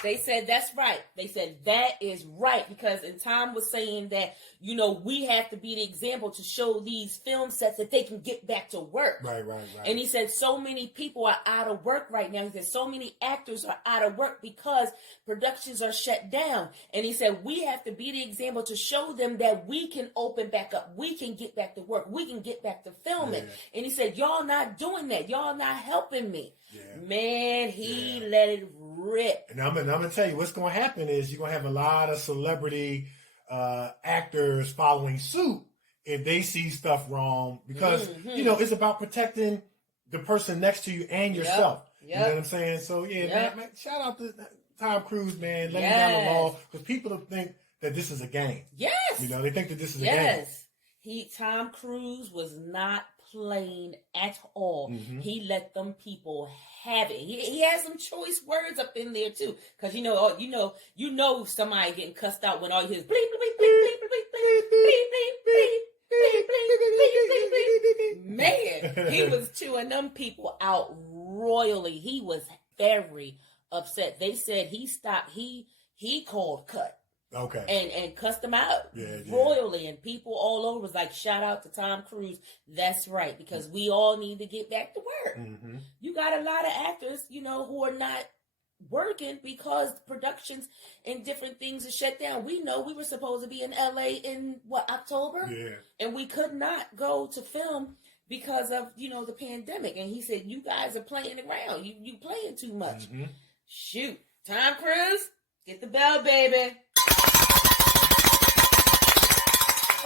They said, that's right. They said, that is right. Because, and Tom was saying that, you know, we have to be the example to show these film sets that they can get back to work. Right. And he said, so many people are out of work right now. He said, so many actors are out of work because productions are shut down. And he said, we have to be the example to show them that we can open back up. We can get back to work. We can get back to filming. And he said, y'all not doing that. Y'all not helping me. Man, he let it rip. And I'm gonna tell you what's gonna happen is you're gonna have a lot of celebrity actors following suit if they see stuff wrong, because you know it's about protecting the person next to you and yourself. You know what I'm saying? So man, shout out to Tom Cruise, man, laying down the law, because people think that this is a game. Yes, you know they think that this is a game. Tom Cruise was not playing at all. He let them people have it. He has some choice words up in there too, because you know somebody getting cussed out when all you hear is bleep bleep bleep bleep bleep bleep bleep bleep bleep bleep bleep bleep. Man, he was chewing them people out royally. He was very upset. They said he stopped. He called cut. Okay. And cussed them out royally, and people all over was like, shout out to Tom Cruise. That's right, because we all need to get back to work. You got a lot of actors, you know, who are not working because productions and different things are shut down. We know we were supposed to be in LA in October? And we could not go to film because of, you know, the pandemic. And he said, you guys are playing around. You playing too much. Shoot. Tom Cruise, get the bell, baby.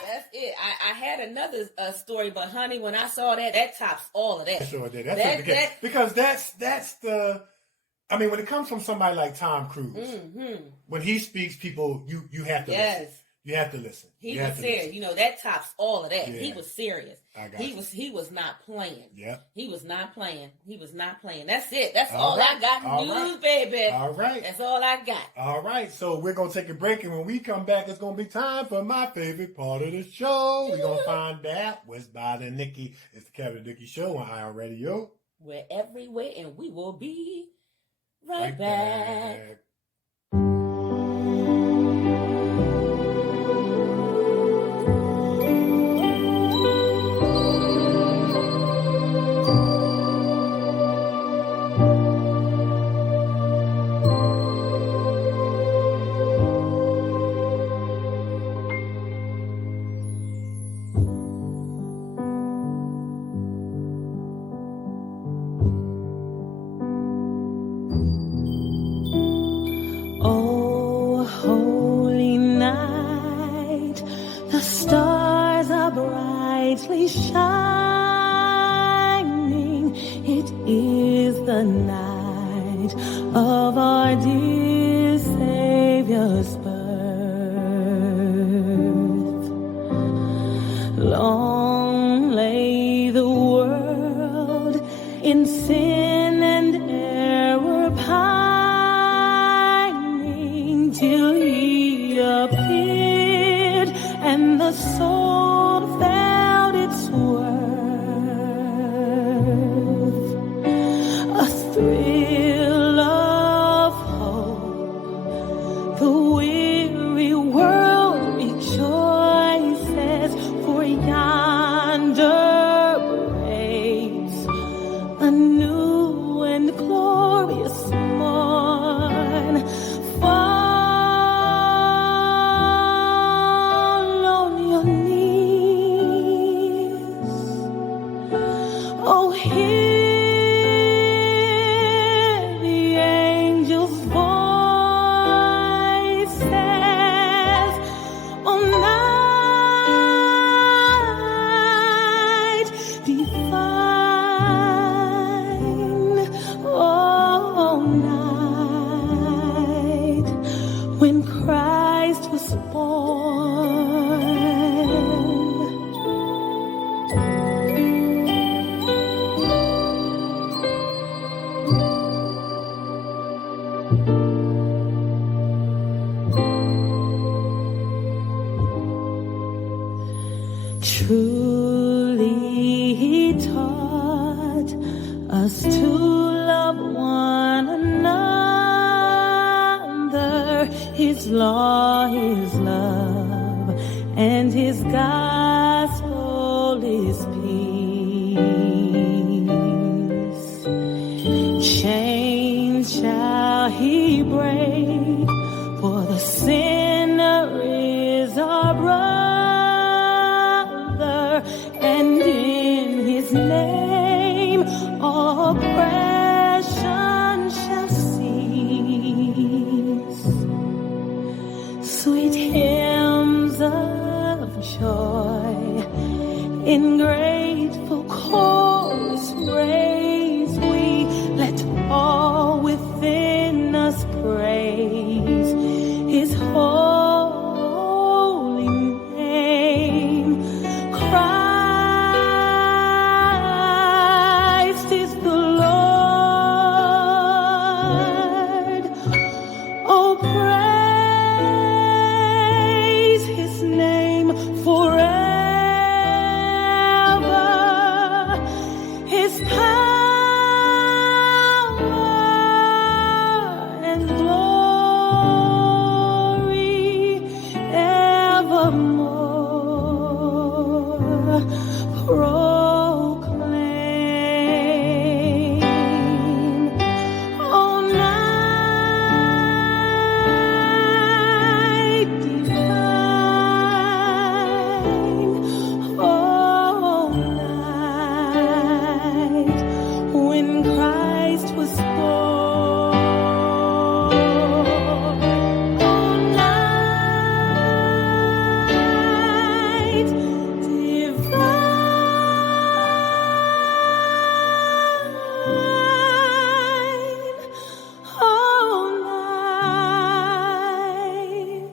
That's it. I had another story, but honey, when I saw that tops all of that. Sure did. Because that's the. I mean, when it comes from somebody like Tom Cruise, when he speaks, people you have to listen. You have to listen. He was serious. You know, that tops all of that. Yeah. He was serious. He was not playing. He was not playing. That's it. That's all I got. News, baby. All right. That's all I got. All right. So we're going to take a break. And when we come back, it's going to be time for my favorite part of the show. We're going to find out what's bothering Nikee. It's the Kevin and Nikee Show on IR Radio. We're everywhere, and we will be right back. The stars are brightly shining. It is the night of our dear Savior's birth. Long lay the world in sin and error pining, till he appeared and the soul felt its worth. A thrill of hope, the weary world rejoices, for yonder breaks a new and glorious morn. Fall on your knees, oh, hear the angels' voices. Oh, night divine, oh, night when Christ was born. Truly he taught us to love one another. His law is love, and his gospel is peace. Chains shall he break, for the sinner is our brother, and in his name all oppression shall cease. Sweet hymns of joy in grateful chorus raise we, let all within us praise his holy name. Christ is the Lord. Oh, praise his name forever. His power and glory evermore proclaim. Oh, night divine, oh, night when Christ was born. Oh, night divine, oh, night,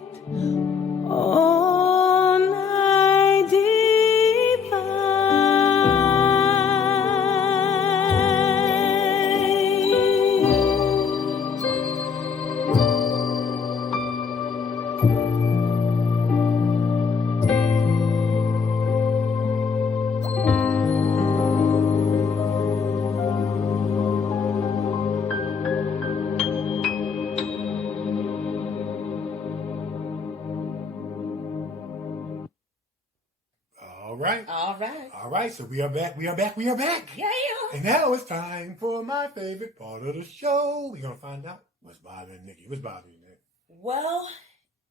oh, night All right. All right. So we are back. Yeah. And now it's time for my favorite part of the show. We're going to find out what's bothering Nikee. What's bothering you, Nick? Well,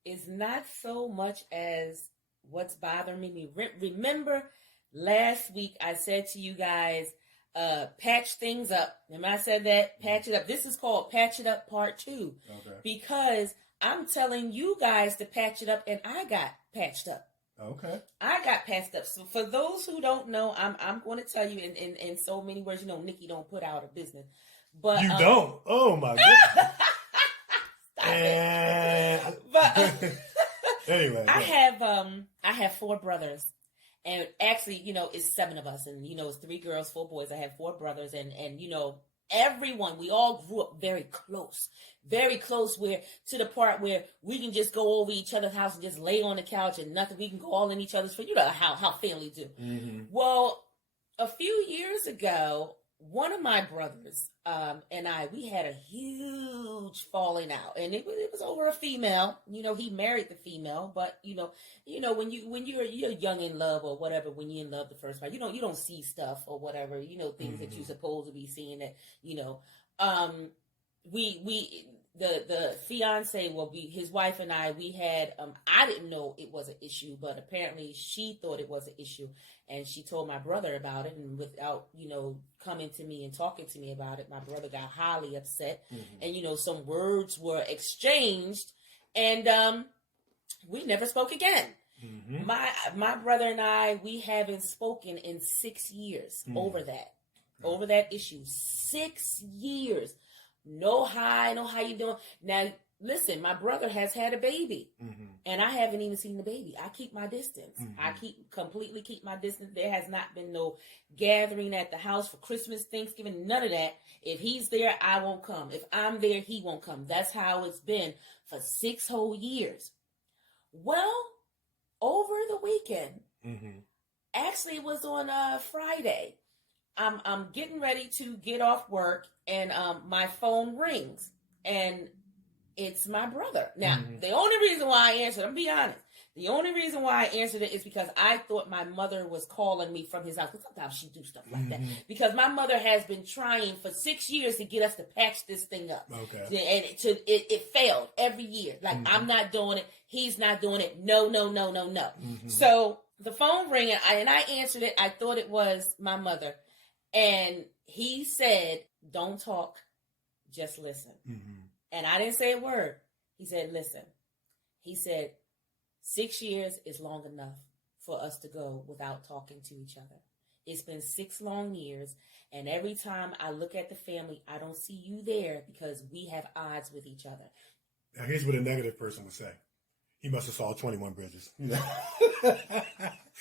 it's not so much as what's bothering me. Remember last week I said to you guys, patch things up. Remember I said that? Patch it up. This is called Patch It Up Part 2. Okay. Because I'm telling you guys to patch it up and I got patched up. Okay. I got passed up. So for those who don't know, I'm going to tell you in so many words. You know, Nikee don't put out a business, but You don't. Oh my goodness. But anyway, I have 4 brothers, and actually, you know, it's 7 of us, and you know, it's 3 girls, 4 boys. I have 4 brothers, and you know, everyone, we all grew up very close, where to the part where we can just go over each other's house and just lay on the couch and nothing. We can go all in each other's, you know how family do. Mm-hmm. Well, a few years ago, one of my brothers and we had a huge falling out, and it was over a female. You know, he married the female, but you know when you're young in love or whatever, when you're in love the first time, you don't see stuff or whatever, you know, things that you're supposed to be seeing that, you know, the fiance, his wife and we had, I didn't know it was an issue, but apparently she thought it was an issue, and she told my brother about it, and without, you know, coming to me and talking to me about it, my brother got highly upset, and, you know, some words were exchanged, and, we never spoke again. Mm-hmm. My brother and we haven't spoken in 6 years over that issue. 6 years. No hi, no how you doing. Now, listen, my brother has had a baby, and I haven't even seen the baby. I keep my distance. I completely keep my distance. There has not been no gathering at the house for Christmas, Thanksgiving, none of that. If he's there, I won't come. If I'm there, he won't come. That's how it's been for 6 whole years. Well, over the weekend, actually it was on Friday, I'm getting ready to get off work, and my phone rings, and it's my brother. Now, the only reason why I answered, I'm be honest, the only reason why I answered it is because I thought my mother was calling me from his house. Because sometimes she do stuff like that. Because my mother has been trying for 6 years to get us to patch this thing up. Okay. And it failed every year. Like, I'm not doing it. He's not doing it. No. So the phone rang, and I answered it. I thought it was my mother. And he said, don't talk, just listen. And I didn't say a word. He said, listen. He said, 6 years is long enough for us to go without talking to each other. It's been 6 long years, and every time I look at the family, I don't see you there because we have odds with each other. Now, here's what a negative person would say. He must have saw 21 Bridges.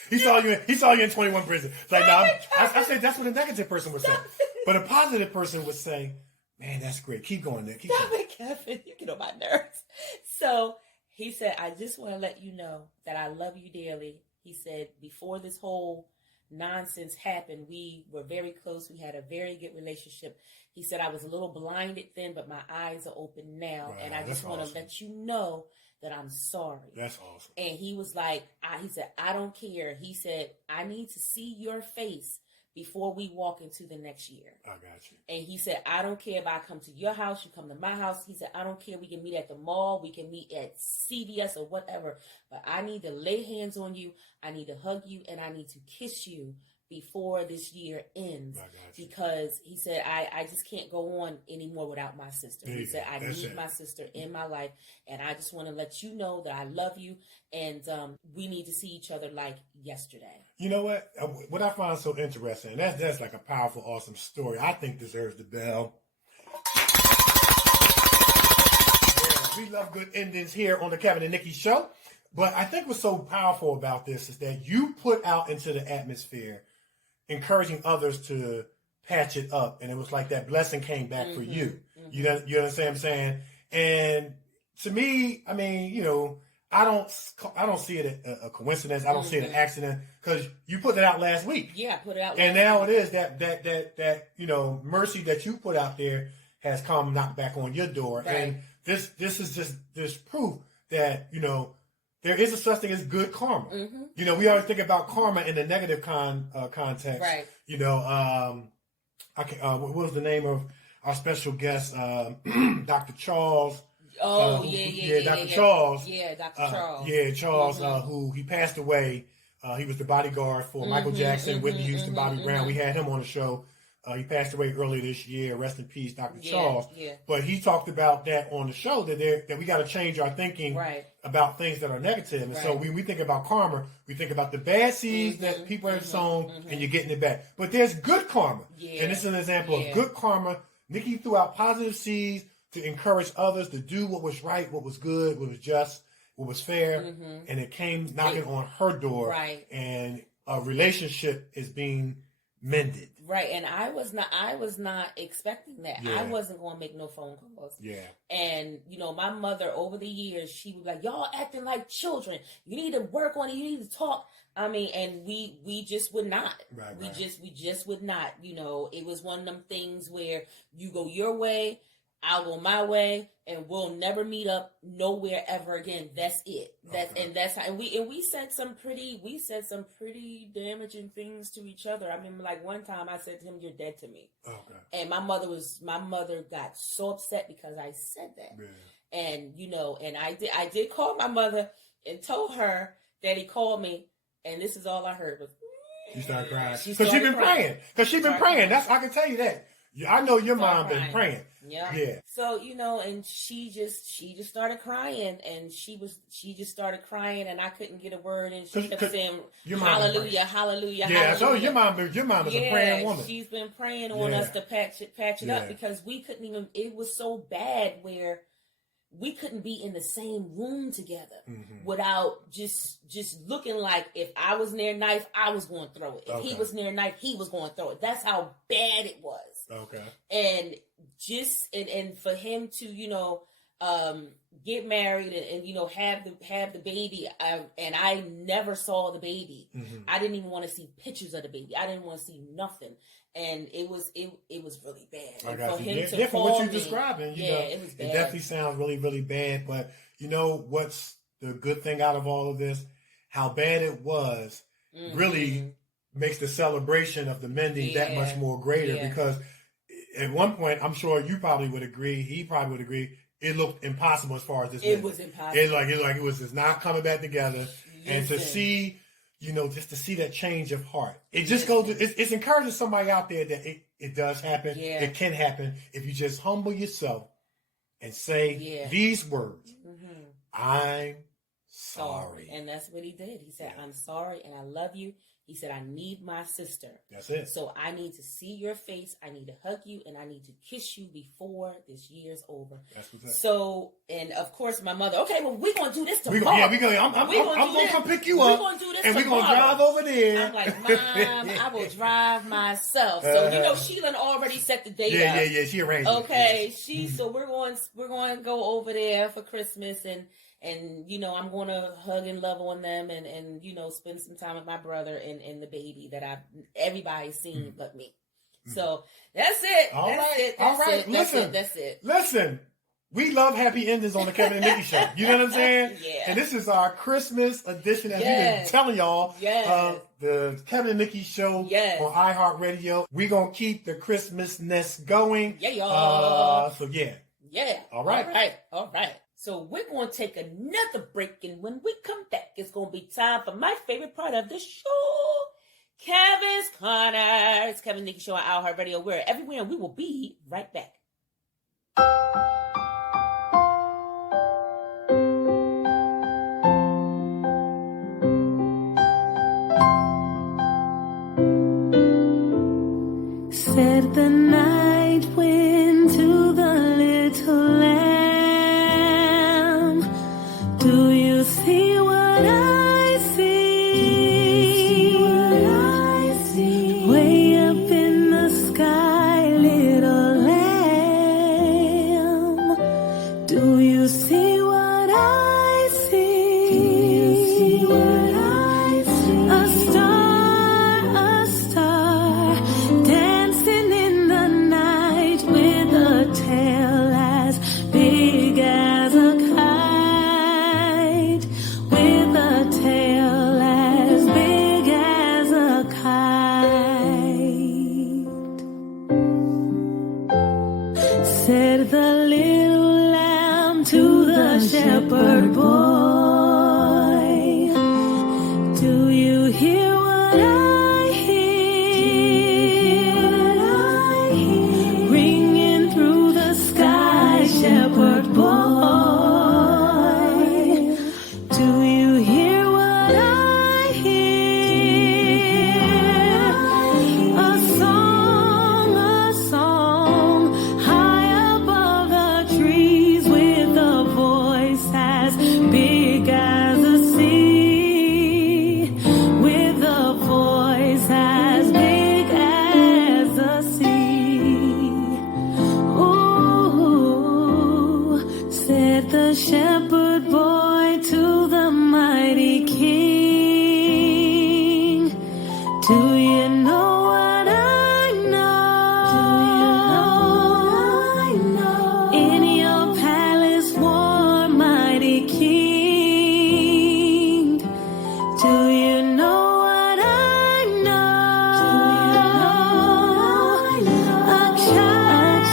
He saw you in 21 Bridges. It's like, no, I said that's what a negative person would say. But a positive person would say, man, that's great. Keep going there. Keep going. Kevin, you get on my nerves. So he said, I just want to let you know that I love you dearly. He said, before this whole nonsense happened, we were very close. We had a very good relationship. He said, I was a little blinded then, but my eyes are open now. Wow, and I just want to let you know that I'm sorry. That's awesome. And he was like, he said, I don't care. He said, I need to see your face before we walk into the next year. I got you. And he said, I don't care if I come to your house, you come to my house. He said, I don't care. We can meet at the mall. We can meet at CVS or whatever. But I need to lay hands on you. I need to hug you, and I need to kiss you before this year ends. Because he said, I just can't go on anymore without my sister. He said, I need my sister in my life, and I just want to let you know that I love you, and we need to see each other like yesterday. You know what? What I find so interesting, and that's like a powerful, awesome story, I think deserves the bell. Yeah, we love good endings here on the Kevin and Nikee Show. But I think what's so powerful about this is that you put out into the atmosphere encouraging others to patch it up. And it was like that blessing came back for you. You understand what I'm saying? And to me, I mean, you know, I don't see it a coincidence. I don't see it an accident, because you put it out last week. Yeah, I put it out and now it is that, you know, mercy that you put out there has come knocked back on your door. Right. And this is just this proof that, you know, there is a such thing as good karma. You know, we always think about karma in the negative context. Right. You know, what was the name of our special guest? Dr. Charles. Oh, Dr. Charles. Yeah, Dr. Charles. Charles, who he passed away. He was the bodyguard for Michael Jackson, Whitney Houston, Bobby Brown. We had him on the show He passed away earlier this year. Rest in peace, Dr. Charles. Yeah. But he talked about that on the show that we got to change our thinking about things that are negative. And so when we think about karma, we think about the bad seeds that people have sown, and you're getting it back. But there's good karma, and this is an example of good karma. Nikee threw out positive seeds to encourage others to do what was right, what was good, what was just, what was fair, and it came knocking on her door, and a relationship is being mended. Right, and I was not expecting that. I wasn't going to make no phone calls. Yeah. And, you know, my mother, over the years, she was like, y'all acting like children. You need to work on it. You need to talk. I mean, and we just would not. We just would not. You know, it was one of them things where you go your way, I'll go my way, and we'll never meet up nowhere ever again. That's it. That's how. And we said some pretty damaging things to each other. I remember, like, one time I said to him, "You're dead to me." Okay. And my mother got so upset because I said that. Yeah. And you know, and I did call my mother and told her that he called me, and this is all I heard was. She started crying because she's been praying. Because she's been praying. That's I can tell you that. I know your mom been praying. Yeah. So, you know, and she just started crying, and she just started crying, and I couldn't get a word in. She kept saying, "Hallelujah, hallelujah, yeah, hallelujah." So your mom is a praying woman. She's been praying on us to patch it up, because we couldn't even. It was so bad where we couldn't be in the same room together without just looking like, if I was near a knife, I was going to throw it. If he was near a knife, he was going to throw it. That's how bad it was. Okay. And just and for him to, you know, get married and you know have the baby, and I never saw the baby. I didn't even want to see pictures of the baby. I didn't want to see nothing. And it was really bad. I got for you. him to for call what you're me, describing, you know, it was bad. It definitely sounds really, really bad. But you know what's the good thing out of all of this? How bad it was really makes the celebration of the mending that much more greater. Because at one point, I'm sure you probably would agree, he probably would agree, it looked impossible as far as this. It was impossible. It was just not coming back together. And to see, you know, just to see that change of heart, it just goes. It's encouraging somebody out there that it does happen. Yeah. It can happen if you just humble yourself and say these words. I'm sorry. And that's what he did. He said, "I'm sorry, and I love you." He said, "I need my sister. That's it. So I need to see your face. I need to hug you, and I need to kiss you before this year's over." That's what's up. So, and of course, my mother. Okay, well, we're gonna do this tomorrow. I'm gonna come pick you up. We're gonna do this and tomorrow. We're gonna drive over there. I'm like, "Mom, I will drive myself." So you know, Sheila already set the date up. Yeah. She arranged. Okay, so we're going to go over there for Christmas, and you know, I'm going to hug and love on them, and you know, spend some time with my brother and the baby that everybody's seen but me. So that's it. That's it. Listen, we love happy endings on the Kevin and Nikee Show. You know what I'm saying? Yeah. And this is our Christmas edition, as we've been telling y'all, of the Kevin and Nikee Show on iHeartRadio. We're going to keep the Christmasness going. Yeah, y'all. Yeah. All right. So we're going to take another break, and when we come back, it's going to be time for my favorite part of the show, Kevin's Corner. It's Kevin and Nikee Show on iHeartRadio. We're everywhere, and we will be right back. Said the night wind to the little lamb, do you see what I see? Way up in the sky, little lamb, do you see what I see? A star, dancing in the night with a tail as big as a kite, with a tail as big as a kite. Said the little lamb to the shepherd boy, do you hear what I hear? Do you know what I know? Do you know what I know? In your palace, war mighty King. Do you know what I know? Do you know what I know? A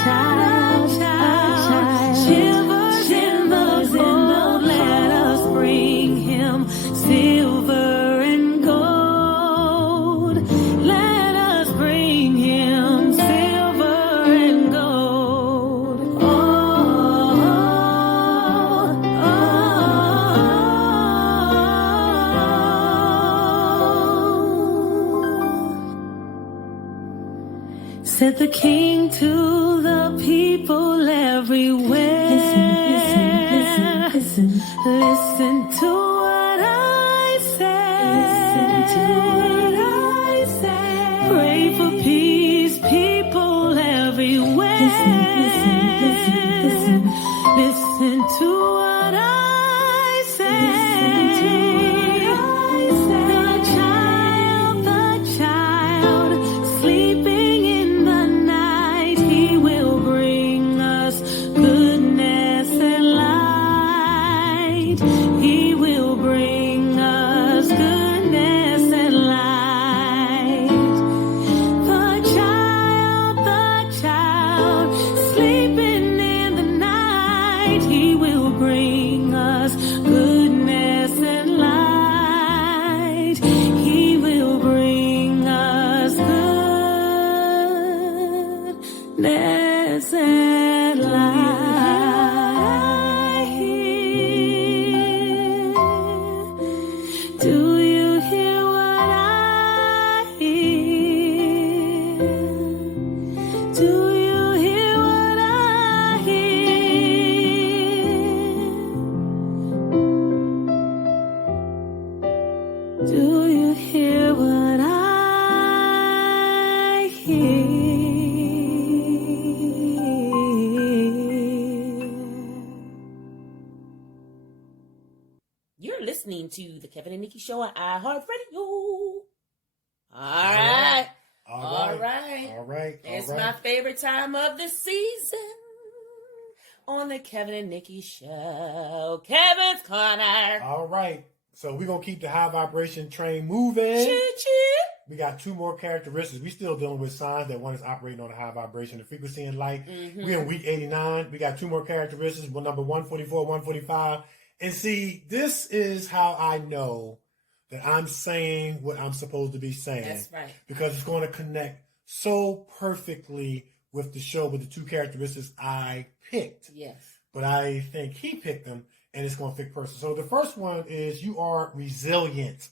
child, shivers in the cold. Let us bring him silver and gold. Let us bring him silver and gold. Oh, said the King to the people everywhere. Listen to what I say. Listen to what I say. Pray for peace, people everywhere. Listen to what I say. The child, sleeping in the night, he will bring us goodness and light. He will bring us goodness and light. The child, sleeping in the night, he will bring us goodness and light. He will bring us goodness and light. Do you hear what I hear? Do you hear what I hear? Do you hear what I hear? You're listening to the Kevin and Nikee Show on iHeartRadio. All right. All right. It's my favorite time of the season on the Kevin and Nikee Show. Kevin's Corner. All right. So we're going to keep the high vibration train moving. Choo-choo. We got two more characteristics. We still dealing with signs that one is operating on a high vibration, the frequency and light. We're in week 89. We got two more characteristics, number 144, 145. And see, this is how I know that I'm saying what I'm supposed to be saying. That's right. Because it's going to connect so perfectly with the show, with the two characteristics I picked. Yes. But I think he picked them, and it's going to fit person. So the first one is you are resilient.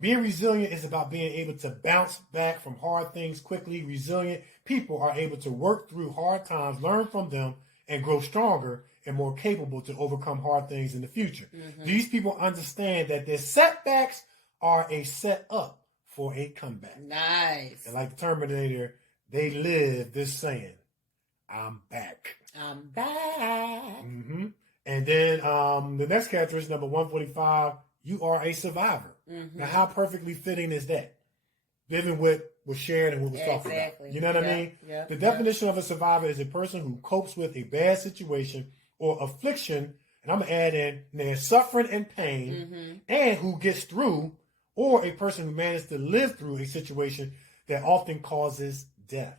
Being resilient is about being able to bounce back from hard things quickly. Resilient people are able to work through hard times, learn from them, and grow stronger and more capable to overcome hard things in the future. These people understand that their setbacks are a setup for a comeback. Nice. And like the Terminator, they live this saying, I'm back. I'm back. And then the next characteristic, number 145, you are a survivor. Now, how perfectly fitting is that? Given what was shared and what was talked about. You know what I mean? The definition of a survivor is a person who copes with a bad situation or affliction, and I'm going to add in their suffering and pain, and who gets through, or a person who managed to live through a situation that often causes death.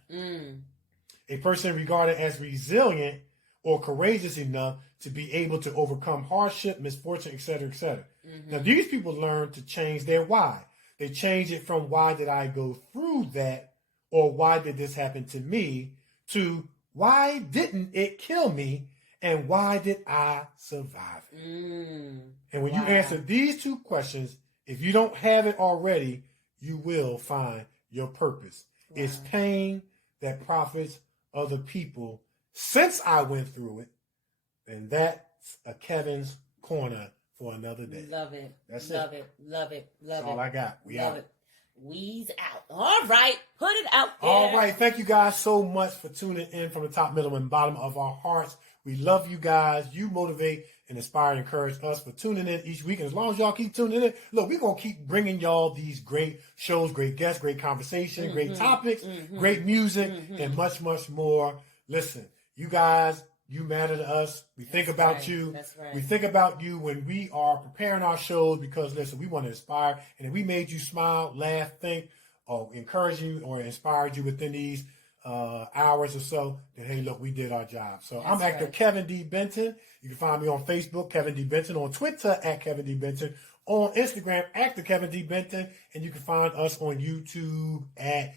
A person regarded as resilient or courageous enough to be able to overcome hardship, misfortune, etc., etc. Now, these people learn to change their why. They change it from why did I go through that, or why did this happen to me, to why didn't it kill me, and why did I survive it? And when you answer these two questions, if you don't have it already, you will find your purpose. It's pain that profits other people. Since I went through it, and that's a Kevin's Corner for another day. Love it. That's Love it. it. Love it. Love That's it. all I got. We Love out. it. We's out. All right. Put it out there. All right. Thank you guys so much for tuning in from the top, middle, and bottom of our hearts. We love you guys. You motivate and inspire and encourage us for tuning in each week. And as long as y'all keep tuning in, look, we're going to keep bringing y'all these great shows, great guests, great conversation, great topics, great music, and much, much more. Listen, you guys, you matter to us. We think about you. That's right. We think about you when we are preparing our shows because, listen, we want to inspire. And if we made you smile, laugh, think, or encourage you or inspired you within these hours or so, then, hey, look, we did our job. So I'm actor Kevin D. Benton. You can find me on Facebook, Kevin D. Benton, on Twitter at Kevin D. Benton, on Instagram, actor Kevin D. Benton, and you can find us on YouTube at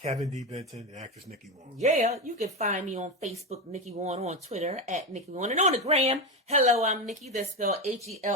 Kevin D. Benton and actress Nikee Warren. Yeah, you can find me on Facebook, Nikee Warren, on Twitter at Nikee Warren, and on the gram, hello, I'm Nikee. That's spelled HELLOIMNIKEE.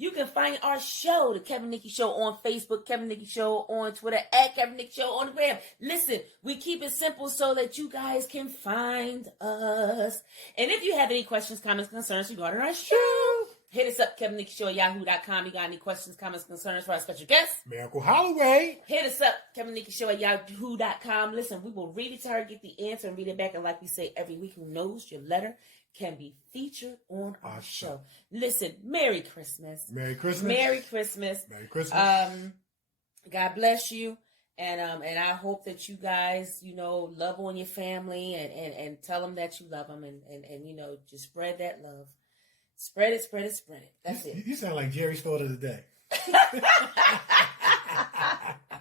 You can find our show, the Kevin Nikee Show, on Facebook, Kevin Nikee Show on Twitter, at Kevin Nikee Show on the gram. Listen, we keep it simple so that you guys can find us. And if you have any questions, comments, concerns regarding our show, hit us up, Kevin Nikee Show at yahoo.com. You got any questions, comments, concerns for our special guest? Myracle Holloway. Hit us up, Kevin Nikee Show at yahoo.com. Listen, we will read it to her, get the answer, and read it back. And like we say every week, who knows, your letter can be featured on our show. Listen, Merry Christmas. Merry Christmas. Merry Christmas. Merry Christmas. God bless you. And I hope that you guys, love on your family and tell them that you love them and just spread that love. Spread it, spread it, spread it. That's it. You sound like Jerry's Sport of the Day.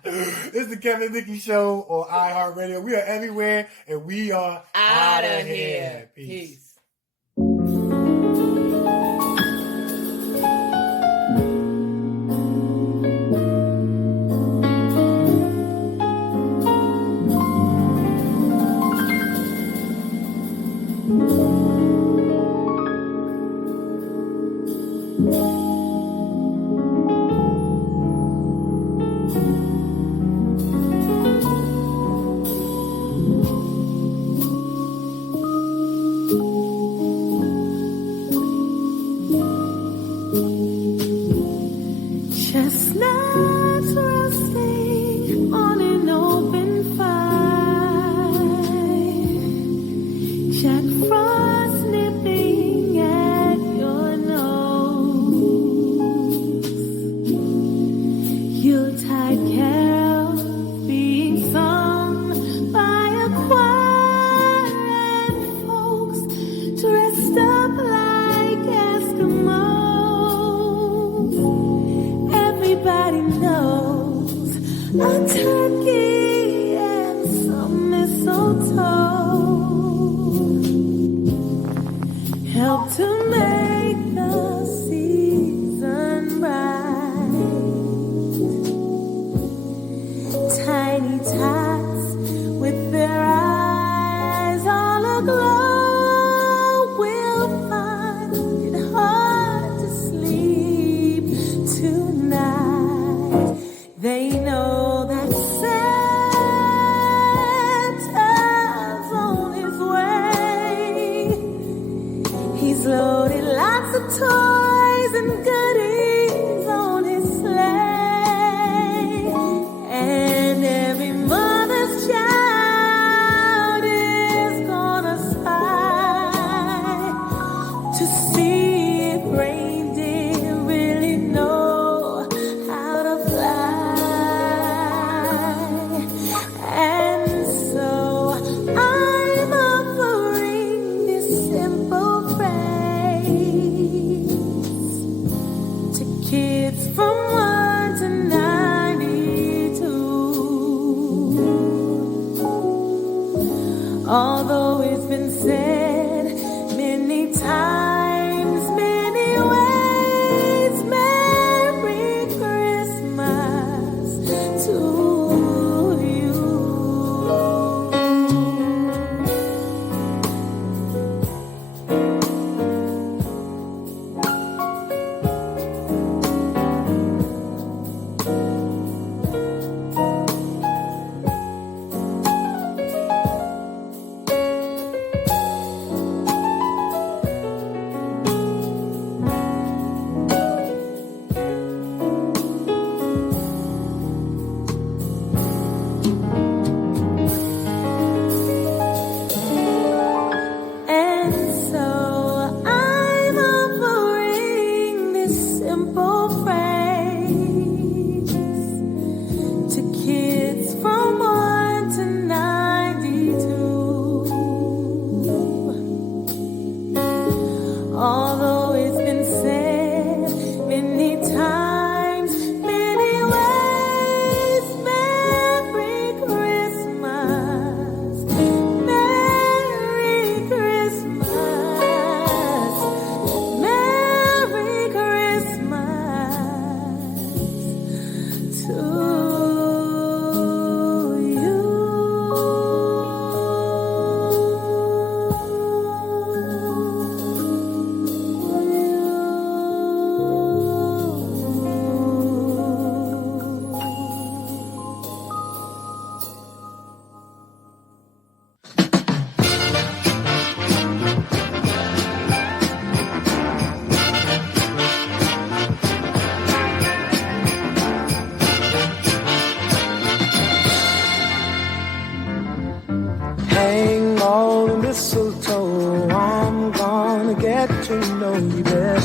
It's the Kevin Nikee Show on iHeartRadio. We are everywhere, and we are out of here. Peace. Chestnuts roasting on an open fire. Jack Frost nipping at your nose. Yuletide carols being sung by a choir and folks dressed up like Eskimos. Everybody knows a turkey and some mistletoe help to make the season bright. Tiny tots with their eyes all aglow will find it hard to sleep tonight. They know that Santa's on his way. He's loaded lots of toys and goodies on his sleigh. And every mother's child is gonna spy to see if reindeer really know how to fly. And so I'm offering this simple phrase to kids from 1 to 92. Although it's been said many times, many ways, Merry Christmas to you. to know you better.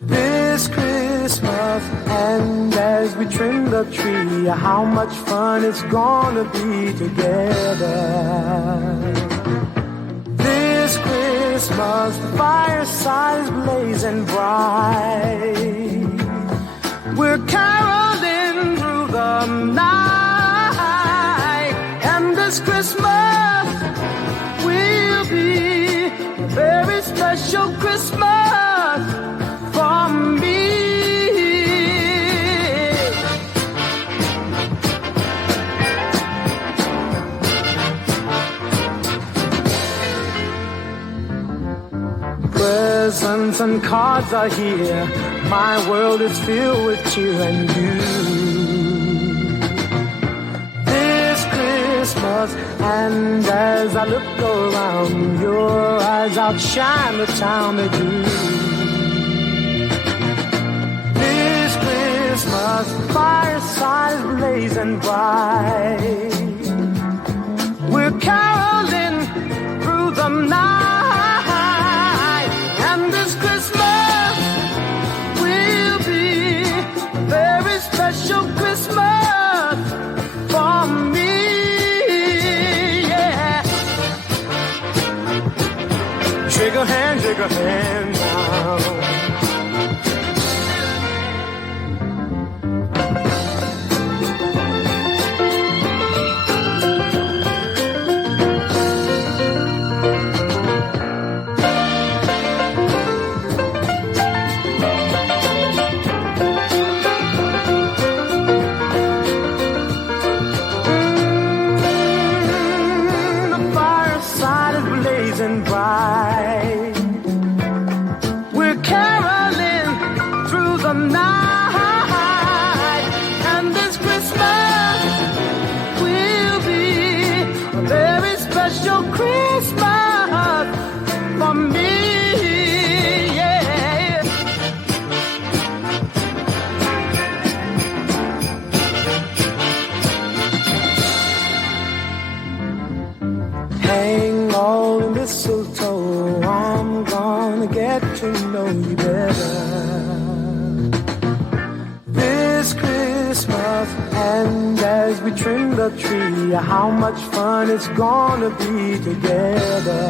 This Christmas, and as we trim the tree, how much fun it's gonna be together. This Christmas, the fireside is blazing bright. We're caroling through the night, and this Christmas will be a very special Christmas for me. Presents and cards are here. My world is filled with cheer and you. This Christmas, and as I look around, your eyes outshine the town they do. This Christmas, the fireside is blazing bright. We're caroling through the night. Special Christmas for me, yeah. Shake a hand now. We're caroling through the night, and this Christmas will be a very special Christmas for me, yeah. Hang all the mistletoe, I'm gonna get to know you better. This Christmas, and as we trim the tree, how much fun it's gonna be together.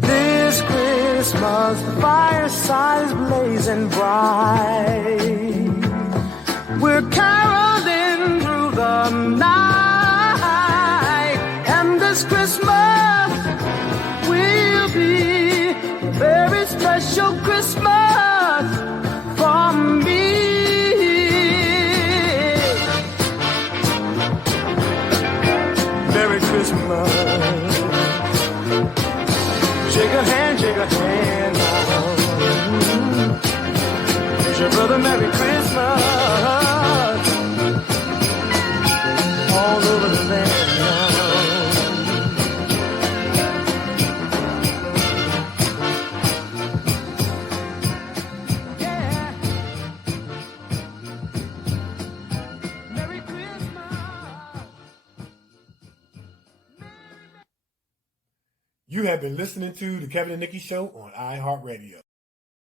This Christmas, the fireside is blazing bright. We're caroling through the night, and this Christmas will be a very special Christmas for me. Merry Christmas. Shake a hand now. Wish your brother Merry Christmas. All over the land now. You have been listening to the Kevin and Nikee Show on iHeartRadio.